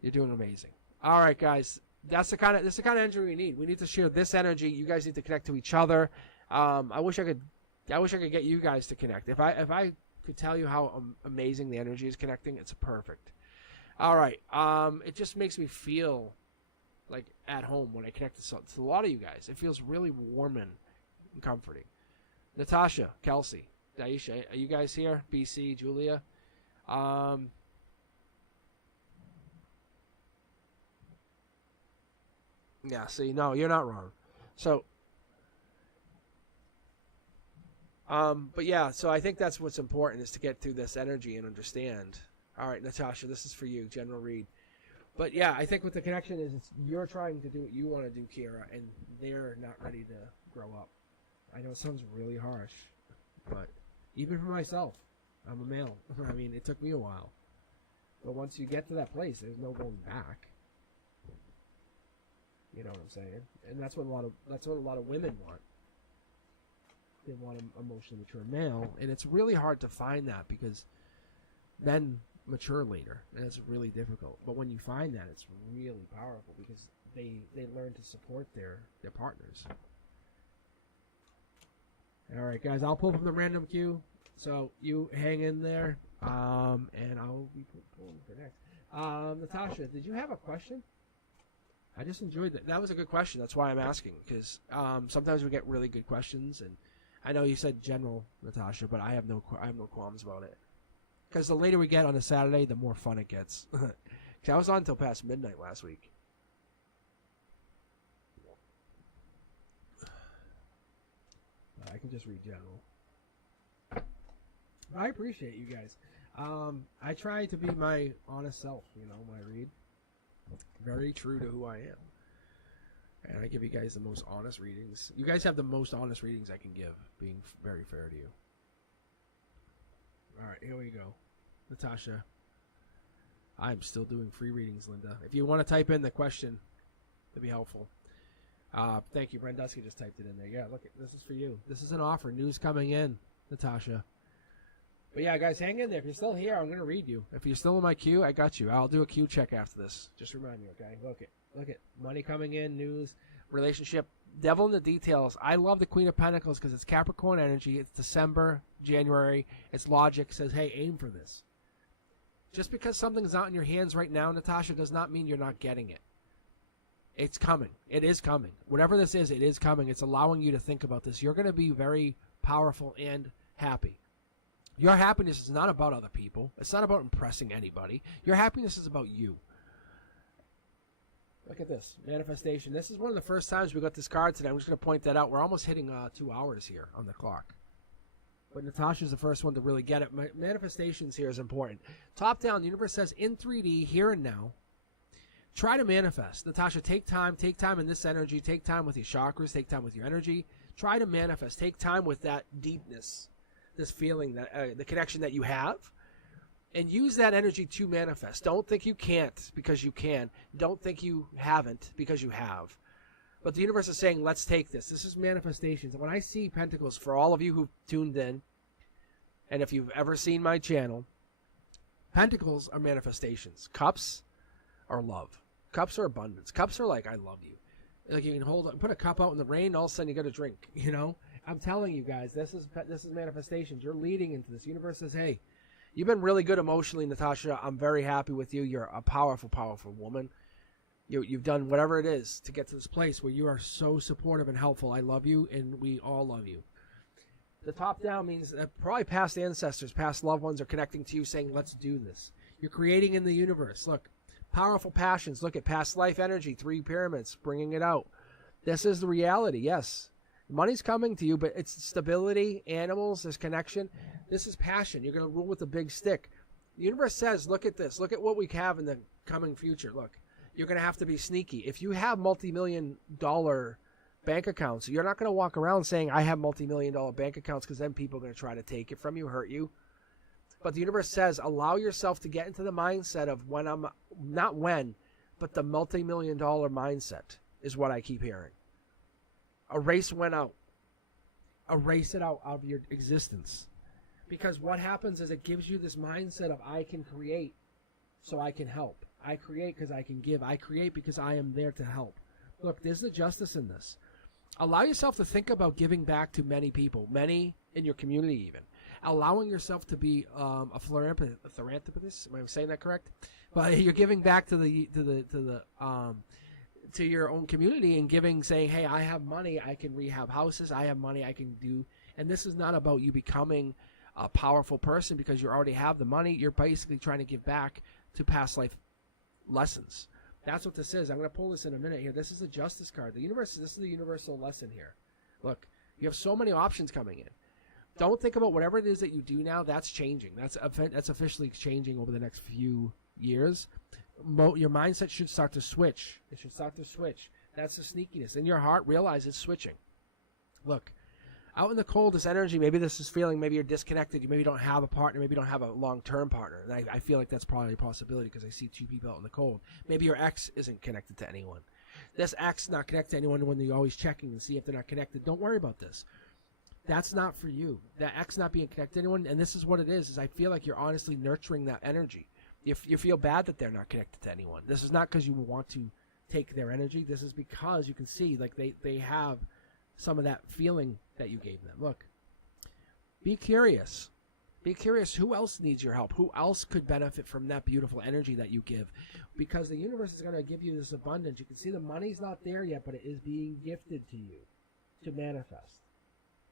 You're doing amazing. All right, guys. That's the kind of energy we need. We need to share this energy. You guys need to connect to each other. I wish I could get you guys to connect. If I could tell you how amazing the energy is connecting, it's perfect. All right. It just makes me feel like at home when I connect to a lot of you guys. It feels really warm and comforting. Natasha, Kelsey, Daisha, are you guys here? BC, Julia. Yeah, see, no, you're not wrong. So, but yeah, so I think that's what's important is to get through this energy and understand. All right, Natasha, this is for you, general read. But yeah, I think what the connection is, it's you're trying to do what you want to do, Kira, and they're not ready to grow up. I know it sounds really harsh, but even for myself, I'm a male. I mean, it took me a while. But once you get to that place, there's no going back. You know what I'm saying? And that's what a lot of women want. They want an emotionally mature male, and it's really hard to find that because men mature later, and it's really difficult. But when you find that, it's really powerful because they learn to support their partners. All right, guys, I'll pull from the random queue, so you hang in there, and I'll be pulling for next. Natasha, did you have a question? I just enjoyed that. That was a good question. That's why I'm asking, because sometimes we get really good questions, and I know you said general, Natasha, but I have no qualms about it. Because the later we get on a Saturday, the more fun it gets. Because I was on until past midnight last week. I can just read general. I appreciate you guys. I try to be my honest self, when I read. Very true to who I am. And I give you guys the most honest readings. You guys have the most honest readings I can give, being very fair to you. All right, here we go. Natasha. I'm still doing free readings, Linda. If you want to type in the question, that'd be helpful. Thank you. Brendusky just typed it in there. Yeah, look, this is for you. This is an offer. News coming in, Natasha. But yeah, guys, hang in there. If you're still here, I'm going to read you. If you're still in my queue, I got you. I'll do a queue check after this. Just remind me, okay? Look it. Money coming in, news, relationship, devil in the details. I love the Queen of Pentacles because it's Capricorn energy. It's December, January. It's logic. It says, hey, aim for this. Just because something's out in your hands right now, Natasha, does not mean you're not getting it. It's coming. It is coming. Whatever this is, it is coming. It's allowing you to think about this. You're going to be very powerful and happy. Your happiness is not about other people. It's not about impressing anybody. Your happiness is about you. Look at this. Manifestation. This is one of the first times we got this card today. I'm just going to point that out. We're almost hitting 2 hours here on the clock. But Natasha's the first one to really get it. Manifestations here is important. Top down, the universe says in 3D, here and now, try to manifest. Natasha, take time in this energy. Take time with your chakras. Take time with your energy. Try to manifest. Take time with that deepness. This feeling, that the connection that you have, and use that energy to manifest. Don't think you can't because you can. Don't think you haven't because you have. But the universe is saying, let's take this. This is manifestations. And when I see pentacles, for all of you who've tuned in, and if you've ever seen my channel, pentacles are manifestations. Cups are love. Cups are abundance. Cups are like, I love you. Like you can put a cup out in the rain, all of a sudden you got a drink, I'm telling you guys, this is manifestations. You're leading into this. The universe says, hey, you've been really good emotionally, Natasha. I'm very happy with you. You're a powerful, powerful woman. You've done whatever it is to get to this place where you are so supportive and helpful. I love you, and we all love you. The top down means that probably past ancestors, past loved ones are connecting to you saying, let's do this. You're creating in the universe. Look, powerful passions. Look at past life energy, 3 pyramids, bringing it out. This is the reality, yes. Money's coming to you, but it's stability, animals, this connection. This is passion. You're going to rule with a big stick. The universe says, look at this. Look at what we have in the coming future. Look, you're going to have to be sneaky. If you have multi-million-dollar bank accounts, you're not going to walk around saying, I have multi-million-dollar bank accounts, because then people are going to try to take it from you, hurt you. But the universe says, allow yourself to get into the mindset of but the multi-million-dollar mindset is what I keep hearing. Erase went out. Erase it out of your existence. Because what happens is it gives you this mindset of I can create so I can help. I create because I can give. I create because I am there to help. Look, there's the justice in this. Allow yourself to think about giving back to many people, many in your community even. Allowing yourself to be a philanthropist. Am I saying that correct? But you're giving back to your own community and giving, saying, hey, I have money, I can rehab houses, I have money, I can do. And this is not about you becoming a powerful person because you already have the money. You're basically trying to give back to past life lessons. That's what this is. I'm going to pull this in a minute here. This is a justice card. This is the universal lesson here. Look, you have so many options coming in. Don't think about whatever it is that you do now. That's changing. That's officially changing over the next few years. Your mindset should start to switch. It should start to switch. That's the sneakiness. In your heart, realize it's switching. Look, out in the cold, this energy, maybe this is feeling, maybe you're disconnected. You maybe don't have a partner. Maybe you don't have a long-term partner. And I feel like that's probably a possibility because I see two people out in the cold. Maybe your ex isn't connected to anyone. This ex not connected to anyone when you're always checking and see if they're not connected. Don't worry about this. That's not for you. That ex not being connected to anyone, and this is what it is I feel like you're honestly nurturing that energy. You feel bad that they're not connected to anyone. This is not because you want to take their energy. This is because you can see like they have some of that feeling that you gave them. Look, be curious. Be curious who else needs your help. Who else could benefit from that beautiful energy that you give? Because the universe is going to give you this abundance. You can see the money's not there yet, but it is being gifted to you to manifest.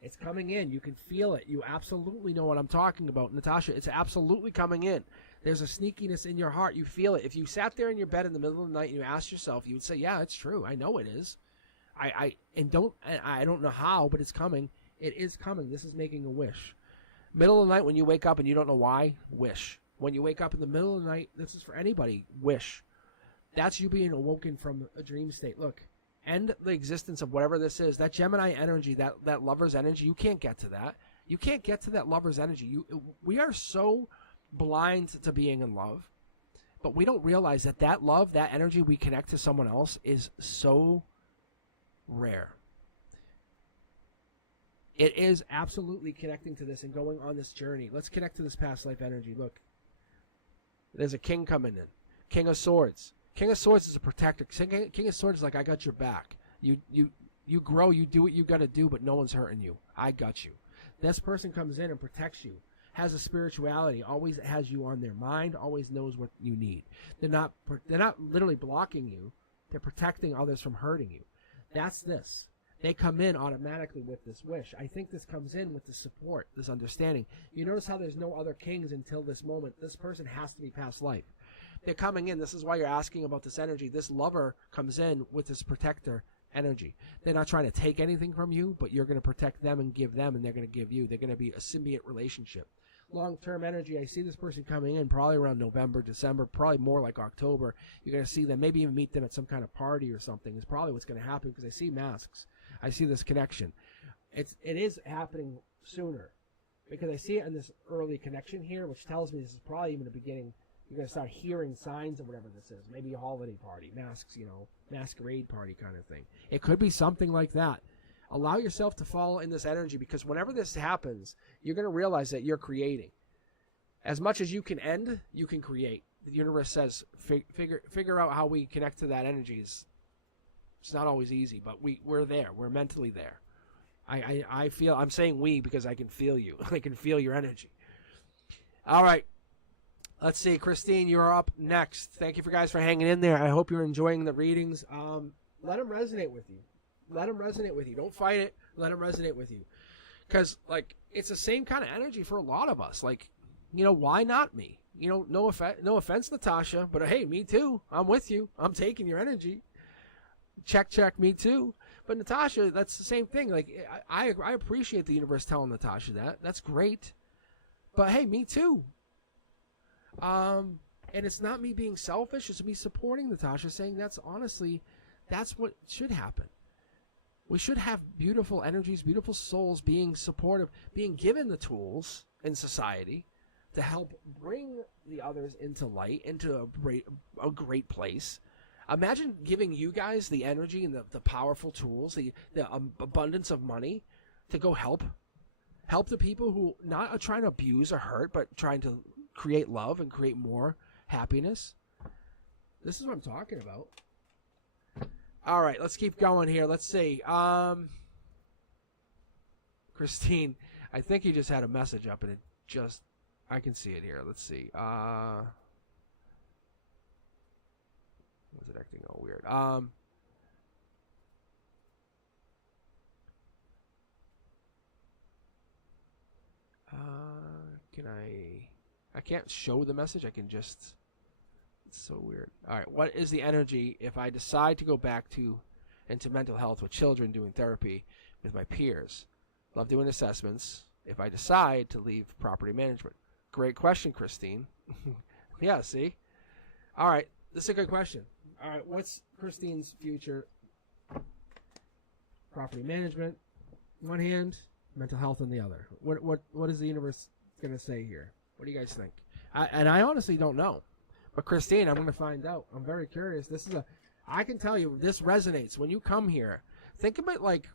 It's coming in. You can feel it. You absolutely know what I'm talking about. Natasha, it's absolutely coming in. There's a sneakiness in your heart. You feel it. If you sat there in your bed in the middle of the night and you asked yourself, you would say, yeah, it's true. I know it is. I don't know how, but it's coming. It is coming. This is making a wish. Middle of the night when you wake up and you don't know why, wish. When you wake up in the middle of the night, this is for anybody, wish. That's you being awoken from a dream state. Look, end the existence of whatever this is. That Gemini energy, that lover's energy, you can't get to that. You can't get to that lover's energy. We are so blind to being in love, but we don't realize that love, that energy we connect to someone else is so rare. It is absolutely connecting to this and going on this journey. Let's connect to this past life energy. Look, there's a king coming in. King of Swords. King of Swords is a protector. King of Swords is like, I got your back. You grow, you do what you got to do, but no one's hurting you. I got you. This person comes in and protects you. Has a spirituality, always has you on their mind, always knows what you need. They're not literally blocking you. They're protecting others from hurting you. That's this. They come in automatically with this wish. I think this comes in with the support, this understanding. You notice how there's no other kings until this moment. This person has to be past life. They're coming in. This is why you're asking about this energy. This lover comes in with this protector energy. They're not trying to take anything from you, but you're going to protect them and give them, and they're going to give you. They're going to be a symbiote relationship. Long-term energy, I see this person coming in probably around November, December, probably more like October. You're going to see them, maybe even meet them at some kind of party or something is probably what's going to happen because I see masks. I see this connection. It is happening sooner because I see it in this early connection here, which tells me this is probably even the beginning. You're going to start hearing signs of whatever this is. Maybe a holiday party, masks, masquerade party kind of thing. It could be something like that. Allow yourself to fall in this energy because whenever this happens, you're going to realize that you're creating. As much as you can end, you can create. The universe says figure out how we connect to that energy. It's not always easy, but we're there. We're mentally there. I feel, I'm saying we because I can feel you. I can feel your energy. All right. Let's see. Christine, you're up next. Thank you guys for hanging in there. I hope you're enjoying the readings. Let them resonate with you. Let them resonate with you. Don't fight it. Let them resonate with you. Because, it's the same kind of energy for a lot of us. Why not me? No offense, Natasha, but hey, me too. I'm with you. I'm taking your energy. Check, me too. But Natasha, that's the same thing. I appreciate the universe telling Natasha that. That's great. But hey, me too. And it's not me being selfish. It's me supporting Natasha, saying that's what should happen. We should have beautiful energies, beautiful souls being supportive, being given the tools in society to help bring the others into light, into a great place. Imagine giving you guys the energy and the powerful tools, the abundance of money to go help Help the people who not are trying to abuse or hurt, but trying to create love and create more happiness. This is what I'm talking about. All right, let's keep going here. Let's see. Christine, I think you just had a message up, and it just, I can see it here. Let's see. Was it acting all weird? Can I can't show the message. I can just, it's so weird. All right, what is the energy if I decide to go back into mental health with children, doing therapy with my peers? Love doing assessments. If I decide to leave property management. Great question, Christine. Yeah, see? All right, this is a good question. All right, what's Christine's future? Property management, one hand, mental health on the other. What is the universe going to say here? What do you guys think? I honestly don't know. But Christine, I'm going to find out. I'm very curious. I can tell you, this resonates. When you come here, think of it like,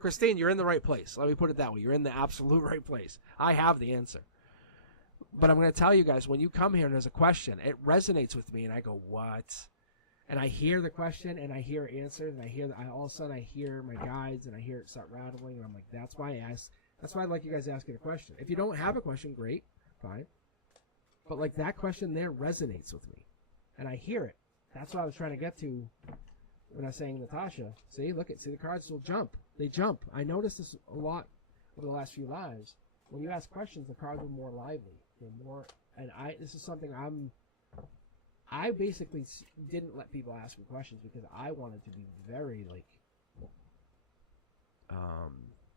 Christine, you're in the right place. Let me put it that way. You're in the absolute right place. I have the answer. But I'm going to tell you guys, when you come here and there's a question, it resonates with me, and I go, what? And I hear the question, and I hear answers, and all of a sudden I hear my guides, and I hear it start rattling, and I'm like, that's why I ask. That's why I like you guys asking a question. If you don't have a question, great, fine. But like that question there resonates with me, and I hear it. That's what I was trying to get to when I was saying Natasha. See, see the cards will jump. They jump. I noticed this a lot over the last few lives. When you ask questions, the cards are more lively. They're more, and this is something I basically didn't let people ask me questions because I wanted to be very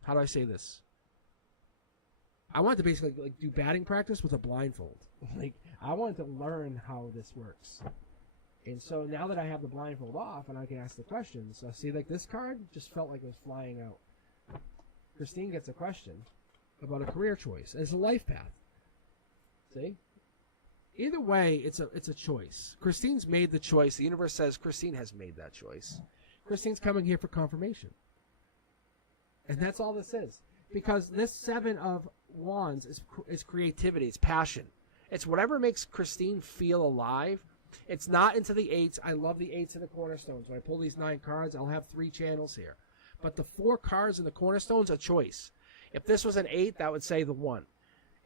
how do I say this? I wanted to basically do batting practice with a blindfold. I wanted to learn how this works. And so now that I have the blindfold off and I can ask the questions, see, this card just felt like it was flying out. Christine gets a question about a career choice. It's a life path. See? Either way, it's a choice. Christine's made the choice. The universe says Christine has made that choice. Christine's coming here for confirmation. And that's all this is. Because this 7 of Wands is creativity. It's passion. It's whatever makes Christine feel alive. It's not into the 8s. I love the 8s and the cornerstones. When I pull these 9 cards, I'll have 3 channels here. But the 4 cards in the cornerstones are choice. If this was an 8, that would say the 1.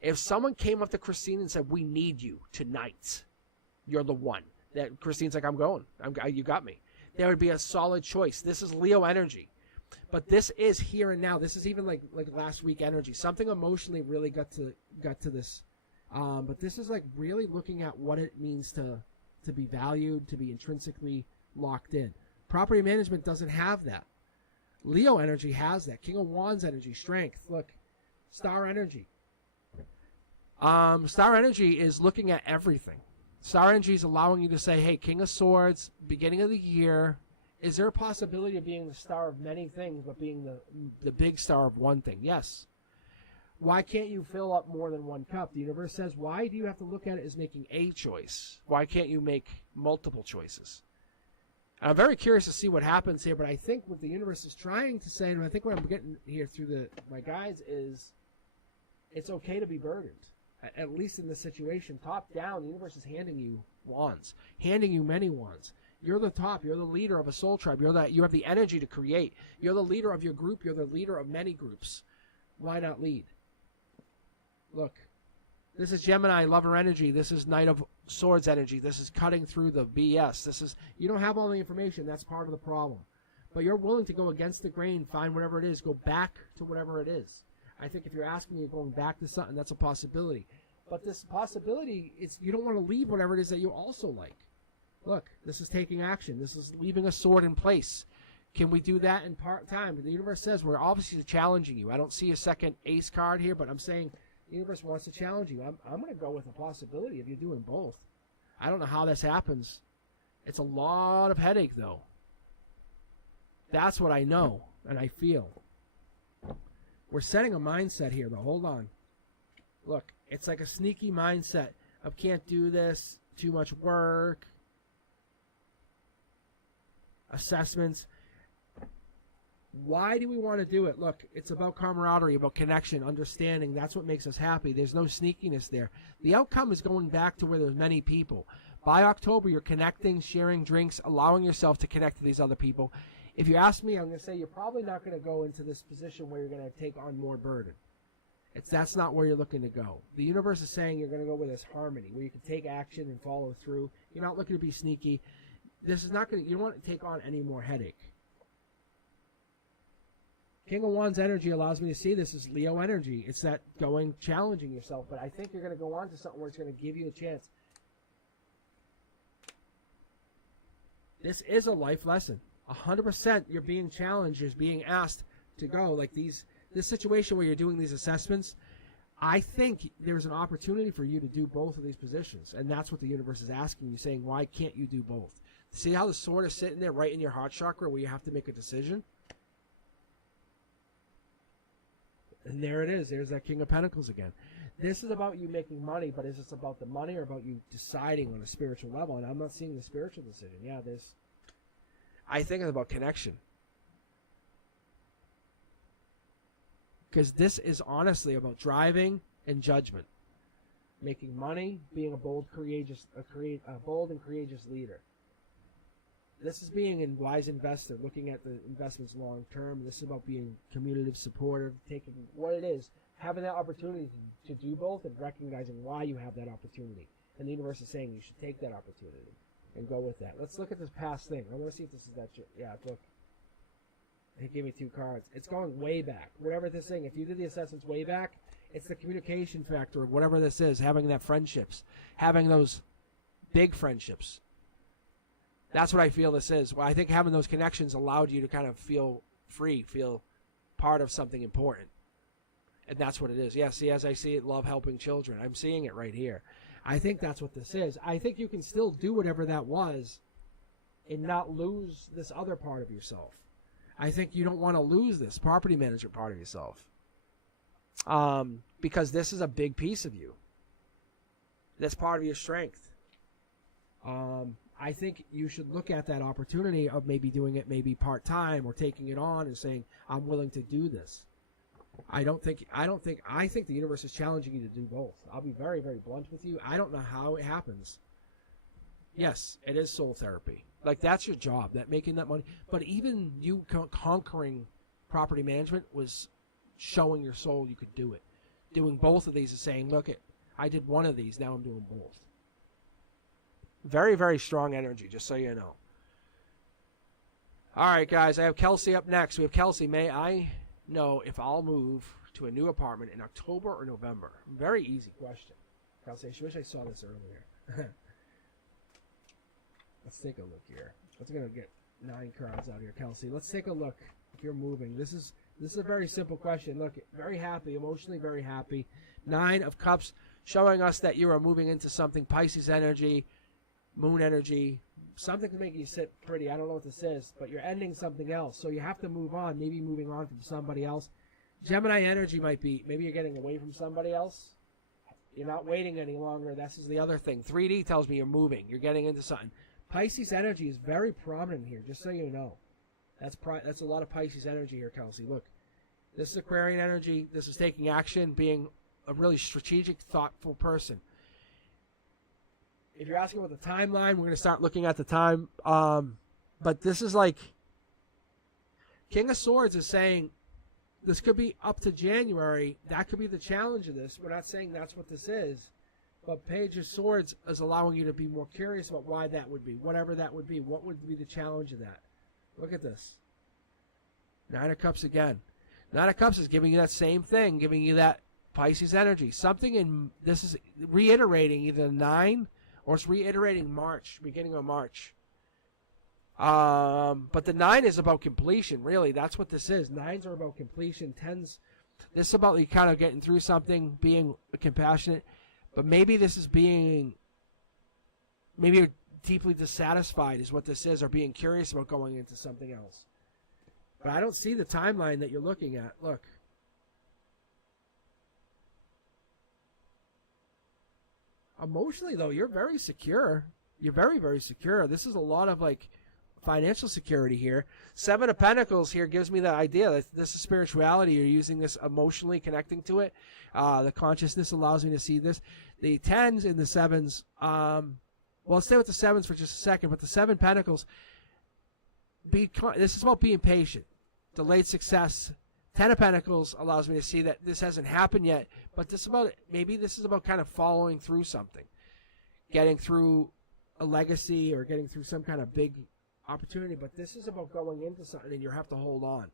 If someone came up to Christine and said, we need you tonight, you're the one. That Christine's like, I'm going. You got me. There would be a solid choice. This is Leo energy. But this is here and now. This is even like last week energy. Something emotionally really got to this. But this is really looking at what it means to be valued, to be intrinsically locked in. Property management doesn't have that. Leo energy has that. King of Wands energy, strength. Look, star energy. Star energy is looking at everything. Star energy is allowing you to say, hey, King of Swords, beginning of the year, is there a possibility of being the star of many things, but being the big star of one thing? Yes. Why can't you fill up more than one cup? The universe says, why do you have to look at it as making a choice? Why can't you make multiple choices? And I'm very curious to see what happens here, but I think what the universe is trying to say, and I think what I'm getting here through my guides, is it's okay to be burdened. At least in this situation, top down, the universe is handing you wands, handing you many wands. You're the top. You're the leader of a soul tribe. You have the energy to create. You're the leader of your group. You're the leader of many groups. Why not lead? Look, this is Gemini lover energy. This is Knight of Swords energy. This is cutting through the BS. You don't have all the information. That's part of the problem. But you're willing to go against the grain, find whatever it is, go back to whatever it is. I think if you're asking me, you're going back to something, that's a possibility. But this possibility, you don't want to leave whatever it is that you also like. Look, this is taking action. This is leaving a sword in place. Can we do that in part-time? The universe says we're obviously challenging you. I don't see a second ace card here, but I'm saying the universe wants to challenge you. I'm going to go with a possibility of you doing both. I don't know how this happens. It's a lot of headache, though. That's what I know and I feel. We're setting a mindset here, though. Hold on. Look, it's like a sneaky mindset of can't do this, too much work, assessments. Why do we want to do it? Look, it's about camaraderie, about connection, understanding. That's what makes us happy. There's no sneakiness there. The outcome is going back to where there's many people. By October, you're connecting, sharing drinks, allowing yourself to connect to these other people. If you ask me, I'm going to say you're probably not going to go into this position where you're going to take on more burden. That's not where you're looking to go. The universe is saying you're going to go with this harmony, where you can take action and follow through. You're not looking to be sneaky. This is not going to, you don't want to take on any more headache. King of Wands energy allows me to see this as Leo energy. It's that going, challenging yourself. But I think you're going to go on to something where it's going to give you a chance. This is a life lesson. 100% you're being challenged, you're being asked to go. Like this situation where you're doing these assessments, I think there's an opportunity for you to do both of these positions. And that's what the universe is asking you, saying, why can't you do both? See how the sword is sitting there right in your heart chakra where you have to make a decision? And there it is. There's that King of Pentacles again. This is about you making money, but is this about the money or about you deciding on a spiritual level? And I'm not seeing the spiritual decision. Yeah, I think it's about connection. Because this is honestly about driving and judgment. Making money, being a bold and courageous leader. This is being a wise investor, looking at the investments long term. This is about being communicative, supportive, taking what it is, having that opportunity to do both and recognizing why you have that opportunity. And the universe is saying you should take that opportunity and go with that. Let's look at this past thing. I want to see if this is that shit. Yeah, look. He gave me 2 cards. It's going way back. Whatever this thing, if you did the assessments way back, it's the communication factor of whatever this is, having that friendships, having those big friendships. That's what I feel this is. Well, I think having those connections allowed you to kind of feel free, feel part of something important. And that's what it is. Yeah, see, as I see it, love helping children. I'm seeing it right here. I think that's what this is. I think you can still do whatever that was and not lose this other part of yourself. I think you don't want to lose this property management part of yourself. Because this is a big piece of you. That's part of your strength. I think you should look at that opportunity of maybe doing it maybe part-time or taking it on and saying, I'm willing to do this. I think the universe is challenging you to do both. I'll be very, very blunt with you. I don't know how it happens. Yes, it is soul therapy. Like, that's your job, that making that money. But even you conquering property management was showing your soul you could do it. Doing both of these is saying, look, I did one of these, now I'm doing both. Very, very strong energy, just so you know. All right, guys, I have Kelsey up next. We have Kelsey. May I know if I'll move to a new apartment in October or November? Very easy question. Kelsey, I wish I saw this earlier. Let's take a look here. Let's going to get 9 cards out here, Kelsey. Let's take a look. If you're moving, this is a very simple question. Look, very happy, emotionally very happy. 9 of Cups, showing us that you are moving into something. Pisces energy, Moon energy, something to make you sit pretty. I don't know what this is, but you're ending something else. So you have to move on, maybe moving on from somebody else. Gemini energy might be, maybe you're getting away from somebody else. You're not waiting any longer. This is the other thing. 3D tells me you're moving. You're getting into something. Pisces energy is very prominent here, just so you know. That's a lot of Pisces energy here, Kelsey. Look, this is Aquarian energy. This is taking action, being a really strategic, thoughtful person. If you're asking about the timeline, we're going to start looking at the time. But this is like, King of Swords is saying this could be up to January. That could be the challenge of this. We're not saying that's what this is. But Page of Swords is allowing you to be more curious about why that would be. Whatever that would be. What would be the challenge of that? Look at this. 9 of Cups again. 9 of Cups is giving you that same thing. Giving you that Pisces energy. Something in, this is reiterating either 9 or it's reiterating March. Beginning of March. But the 9 is about completion, really. That's what this is. 9s are about completion. 10s, this is about you kind of getting through something, being compassionate. But maybe this is maybe you're deeply dissatisfied is what this is, or being curious about going into something else. But I don't see the timeline that you're looking at. Look. Emotionally, though, you're very secure. You're very, very secure. This is a lot of, like, financial security here. Seven of Pentacles here gives me that idea that this is spirituality. You're using this emotionally, connecting to it. The consciousness allows me to see this. The tens and the sevens, well, let's stay with the sevens for just a second, but the seven Pentacles, this is about being patient. Delayed success. Ten of Pentacles allows me to see that this hasn't happened yet, but maybe this is about kind of following through something. Getting through a legacy or getting through some kind of big opportunity, but this is about going into something and you have to hold on.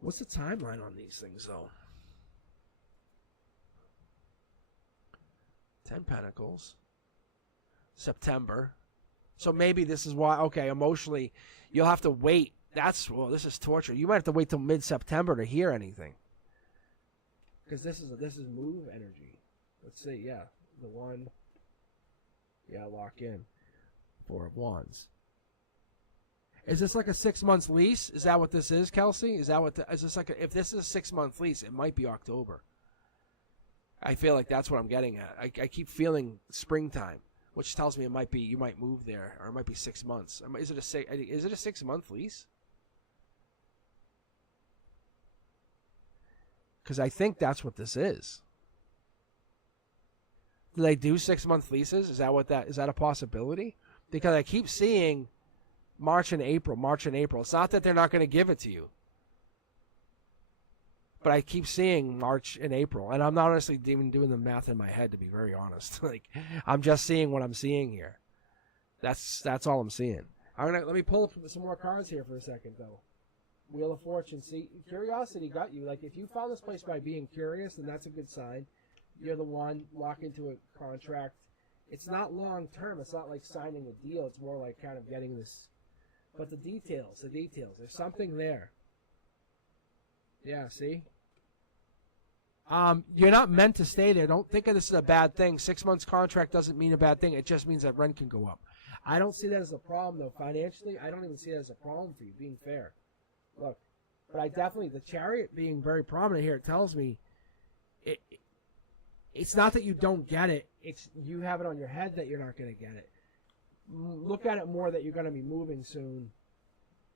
What's the timeline on these things, though? 10 Pentacles. September. So maybe this is why, okay, emotionally, you'll have to wait. This is torture. You might have to wait till mid-September to hear anything. Because this is move energy. Let's see, yeah. The one. Yeah, lock in. Four of Wands. Is this like a 6 months lease? Is that what this is, Kelsey? Is this like if this is a 6 month lease, it might be October. I feel like that's what I'm getting at. I keep feeling springtime, which tells me you might move there, or it might be 6 months. Is it a 6 month lease? Because I think that's what this is. Do they do 6 month leases? Is that a possibility? Because I keep seeing March and April. It's not that they're not going to give it to you, but I keep seeing March and April, and I'm not honestly even doing the math in my head, to be very honest. Like, I'm just seeing what I'm seeing here. That's all I'm seeing. Let me pull up some more cards here for a second, though. Wheel of Fortune. See, curiosity got you. Like, if you found this place by being curious, then that's a good sign. You're the one, lock into a contract. It's not long term. It's not like signing a deal. It's more like kind of getting this. But the details. There's something there. Yeah, see? You're not meant to stay there. Don't think of this as a bad thing. 6 months contract doesn't mean a bad thing. It just means that rent can go up. I don't see that as a problem, though. Financially, I don't even see that as a problem for you, being fair. Look, but I definitely, the Chariot being very prominent here, it tells me it's not that you don't get it. It's you have it on your head that you're not going to get it. Look at it more that you're going to be moving soon,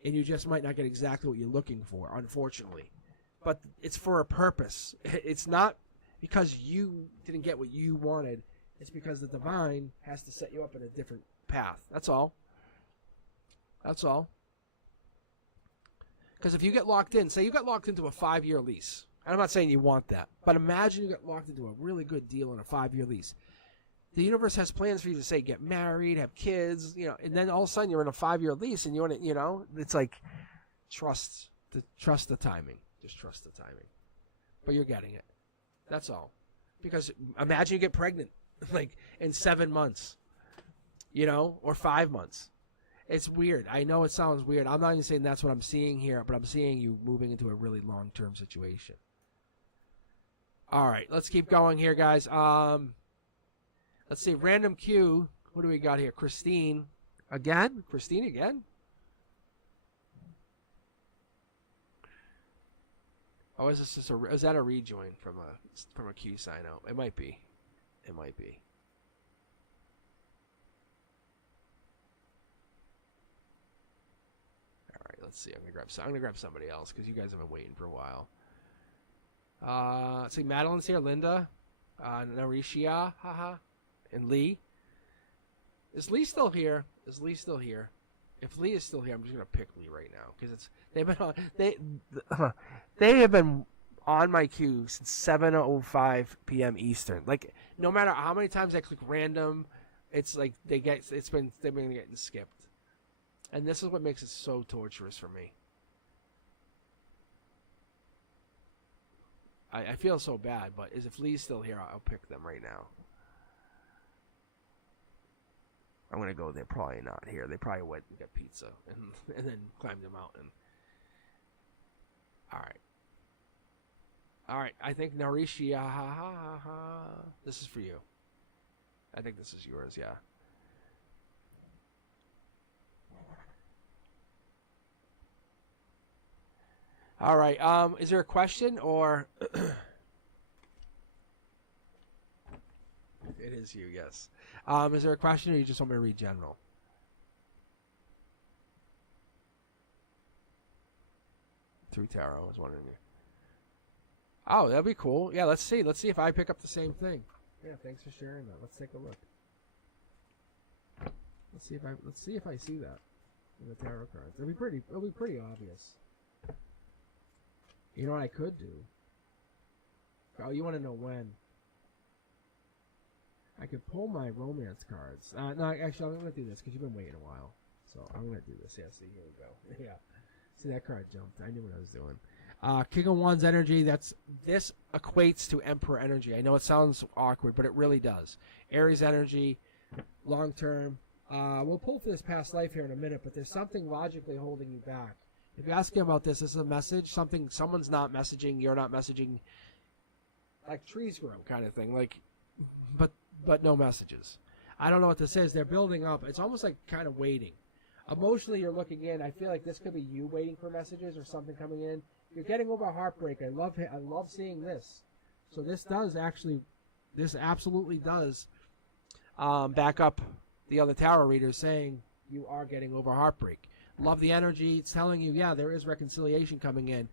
and you just might not get exactly what you're looking for, unfortunately. But it's for a purpose. It's not because you didn't get what you wanted. It's because the divine has to set you up in a different path. That's all. That's all. Because if you get locked in, say you got locked into a 5-year lease. I'm not saying you want that, but imagine you get locked into a really good deal on a 5-year lease. The universe has plans for you to, say, get married, have kids, and then all of a sudden you're in a 5-year lease and you want to, it's like trust the timing. Just trust the timing. But you're getting it. That's all. Because imagine you get pregnant, like in 7 months, or 5 months. It's weird. I know it sounds weird. I'm not even saying that's what I'm seeing here, but I'm seeing you moving into a really long-term situation. All right, let's keep going here, guys. Let's see. Random Q. What do we got here? Christine again? Christine again? Oh, is that a rejoin from a Q sign out? It might be. It might be. All right, let's see. I'm gonna grab somebody else because you guys have been waiting for a while. Let's see. Madeline's here. Linda, Narisha, haha, and Lee. Is Lee still here? If Lee is still here, I'm just gonna pick Lee right now because they have been on my queue since 7:05 p.m. Eastern. Like, no matter how many times I click random, it's like they've been getting skipped, and this is what makes it so torturous for me. I feel so bad, but if Lee's still here, I'll pick them right now. I'm going to go, they're probably not here. They probably went and got pizza and then climbed the mountain. All right. I think Narisha, this is for you. I think this is yours, yeah. All right. Is there a question or... It is you, yes. Is there a question or you just want me to read general? through tarot. I was wondering. Oh, that'd be cool. Yeah, let's see. Let's see if I pick up the same thing. Yeah, thanks for sharing that. Let's take a look. Let's see if I see that in the tarot cards. It'll be pretty obvious. You know what I could do? Oh, you want to know when? I could pull my romance cards. No, actually, I'm going to do this because you've been waiting a while. So I'm going to do this. Yeah, see, here we go. Yeah. See, that card jumped. I knew what I was doing. King of Wands energy, this equates to Emperor energy. I know it sounds awkward, but it really does. Aries energy, long term. We'll pull for this past life here in a minute, but there's something logically holding you back. If you're asking about this is a message, someone's not messaging, you're not messaging, like trees grow kind of thing, like, but no messages. I don't know what this is. They're building up. It's almost like kind of waiting. Emotionally, you're looking in. I feel like this could be you waiting for messages or something coming in. You're getting over heartbreak. I love seeing this. So this absolutely does back up the other tarot readers saying you are getting over heartbreak. Love the energy. It's telling you, yeah, there is reconciliation coming in.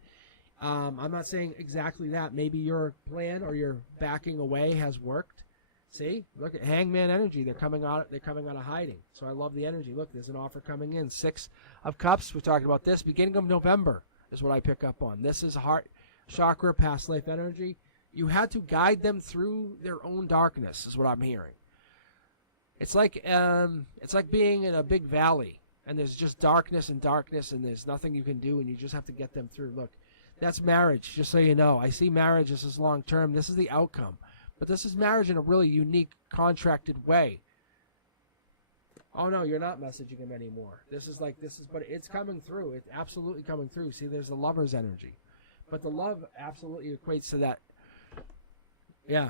I'm not saying exactly that. Maybe your plan or your backing away has worked. See, look at Hangman energy. They're coming out of hiding. So I love the energy. Look, there's an offer coming in. 6 of Cups. We're talking about this beginning of November is what I pick up on. This is heart chakra, past life energy. You had to guide them through their own darkness, is what I'm hearing. It's like being in a big valley, and there's just darkness, and there's nothing you can do, and you just have to get them through. Look, that's marriage, just so you know. I see marriage as long term. This is the outcome. But this is marriage in a really unique, contracted way. Oh, no, you're not messaging him anymore. But it's coming through. It's absolutely coming through. See, there's the lover's energy. But the love absolutely equates to that. Yeah,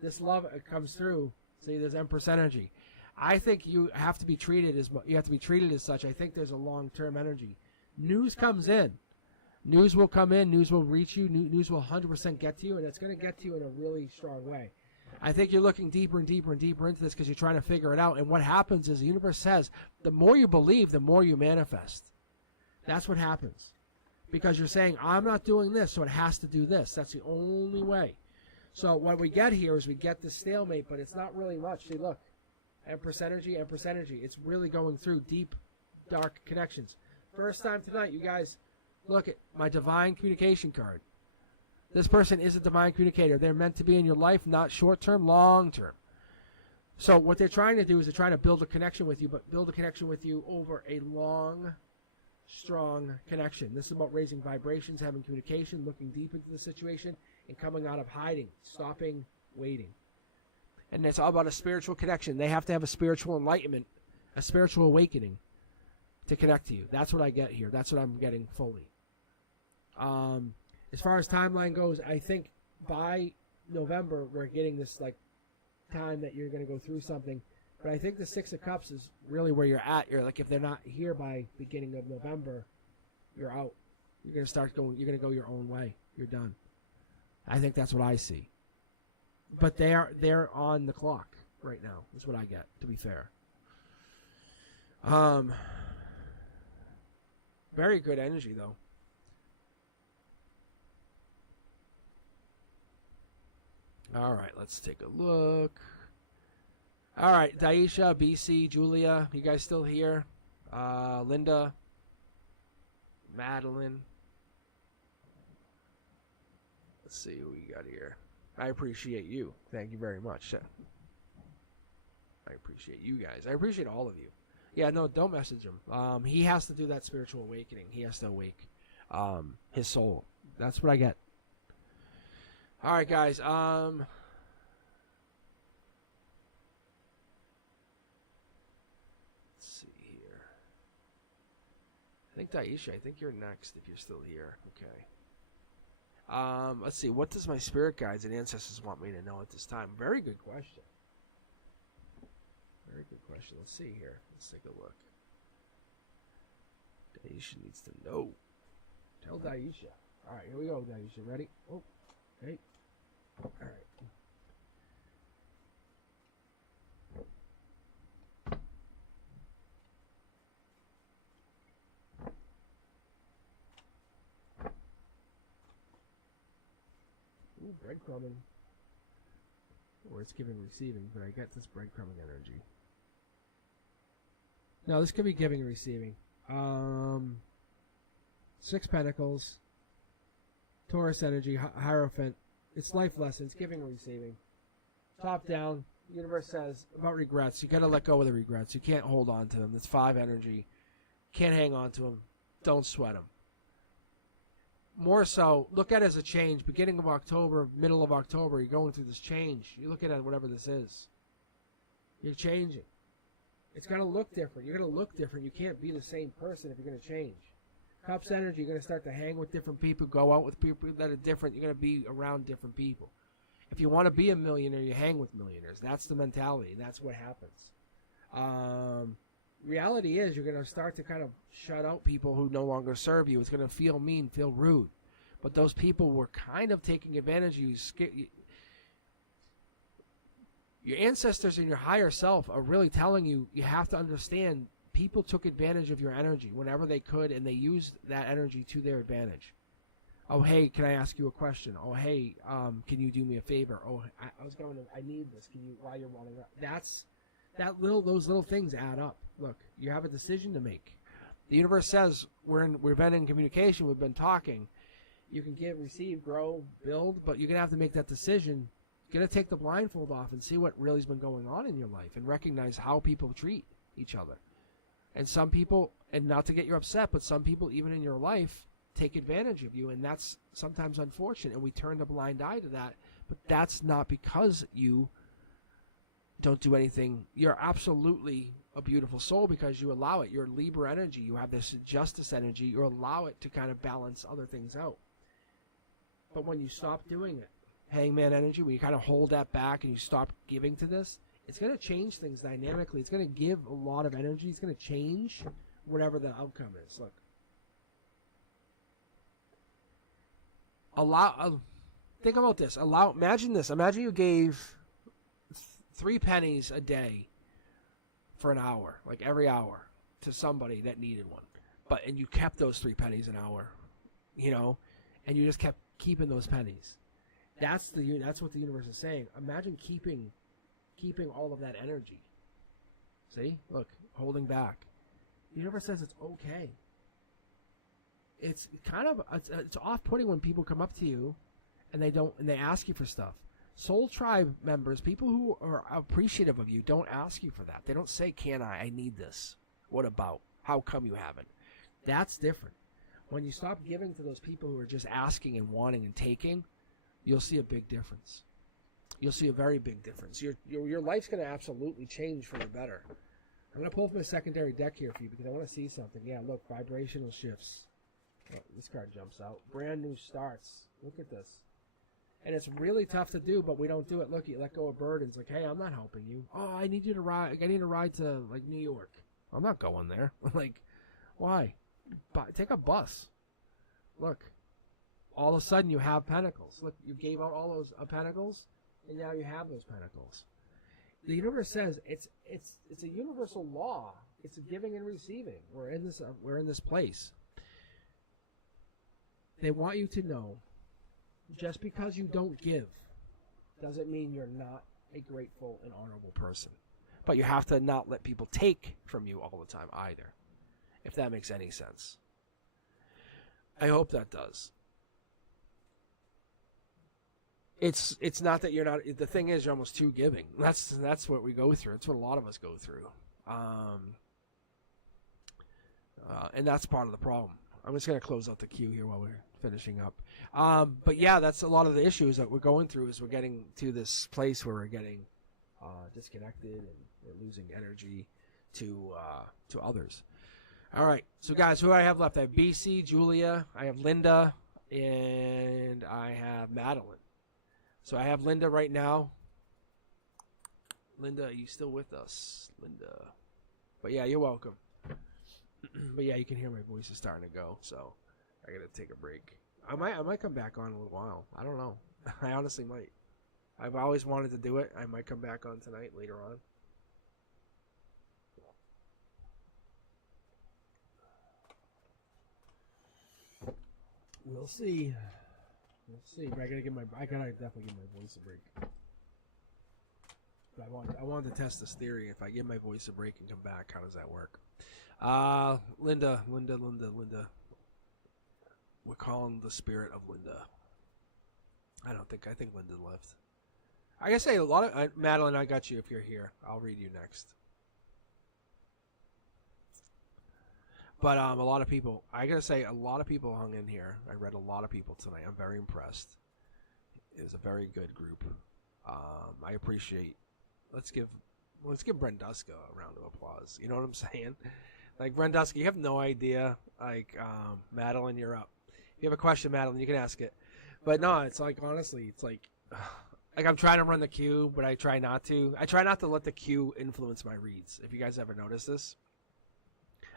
this love comes through. See, there's Empress energy. I think you have to be treated as such. I think there's a long-term energy. News comes in. News will come in. News will reach you. News will 100% get to you, and it's going to get to you in a really strong way. I think you're looking deeper and deeper and deeper into this because you're trying to figure it out. And what happens is the universe says, the more you believe, the more you manifest. That's what happens. Because you're saying, I'm not doing this, so it has to do this. That's the only way. So what we get here is we get this stalemate, but it's not really much. See, look. Empress energy, Empress energy. It's really going through deep, dark connections. First time tonight, you guys, look at my divine communication card. This person is a divine communicator. They're meant to be in your life, not short-term, long-term. So what they're trying to do is they're trying to build a connection with you, but build a connection with you over a long, strong connection. This is about raising vibrations, having communication, looking deep into the situation, and coming out of hiding, stopping waiting. And it's all about a spiritual connection. They have to have a spiritual enlightenment, a spiritual awakening to connect to you. That's what I get here. That's what I'm getting fully. As far as timeline goes, I think by November we're getting this like time that you're going to go through something. But I think the 6 of Cups is really where you're at. You're like, if they're not here by beginning of November, you're out. You're going to start going. You're going to go your own way. You're done. I think that's what I see. But they're on the clock right now. That's what I get, to be fair. Very good energy, though. All right, let's take a look. All right, Daisha, BC, Julia, you guys still here? Linda, Madeline. Let's see who we got here. I appreciate you. Thank you very much. I appreciate you guys. I appreciate all of you. Yeah, no, don't message him. He has to do that spiritual awakening. He has to awake his soul. That's what I get. All right, guys. Let's see here. I think Daisha, I think you're next if you're still here. Okay. Let's see. What does my spirit guides and ancestors want me to know at this time? Very good question. Very good question. Let's see here. Let's take a look. Daisha needs to know. Tell Daisha. All right, here we go, Daisha. Ready? Oh, hey. All right. breadcrumbing. Or it's giving receiving, but I get this breadcrumbing energy. No, this could be giving and receiving. 6 Pentacles. Taurus energy, Hierophant. It's life lessons, giving and receiving. Top down. The universe says about regrets. You got to let go of the regrets. You can't hold on to them. That's 5 energy. Can't hang on to them. Don't sweat them. More so, look at it as a change. Beginning of October, middle of October, you're going through this change. You look at it whatever this is. You're changing. It's going to look different. You're going to look different. You can't be the same person if you're going to change. Cups energy, you're going to start to hang with different people, go out with people that are different. You're going to be around different people. If you want to be a millionaire, you hang with millionaires. That's the mentality. That's what happens. Reality is you're going to start to kind of shut out people who no longer serve you. It's going to feel mean, feel rude. But those people were kind of taking advantage of you. Your ancestors and your higher self are really telling you, you have to understand, people took advantage of your energy whenever they could, and they used that energy to their advantage. Oh, hey, can I ask you a question? Oh, hey, can you do me a favor? Oh, I need this. Can you, while you're running up? Those little things add up. Look, you have a decision to make. The universe says we've been in communication, we've been talking. You can give, receive, grow, build, but you're going to have to make that decision. You're going to take the blindfold off and see what really has been going on in your life and recognize how people treat each other. And some people, and not to get you upset, but some people even in your life take advantage of you, and that's sometimes unfortunate, and we turn a blind eye to that. But that's not because you don't do anything. You're absolutely a beautiful soul because you allow it. You're Libra energy. You have this justice energy. You allow it to kind of balance other things out. But when you stop doing it, Hangman energy, when you kind of hold that back and you stop giving to this, it's going to change things dynamically. It's going to give a lot of energy. It's going to change whatever the outcome is. Look. Think about this. Imagine this. Imagine you gave 3 pennies a day for an hour, like every hour, to somebody that needed one. And you kept those 3 pennies an hour, and you just kept keeping those pennies. That's what the universe is saying. Imagine keeping all of that energy. See? Look, holding back. The universe says it's okay. It's kind of it's off-putting when people come up to you and they ask you for stuff. Soul Tribe members, people who are appreciative of you, don't ask you for that. They don't say, "Can I need this? What about? How come you haven't?" That's different. When you stop giving to those people who are just asking and wanting and taking, you'll see a big difference. You'll see a very big difference. Your life's going to absolutely change for the better. I'm going to pull up my secondary deck here for you because I want to see something. Yeah, look, vibrational shifts. Oh, this card jumps out. Brand new starts. Look at this. And it's really tough to do, but we don't do it. Look, you let go of burdens. Like, hey, I'm not helping you. Oh, I need you to ride. I need a ride to, like, New York. I'm not going there. Like, why? Take a bus. Look. All of a sudden, you have pentacles. Look, you gave out all those pentacles, and now you have those pentacles. The universe says it's a universal law. It's a giving and receiving. We're in this place. They want you to know, just because you don't give doesn't mean you're not a grateful and honorable person. But you have to not let people take from you all the time either, if that makes any sense. I hope that does. It's not that you're not. The thing is, you're almost too giving. That's what we go through. It's what a lot of us go through, and that's part of the problem. I'm just going to close out the queue here while we're finishing up. But yeah, that's a lot of the issues that we're going through. Is we're getting to this place where we're getting disconnected and we're losing energy to others. All right, so guys, who do I have left? I have BC, Julia, I have Linda, and I have Madeline. So I have Linda right now. Linda, are you still with us? Linda. But yeah, you're welcome. But yeah, you can hear my voice is starting to go, so I gotta take a break. I might come back on in a little while. I don't know. I honestly might. I've always wanted to do it. I might come back on tonight later on. We'll see. Let's see, but I gotta definitely give my voice a break. I wanted to test this theory. If I give my voice a break and come back, how does that work? Linda. We're calling the spirit of Linda. I think Linda left. I gotta say, a lot of Madeline, I got you if you're here. I'll read you next. But a lot of people, I gotta say, a lot of people hung in here. I read a lot of people tonight. I'm very impressed. It was a very good group. I appreciate. Let's give Brenduska a round of applause. You know what I'm saying? Like, Brenduska, you have no idea. Like, Madeline, you're up. If you have a question, Madeline, you can ask it. But no, it's like, honestly, it's like I'm trying to run the queue, but I try not to. I try not to let the queue influence my reads. If you guys ever notice this,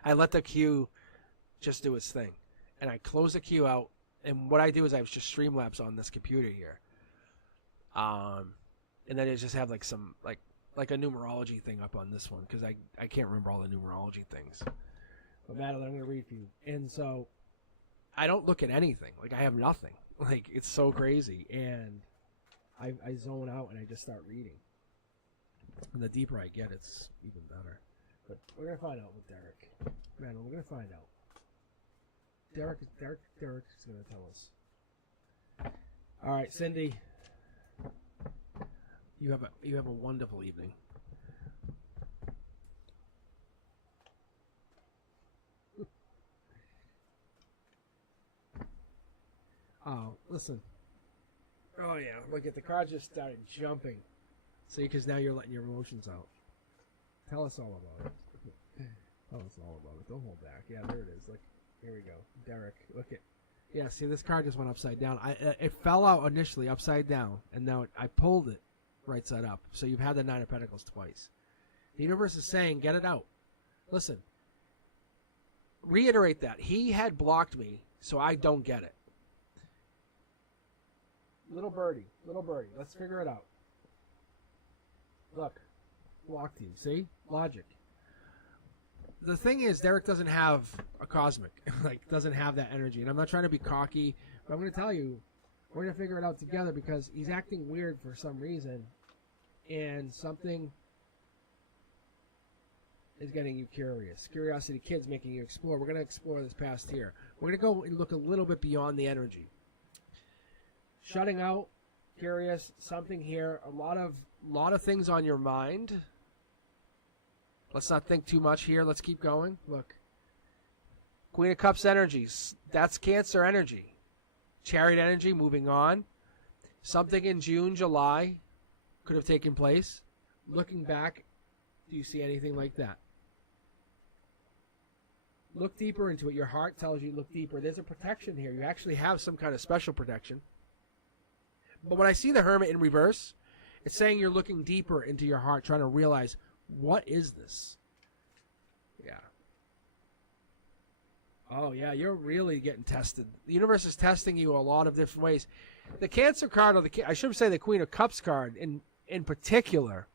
I let the queue just do its thing, and I close the queue out. And what I do is I just Streamlabs on this computer here, and then I just have like some like a numerology thing up on this one because I can't remember all the numerology things. But Madeline, I'm gonna read for you, and so I don't look at anything. Like, I have nothing. Like, it's so crazy, and I zone out and I just start reading. And the deeper I get, it's even better. But we're gonna find out with Derek. Man, we're gonna find out. Derek is gonna tell us. All right, Cindy. You have a wonderful evening. Oh, listen. Oh yeah, look at the car just started jumping. See, because now you're letting your emotions out. Tell us all about it. Tell us all about it. Don't hold back. Yeah, there it is. Look, here we go. Derek, look at. Yeah, see, this car just went upside down. It fell out initially upside down, and now I pulled it right side up. So you've had the Nine of Pentacles twice. The universe is saying, get it out. Listen. Reiterate that. He had blocked me, so I don't get it. Little birdie, let's figure it out. Look, blocked you, see? Logic. The thing is, Derek doesn't have a cosmic, like, doesn't have that energy. And I'm not trying to be cocky, but I'm going to tell you, we're going to figure it out together because he's acting weird for some reason. And something is getting you curious. Curiosity Kid's making you explore. We're going to explore this past here. We're going to go and look a little bit beyond the energy. Shutting out, curious, something here, a lot of things on your mind. Let's not think too much here. Let's keep going. Look. Queen of Cups energies. That's Cancer energy. Chariot energy, moving on. Something in June, July could have taken place. Looking back, do you see anything like that? Look deeper into it. Your heart tells you look deeper. There's a protection here. You actually have some kind of special protection. But when I see the Hermit in reverse, it's saying you're looking deeper into your heart, trying to realize, what is this? Yeah. Oh, yeah, you're really getting tested. The universe is testing you a lot of different ways. The Cancer card, or I should say the Queen of Cups card in particular,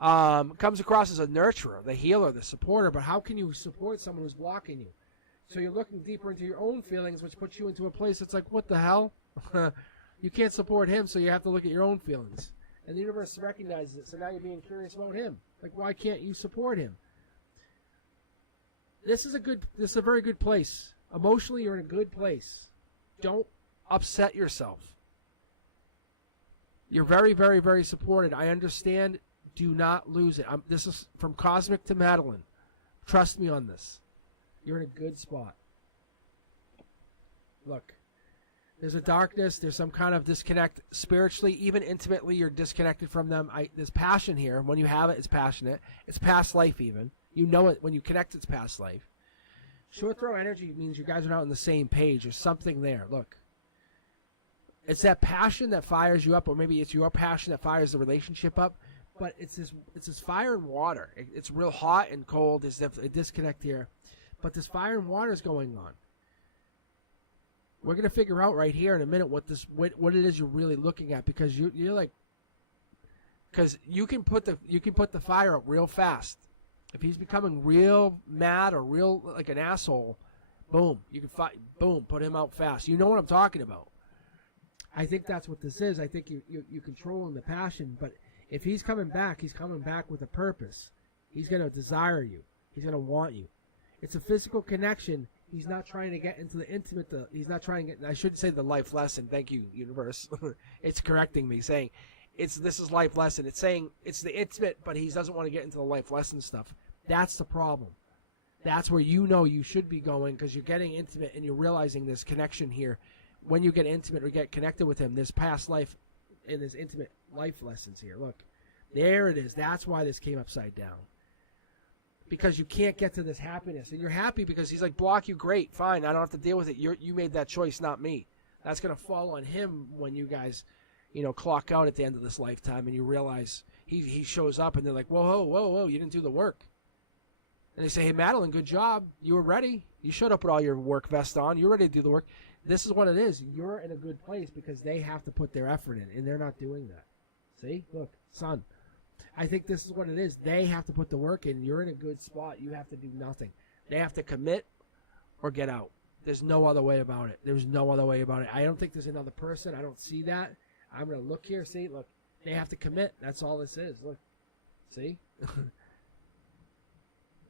comes across as a nurturer, the healer, the supporter. But how can you support someone who's blocking you? So you're looking deeper into your own feelings, which puts you into a place that's like, what the hell? You can't support him, so you have to look at your own feelings. And the universe recognizes it, so now you're being curious about him. Like, why can't you support him? This is a very good place. Emotionally, you're in a good place. Don't upset yourself. You're very, very, very supported. I understand. Do not lose it. This is from Cosmic to Madeline. Trust me on this. You're in a good spot. Look. There's a darkness. There's some kind of disconnect spiritually, even intimately. You're disconnected from them. There's passion here. When you have it, it's passionate. It's past life even. You know it. When you connect, it's past life. Short throw energy means you guys are not on the same page. There's something there. Look. It's that passion that fires you up, or maybe it's your passion that fires the relationship up. But it's this fire and water. It's real hot and cold. There's a disconnect here. But this fire and water is going on. We're gonna figure out right here in a minute what it is you're really looking at, because you're like, because you can put the fire up real fast. If he's becoming real mad or real like an asshole, boom, you can put him out fast. You know what I'm talking about. I think that's what this is. I think you controlling the passion, but if he's coming back with a purpose. He's going to desire you. He's going to want you. It's a physical connection. He's not trying to get into the intimate. He's not trying to get. I shouldn't say the life lesson. Thank you, universe. It's correcting me, saying this is life lesson. It's saying it's the intimate, but he doesn't want to get into the life lesson stuff. That's the problem. That's where you should be going, because you're getting intimate and you're realizing this connection here. When you get intimate or get connected with him, there's past life and there's intimate life lessons here. Look, there it is. That's why this came upside down. Because you can't get to this happiness. And you're happy because he's like, block you, great, fine, I don't have to deal with it. You made that choice, not me. That's going to fall on him when you guys, clock out at the end of this lifetime and you realize he shows up and they're like, whoa, you didn't do the work. And they say, hey, Madeline, good job. You were ready. You showed up with all your work vest on. You're ready to do the work. This is what it is. You're in a good place because they have to put their effort in, and they're not doing that. See? Look, son. I think this is what it is. They have to put the work in. You're in a good spot. You have to do nothing. They have to commit or get out. There's no other way about it. There's no other way about it. I don't think there's another person. I don't see that. I'm going to look here. See? Look. They have to commit. That's all this is. Look. See?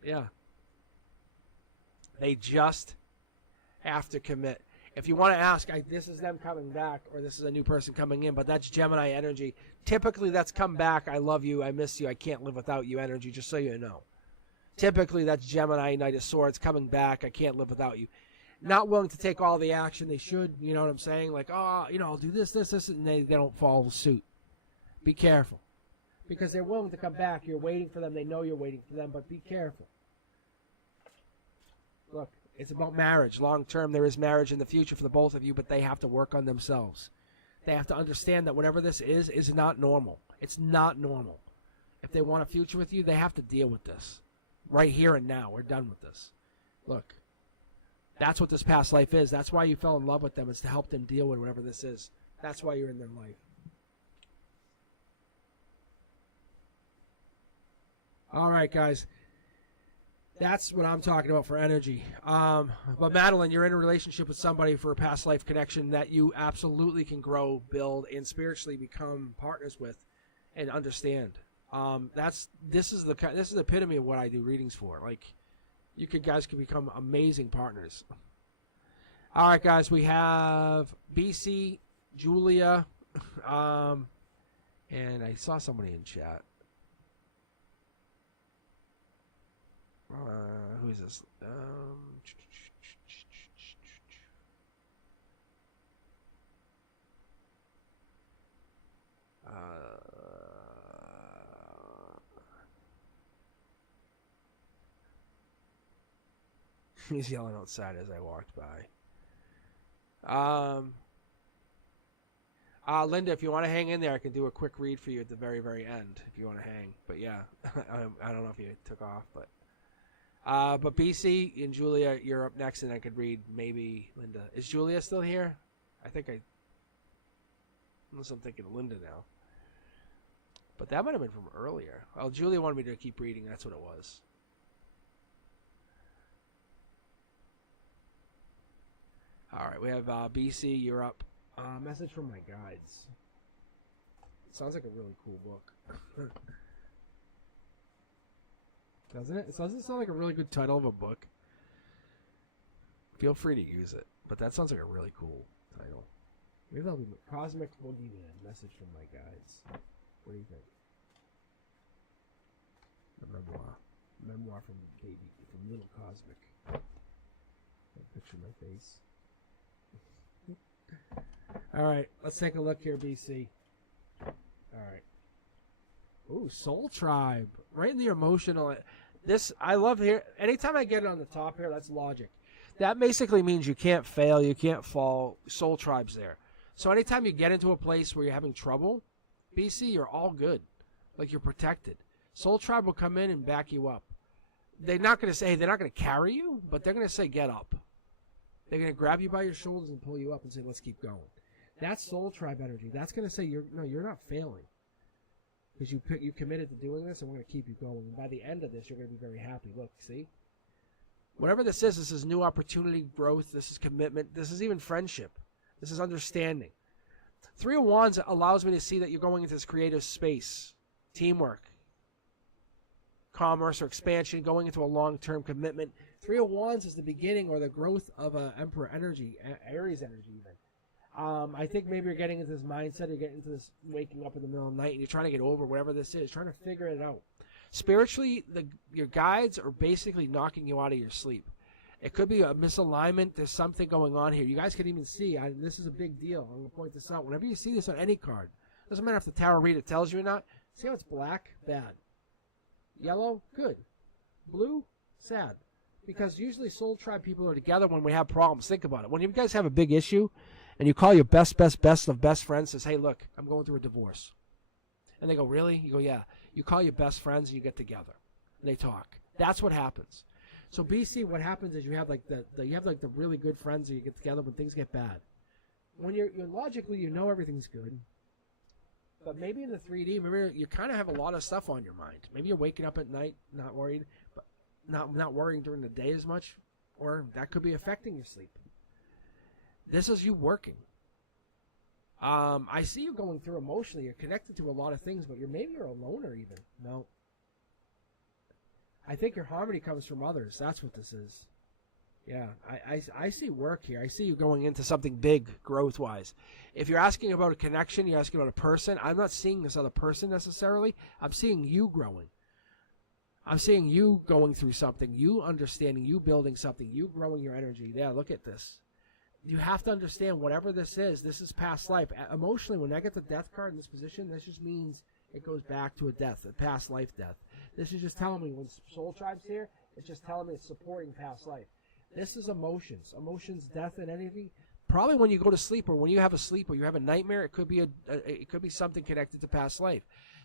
Yeah. They just have to commit. If you want to ask, this is them coming back or this is a new person coming in, but that's Gemini energy. Typically, that's come back. I love you. I miss you. I can't live without you energy, just so you know. Typically, that's Gemini, Knight of Swords, coming back. I can't live without you. Not willing to take all the action they should. You know what I'm saying? Like, I'll do this, and they don't follow suit. Be careful. Because they're willing to come back. You're waiting for them. They know you're waiting for them, but be careful. Look, it's about marriage. Long term, there is marriage in the future for the both of you, but they have to work on themselves. They have to understand that whatever this is not normal. It's not normal. If they want a future with you, they have to deal with this. Right here and now. We're done with this. Look, that's what this past life is. That's why you fell in love with them. It's to help them deal with whatever this is. That's why you're in their life. All right, guys. That's what I'm talking about for energy. But Madeline, you're in a relationship with somebody for a past life connection that you absolutely can grow, build, and spiritually become partners with and understand. This is the epitome of what I do readings for. Like, guys can become amazing partners. All right, guys, we have BC, Julia, and I saw somebody in chat. Who is this? He's yelling outside as I walked by. Linda, if you want to hang in there, I can do a quick read for you at the very, very end if you want to hang. But yeah, I don't know if you took off, but BC and Julia, you're up next, and I could read maybe Linda. Is Julia still here? Unless I'm thinking of Linda now. But that might have been from earlier. Well, Julia wanted me to keep reading. That's what it was. All right, we have BC, you're up. Message from my guides. Sounds like a really cool book. Doesn't it? Doesn't it sound like a really good title of a book? Feel free to use it, but that sounds like a really cool title. Maybe that'll be Cosmic Boogeyman. Message from my guides. What do you think? A memoir from Little Cosmic. Picture my face. All right, let's take a look here, BC. All right. Ooh, Soul Tribe. Right in the emotional. This, I love here. Anytime I get it on the top here, that's logic. That basically means you can't fail, you can't fall. Soul Tribe's there. So anytime you get into a place where you're having trouble, BC, you're all good. Like, you're protected. Soul Tribe will come in and back you up. They're not going to carry you, but they're going to say, get up. They're going to grab you by your shoulders and pull you up and say, let's keep going. That's Soul Tribe energy. That's going to say, you're not failing. Because you committed to doing this, and we're going to keep you going. And by the end of this, you're going to be very happy. Look, see? Whatever this is new opportunity, growth, this is commitment, this is even friendship. This is understanding. Three of Wands allows me to see that you're going into this creative space, teamwork, commerce or expansion, going into a long-term commitment. Three of Wands is the beginning or the growth of an Emperor energy, Aries energy even. I think maybe you're getting into this mindset, you're getting into this waking up in the middle of the night and you're trying to get over whatever this is, trying to figure it out. Spiritually, your guides are basically knocking you out of your sleep. It could be a misalignment. There's something going on here. You guys can even see, and this is a big deal. I'm going to point this out. Whenever you see this on any card, doesn't matter if the tarot reader tells you or not, see how it's black? Bad. Yellow? Good. Blue? Sad. Because usually soul tribe people are together when we have problems. Think about it. When you guys have a big issue and you call your best of best friends and says, hey, look, I'm going through a divorce. And they go, really? You go, yeah. You call your best friends and you get together. And they talk. That's what happens. So BC, what happens is you have like the really good friends that you get together when things get bad. When you're logically, you know everything's good. But maybe in the 3D, maybe you kind of have a lot of stuff on your mind. Maybe you're waking up at night, not worried, but not worrying during the day as much, or that could be affecting your sleep. This is you working. I see you going through emotionally. You're connected to a lot of things, but maybe you're a loner even. No. I think your harmony comes from others. That's what this is. Yeah, I see work here. I see you going into something big growth-wise. If you're asking about a connection, you're asking about a person, I'm not seeing this other person necessarily. I'm seeing you growing. I'm seeing you going through something, you understanding, you building something, you growing your energy. Yeah, look at this. You have to understand whatever this is past life. Emotionally, when I get the death card in this position, this just means it goes back to a death, a past life death. This is just telling me when Soul Tribe's here, it's just telling me it's supporting past life. This is emotions. Emotions, death, and anything. Probably when you go to sleep or when you have a sleep or you have a nightmare, it could be something connected to past life.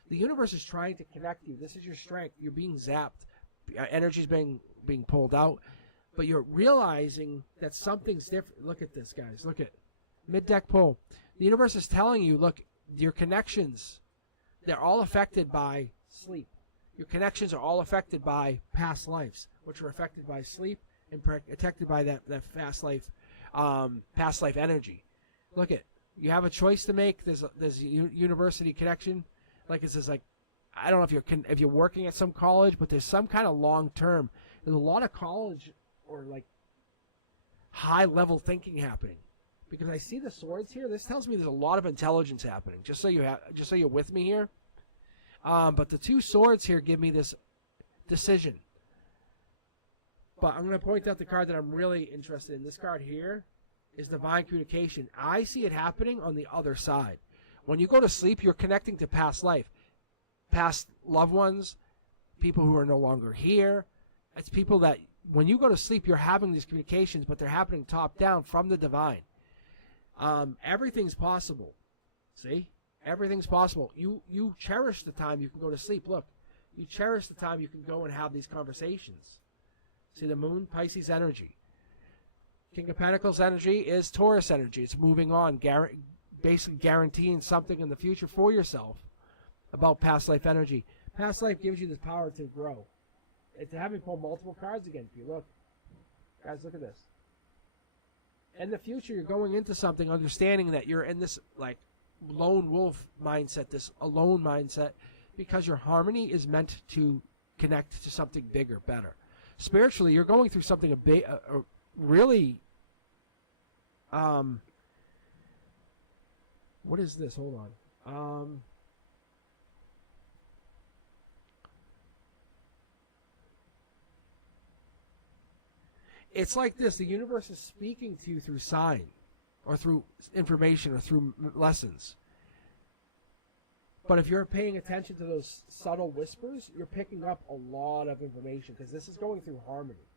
The universe is trying to connect you. This is your strength. You're being zapped. Energy's being pulled out. But you're realizing that something's different. Look at this, guys. Look at mid-deck pull. The universe is telling you, look, your connections, they're all affected by sleep. Your connections are all affected by past lives, which are affected by sleep and protected by that past life energy. Look at, you have a choice to make. There's a university connection. Like it says, like, I don't know if you're working at some college, but there's some kind of long term. There's a lot of college or like high level thinking happening. Because I see the swords here. This tells me there's a lot of intelligence happening. Just so you're with me here. But the two swords here give me this decision. But I'm going to point out the card that I'm really interested in. This card here is divine communication. I see it happening on the other side. When you go to sleep, you're connecting to past life, past loved ones, people who are no longer here. It's people that when you go to sleep, you're having these communications, but they're happening top down from the divine. Everything's possible. See? Everything's possible. You cherish the time you can go to sleep. Look, you cherish the time you can go and have these conversations. See the moon? Pisces energy. King of Pentacles energy is Taurus energy. It's moving on, basically guaranteeing something in the future for yourself about past life energy. Past life gives you the power to grow. It's having pull multiple cards again for you. Look. Guys, look at this. In the future, you're going into something understanding that you're in this like lone wolf mindset, this alone mindset, because your harmony is meant to connect to something bigger, better. Spiritually, you're going through something really what is this? Hold on. It's like this. The universe is speaking to you through sign or through information or through lessons. But if you're paying attention to those subtle whispers, you're picking up a lot of information because this is going through harmony.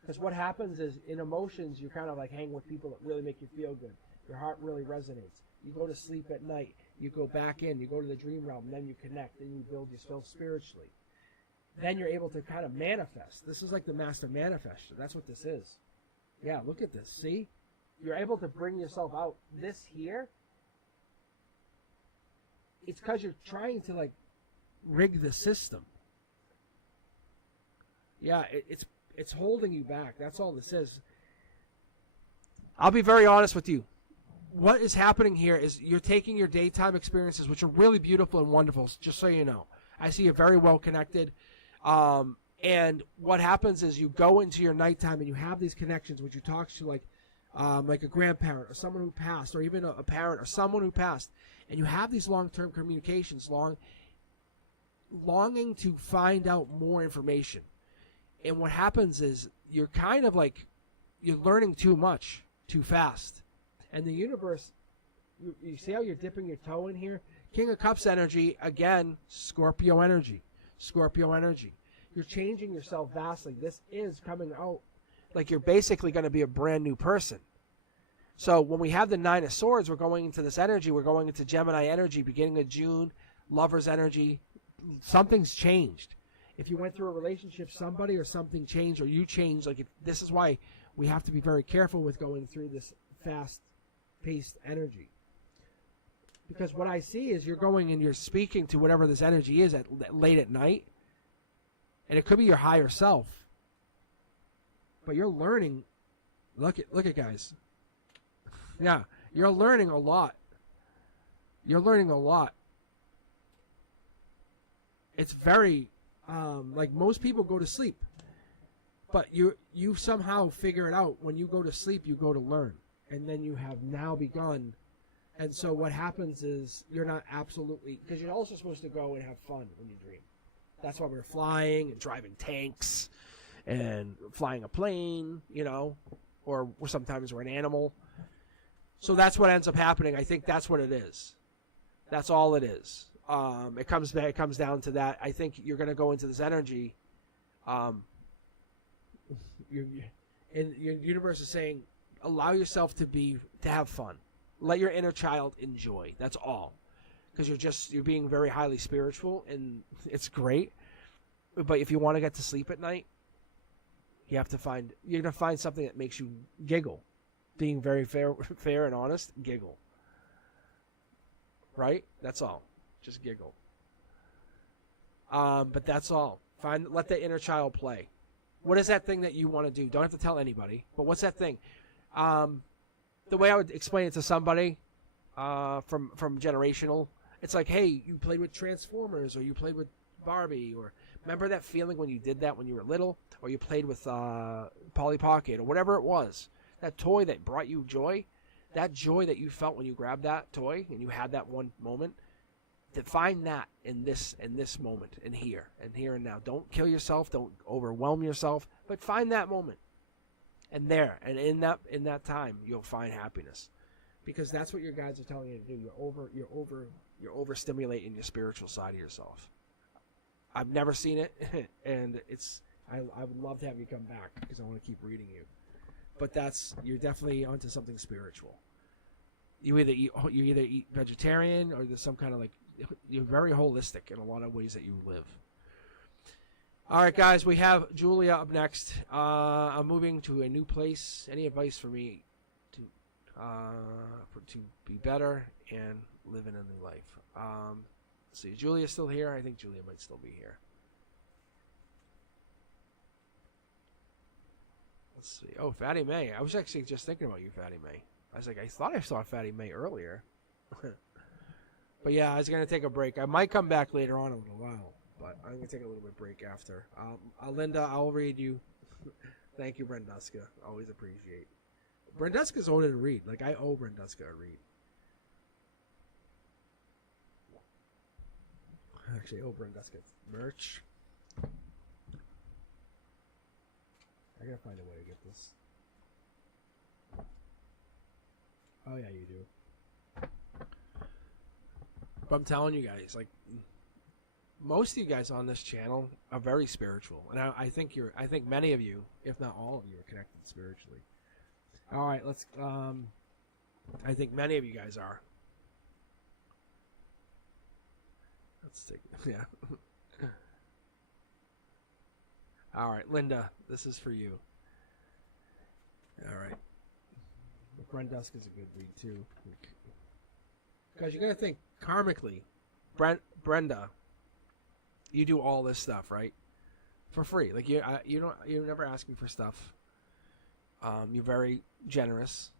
Because what happens is in emotions, you kind of like hang with people that really make you feel good. Your heart really resonates. You go to sleep at night. You go back in. You go to the dream realm. And then you connect. Then you build yourself spiritually. Then you're able to kind of manifest. This is like the master manifester. That's what this is. Yeah, look at this. See? You're able to bring yourself out. This here, it's because you're trying to like rig the system. Yeah, it's holding you back. That's all this is. I'll be very honest with you. what is happening here is you're taking your daytime experiences, which are really beautiful and wonderful, just so you know. I see you're very well connected. And what happens is you go into your nighttime and you have these connections, which you talk to like a grandparent or someone who passed, or even a parent or someone who passed, and you have these long-term communications, longing to find out more information. And what happens is you're kind of like you're learning too much, too fast. And the universe, you see how you're dipping your toe in here? King of Cups energy, again, Scorpio energy. Scorpio energy. You're changing yourself vastly. This is coming out like you're basically going to be a brand new person. So when we have the Nine of Swords, we're going into this energy. We're going into Gemini energy, beginning of June, Lover's energy. Something's changed. If you went through a relationship, somebody or something changed, or you changed. This is why we have to be very careful with going through this fast-paced energy. Because what I see is you're going and you're speaking to whatever this energy is late at night, and it could be your higher self. But you're learning. Look at guys. Yeah, you're learning a lot. You're learning a lot. It's very like most people go to sleep, but you somehow figure it out. When you go to sleep, you go to learn, and then you have now begun. And so what happens is you're not absolutely, because you're also supposed to go and have fun when you dream. That's why we're flying and driving tanks and flying a plane, or sometimes we're an animal. So that's what ends up happening. I think that's what it is. That's all it is. It comes down to that. I think you're going to go into this energy. And your universe is saying, allow yourself to have fun. Let your inner child enjoy. That's all. Because you're being very highly spiritual, and it's great. But if you want to get to sleep at night, you're going to find something that makes you giggle. Being very fair and honest, giggle. Right? That's all. Just giggle. But that's all. Let the inner child play. What is that thing that you want to do? Don't have to tell anybody. But what's that thing? The way I would explain it to somebody from Generational, it's like, hey, you played with Transformers, or you played with Barbie, or remember that feeling when you did that when you were little, or you played with Polly Pocket, or whatever it was. That toy that brought you joy, that joy that you felt when you grabbed that toy and you had that one moment, define that in this moment, and here and now. Don't kill yourself, don't overwhelm yourself, but find that moment. And in that time, you'll find happiness, because that's what your guides are telling you to do. You're overstimulating your spiritual side of yourself. I've never seen it, and I would love to have you come back because I want to keep reading you. But you're definitely onto something spiritual. You either eat vegetarian, or there's some kind of you're very holistic in a lot of ways that you live. All right, guys, we have Julia up next. I'm moving to a new place. Any advice for me to be better and live in a new life? Let's see, Julia's still here? I think Julia might still be here. Let's see. Oh, Fatty May. I was actually just thinking about you, Fatty May. I was like, I thought I saw Fatty May earlier. But yeah, I was going to take a break. I might come back later on in a little while, but I'm going to take a little bit break after. Linda, I'll read you. Thank you, Brenduska. Always appreciate. Brenduska's owed it a read. I owe Brenduska a read. Actually, I owe Brenduska merch. I gotta find a way to get this. Oh yeah, you do. But I'm telling you guys, most of you guys on this channel are very spiritual, and I think many of you, if not all of you, are connected spiritually. All right, let's. I think many of you guys are. Let's take. Yeah. All right, Linda, this is for you. All right. Brendusk is a good read, too. Because you got to think, karmically, Brenda, you do all this stuff, right? For free. You never ask me for stuff. You're very generous.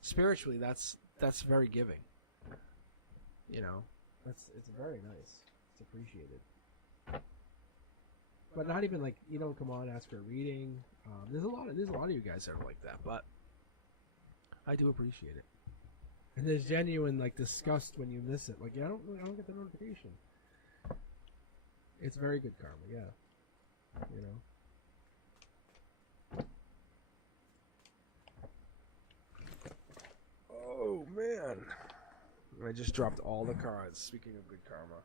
Spiritually, that's that's very giving. You know, it's very nice. It's appreciated. But not even like, you don't come on, ask for a reading. There's a lot of you guys that are like that, but I do appreciate it. And there's genuine like disgust when you miss it. Like, I don't get the notification. It's very good karma, yeah. You know. Oh man, I just dropped all the cards. Speaking of good karma,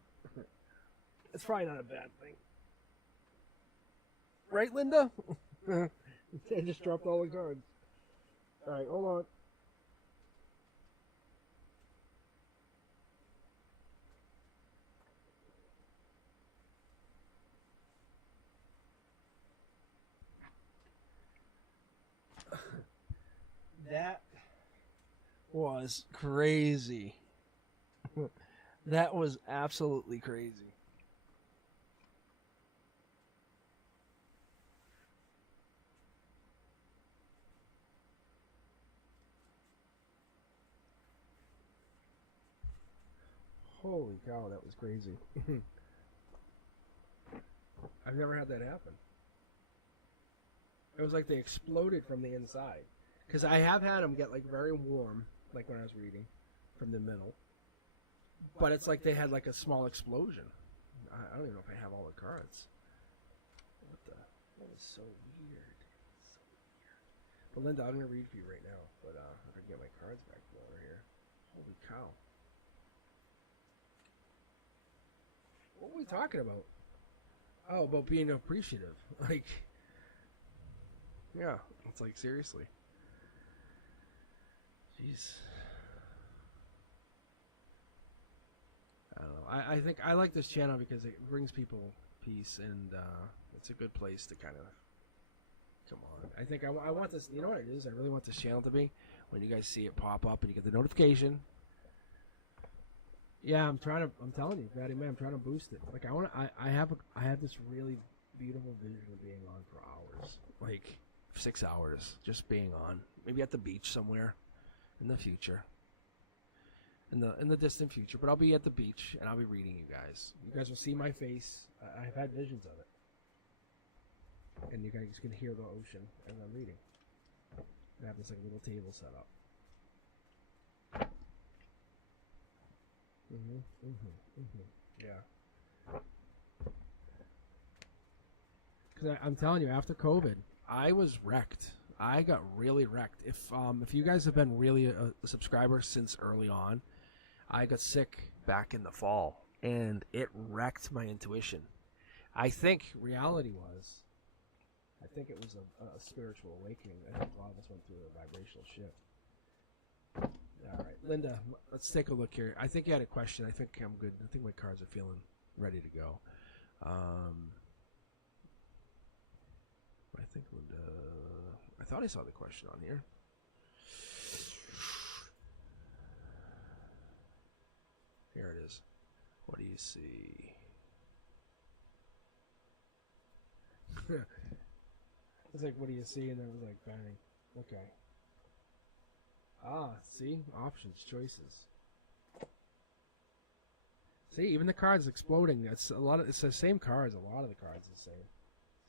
it's probably not a bad thing, right, Linda? I just dropped all the cards. All right, hold on. That was crazy. That was absolutely crazy. Holy cow, that was crazy. I've never had that happen. It was like they exploded from the inside. Because I have had them get like very warm, like when I was reading, from the middle. But it's like they had like a small explosion. I don't even know if I have all the cards. That was so weird. So weird. But Linda, I'm going to read for you right now. But if I can get my cards back from over here. Holy cow. What were we talking about? Oh, about being appreciative. Like, yeah, it's like, seriously. Jeez. I don't know. I think I like this channel because it brings people peace, and it's a good place to kind of come on. I think I want this. You know what it is? I really want this channel to be when you guys see it pop up and you get the notification. Yeah, I'm telling you, Fatty Man, I'm trying to boost it. Like I have this really beautiful vision of being on for hours, like 6 hours, just being on. Maybe at the beach somewhere. In the future, in the distant future, but I'll be at the beach and I'll be reading you guys. You guys will see my face. I've had visions of it, and you guys can hear the ocean as I'm reading. I have this like little table set up. Yeah. Because I'm telling you, after COVID, I was wrecked. I got really wrecked. If you guys have been really a subscriber since early on, I got sick back in the fall, and it wrecked my intuition. I think reality was, I think it was a spiritual awakening. I think a lot of us went through a vibrational shift. All right, Linda, let's take a look here. I think you had a question. I think I'm good. I think my cards are feeling ready to go. I think Linda... I thought I saw the question on here. Here it is. What do you see? It's like, what do you see? And then it was like, bang. Okay. Ah, see? Options, choices. See, even the cards exploding. It's the same cards. A lot of the cards are the same.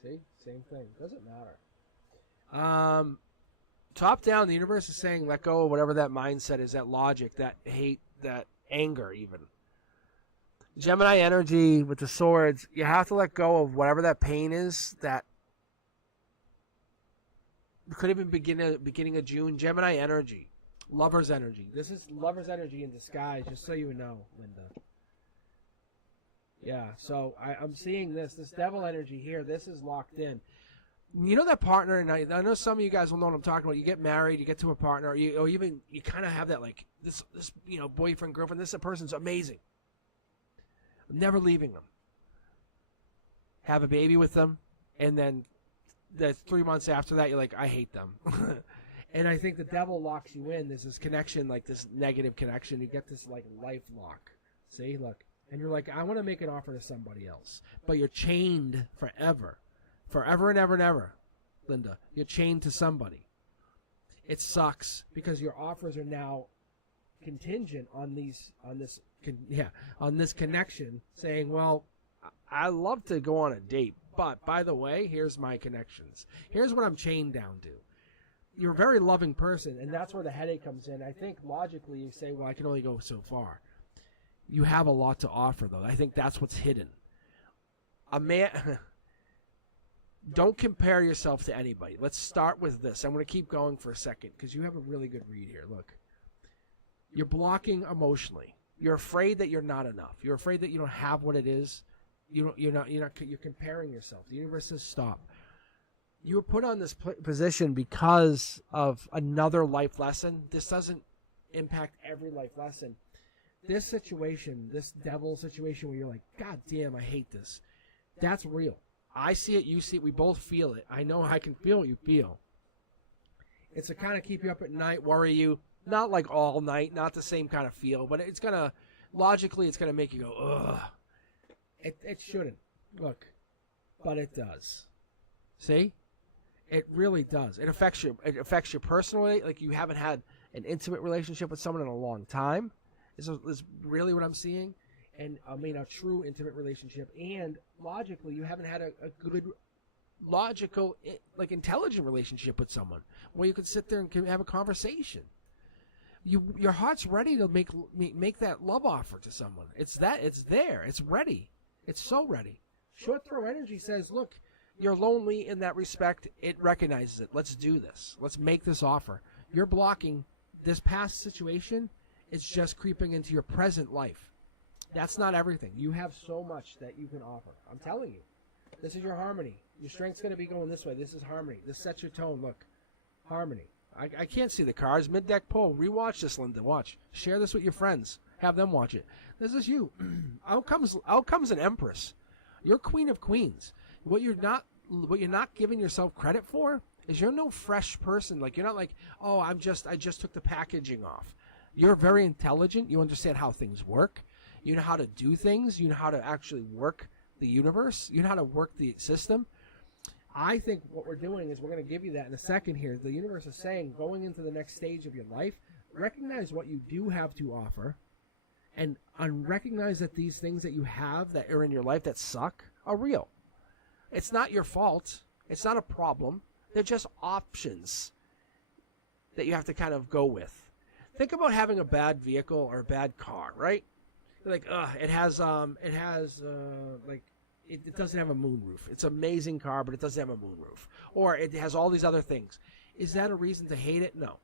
See? Same thing. Doesn't matter. Top down, the universe is saying let go of whatever that mindset is, that logic, that hate, that anger even. Gemini energy with the swords, you have to let go of whatever that pain is, that could have been beginning of June. Gemini energy. Lover's energy. This is lover's energy in disguise, just so you know, Linda. Yeah, so I'm seeing this devil energy here. This is locked in. You know that partner, and I know some of you guys will know what I'm talking about. You get married, you get to a partner, or even you kind of have that like this boyfriend, girlfriend. This person's amazing. I'm never leaving them. Have a baby with them, and then the 3 months after that, you're like, I hate them. And I think the devil locks you in. There's this connection, like this negative connection. You get this like life lock. See, look, and you're like, I want to make an offer to somebody else, but you're chained forever. Forever and ever and ever, Linda. You're chained to somebody. It sucks because your offers are now contingent on this connection, saying, well, I love to go on a date, but by the way, here's my connections. Here's what I'm chained down to. You're a very loving person, and that's where the headache comes in. I think logically you say, well, I can only go so far. You have a lot to offer, though. I think that's what's hidden. A man... Don't compare yourself to anybody. Let's start with this. I'm going to keep going for a second because you have a really good read here. Look. You're blocking emotionally. You're afraid that you're not enough. You're afraid that you don't have what it is. You're comparing yourself. The universe says stop. You were put on this position because of another life lesson. This doesn't impact every life lesson. This situation, this devil situation where you're like, God damn, I hate this. That's real. I see it, you see it, we both feel it. I know I can feel what you feel. It's to kind of keep you up at night, worry you. Not like all night, not the same kind of feel, but it's going to, logically, it's going to make you go, ugh. It shouldn't. Look. But it does. See? It really does. It affects you personally, like you haven't had an intimate relationship with someone in a long time. Is really what I'm seeing. And I mean a true intimate relationship, and logically you haven't had a good logical, like intelligent relationship with someone where you could sit there and have a conversation. Your heart's ready to make that love offer to someone. It's there, it's ready, it's so ready. Short throw energy says, look, you're lonely in that respect. It recognizes it. Let's do this. Let's make this offer. You're blocking this past situation. It's just creeping into your present life. That's not everything. You have so much that you can offer. I'm telling you. This is your harmony. Your strength's going to be going this way. This is harmony. This sets your tone. Look. Harmony. I can't see the cards. Mid-deck pull. Rewatch this, Linda. Watch. Share this with your friends. Have them watch it. This is you. Out comes an empress. You're queen of queens. What you're not giving yourself credit for is you're no fresh person. Like, you're not like, oh, I just took the packaging off. You're very intelligent. You understand how things work. You know how to do things. You know how to actually work the universe. You know how to work the system. I think what we're doing is we're going to give you that in a second here. The universe is saying, going into the next stage of your life, recognize what you do have to offer, and recognize that these things that you have that are in your life that suck are real. It's not your fault. It's not a problem. They're just options that you have to kind of go with. Think about having a bad vehicle or a bad car, right? Like, it doesn't have a moonroof. It's an amazing car, but it doesn't have a moonroof. Or it has all these other things. Is that a reason to hate it? No.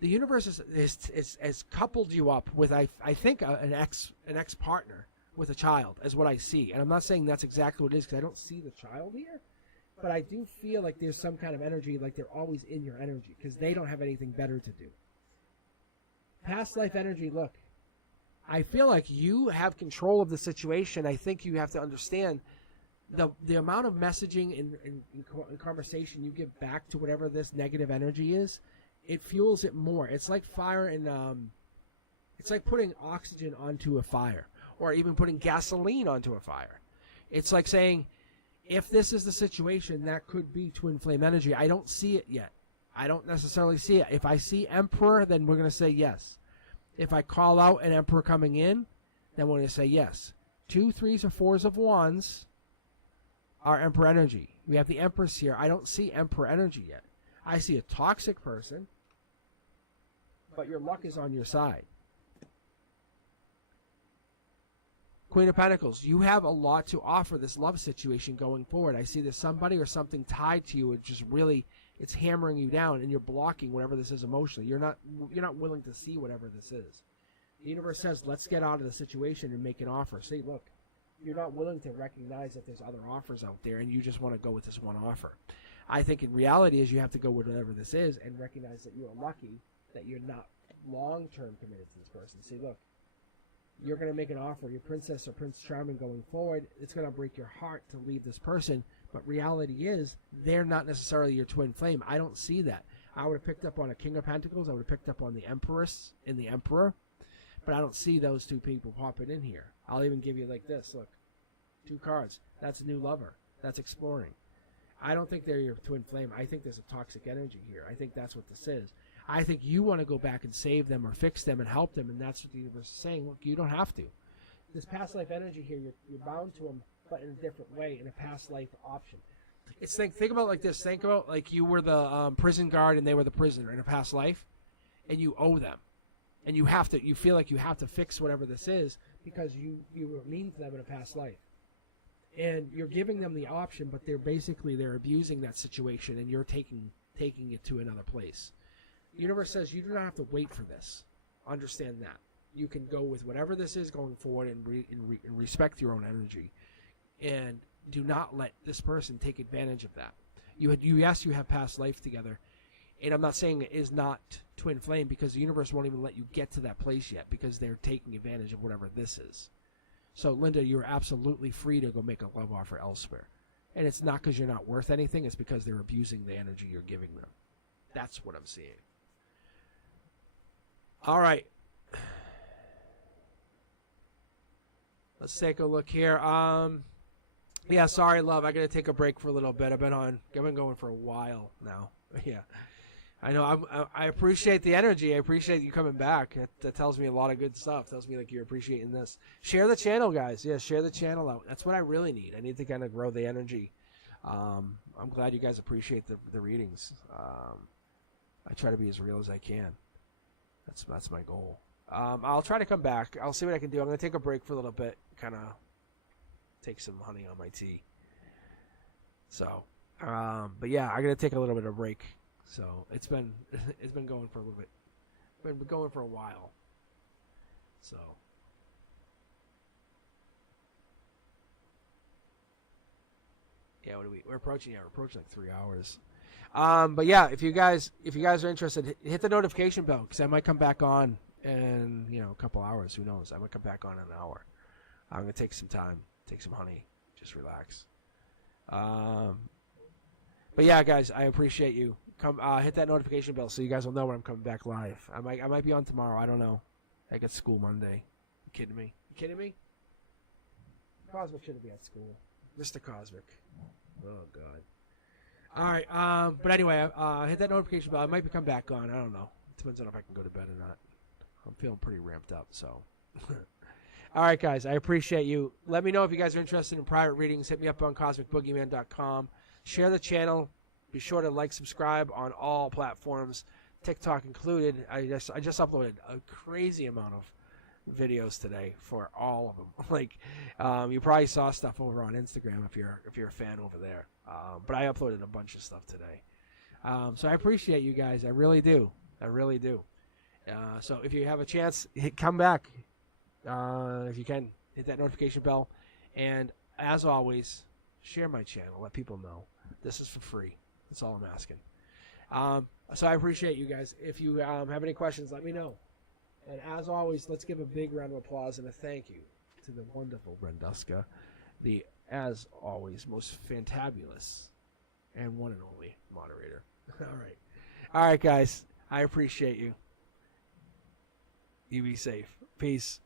The universe has coupled you up with, I think, an ex-partner with a child, is what I see. And I'm not saying that's exactly what it is, because I don't see the child here. But I do feel like there's some kind of energy, like they're always in your energy, because they don't have anything better to do. Past life energy, look. I feel like you have control of the situation. I think you have to understand the amount of messaging and conversation you give back to whatever this negative energy is. It fuels it more. It's like fire and it's like putting oxygen onto a fire, or even putting gasoline onto a fire. It's like saying, if this is the situation, that could be twin flame energy. I don't see it yet. I don't necessarily see it. If I see Emperor, then we're going to say yes. If I call out an Emperor coming in, then we're going to say yes. 2, 3s, or 4s of wands are Emperor energy. We have the Empress here. I don't see Emperor energy yet. I see a toxic person, but your luck is on your side. Queen of Pentacles, you have a lot to offer this love situation going forward. I see there's somebody or something tied to you. It's just really, it's hammering you down, and you're blocking whatever this is emotionally. You're not willing to see whatever this is. The universe says, let's get out of the situation and make an offer. See, look, you're not willing to recognize that there's other offers out there, and you just want to go with this one offer. I think in reality is you have to go with whatever this is and recognize that you are lucky that you're not long-term committed to this person. See, look, you're going to make an offer. Your princess or Prince Charming going forward, it's going to break your heart to leave this person. But reality is, they're not necessarily your twin flame. I don't see that. I would have picked up on a King of Pentacles. I would have picked up on the Empress and the Emperor. But I don't see those two people popping in here. I'll even give you like this. Look, 2 cards. That's a new lover. That's exploring. I don't think they're your twin flame. I think there's a toxic energy here. I think that's what this is. I think you want to go back and save them or fix them and help them, and that's what the universe is saying. Look, you don't have to. This past life energy here, you're bound to them, but in a different way, in a past life option. It's think about it like this. Think about like you were the prison guard and they were the prisoner in a past life, and you owe them, and you feel like you have to fix whatever this is because you were mean to them in a past life. And you're giving them the option, but they're abusing that situation, and you're taking it to another place. The universe says you do not have to wait for this. Understand that. You can go with whatever this is going forward and respect your own energy. And do not let this person take advantage of that. You have past life together. And I'm not saying it is not twin flame, because the universe won't even let you get to that place yet because they're taking advantage of whatever this is. So, Linda, you're absolutely free to go make a love offer elsewhere. And it's not because you're not worth anything. It's because they're abusing the energy you're giving them. That's what I'm seeing. All right. Let's take a look here. Yeah, sorry, love. I got to take a break for a little bit. I've been going for a while now. Yeah. I know. I appreciate the energy. I appreciate you coming back. That tells me a lot of good stuff. Tells me like you're appreciating this. Share the channel, guys. Yeah, share the channel out. That's what I really need. I need to kind of grow the energy. I'm glad you guys appreciate the readings. I try to be as real as I can. That's my goal. I'll try to come back. I'll see what I can do. I'm going to take a break for a little bit. Kind of take some honey on my tea. So, but yeah, I'm going to take a little bit of a break. So it's been going for a little bit. Been going for a while. So yeah, we're approaching like 3 hours. But yeah, if you guys are interested, hit the notification bell because I might come back on in a couple hours. Who knows? I might come back on in an hour. I'm gonna take some time, take some honey, just relax. But yeah, guys, I appreciate you. Come hit that notification bell so you guys will know when I'm coming back live. I might be on tomorrow. I don't know. I got school Monday. You kidding me? Cosmic shouldn't be at school. Mr. Cosmic. Oh God. All right. But anyway, hit that notification bell. I might come back on. I don't know. It depends on if I can go to bed or not. I'm feeling pretty ramped up. So. All right, guys. I appreciate you. Let me know if you guys are interested in private readings. Hit me up on CosmicBoogeyman.com. Share the channel. Be sure to like, subscribe on all platforms, TikTok included. I just uploaded a crazy amount of videos today for all of them. Like, you probably saw stuff over on Instagram if you're a fan over there. But I uploaded a bunch of stuff today. So I appreciate you guys. I really do. So if you have a chance, come back. If you can, hit that notification bell. And as always, share my channel. Let people know. This is for free. That's all I'm asking. So I appreciate you guys. If you have any questions, let me know. And as always, let's give a big round of applause and a thank you to the wonderful Brenduska, the, as always, most fantabulous and one and only moderator. All right, guys. I appreciate you. You be safe. Peace.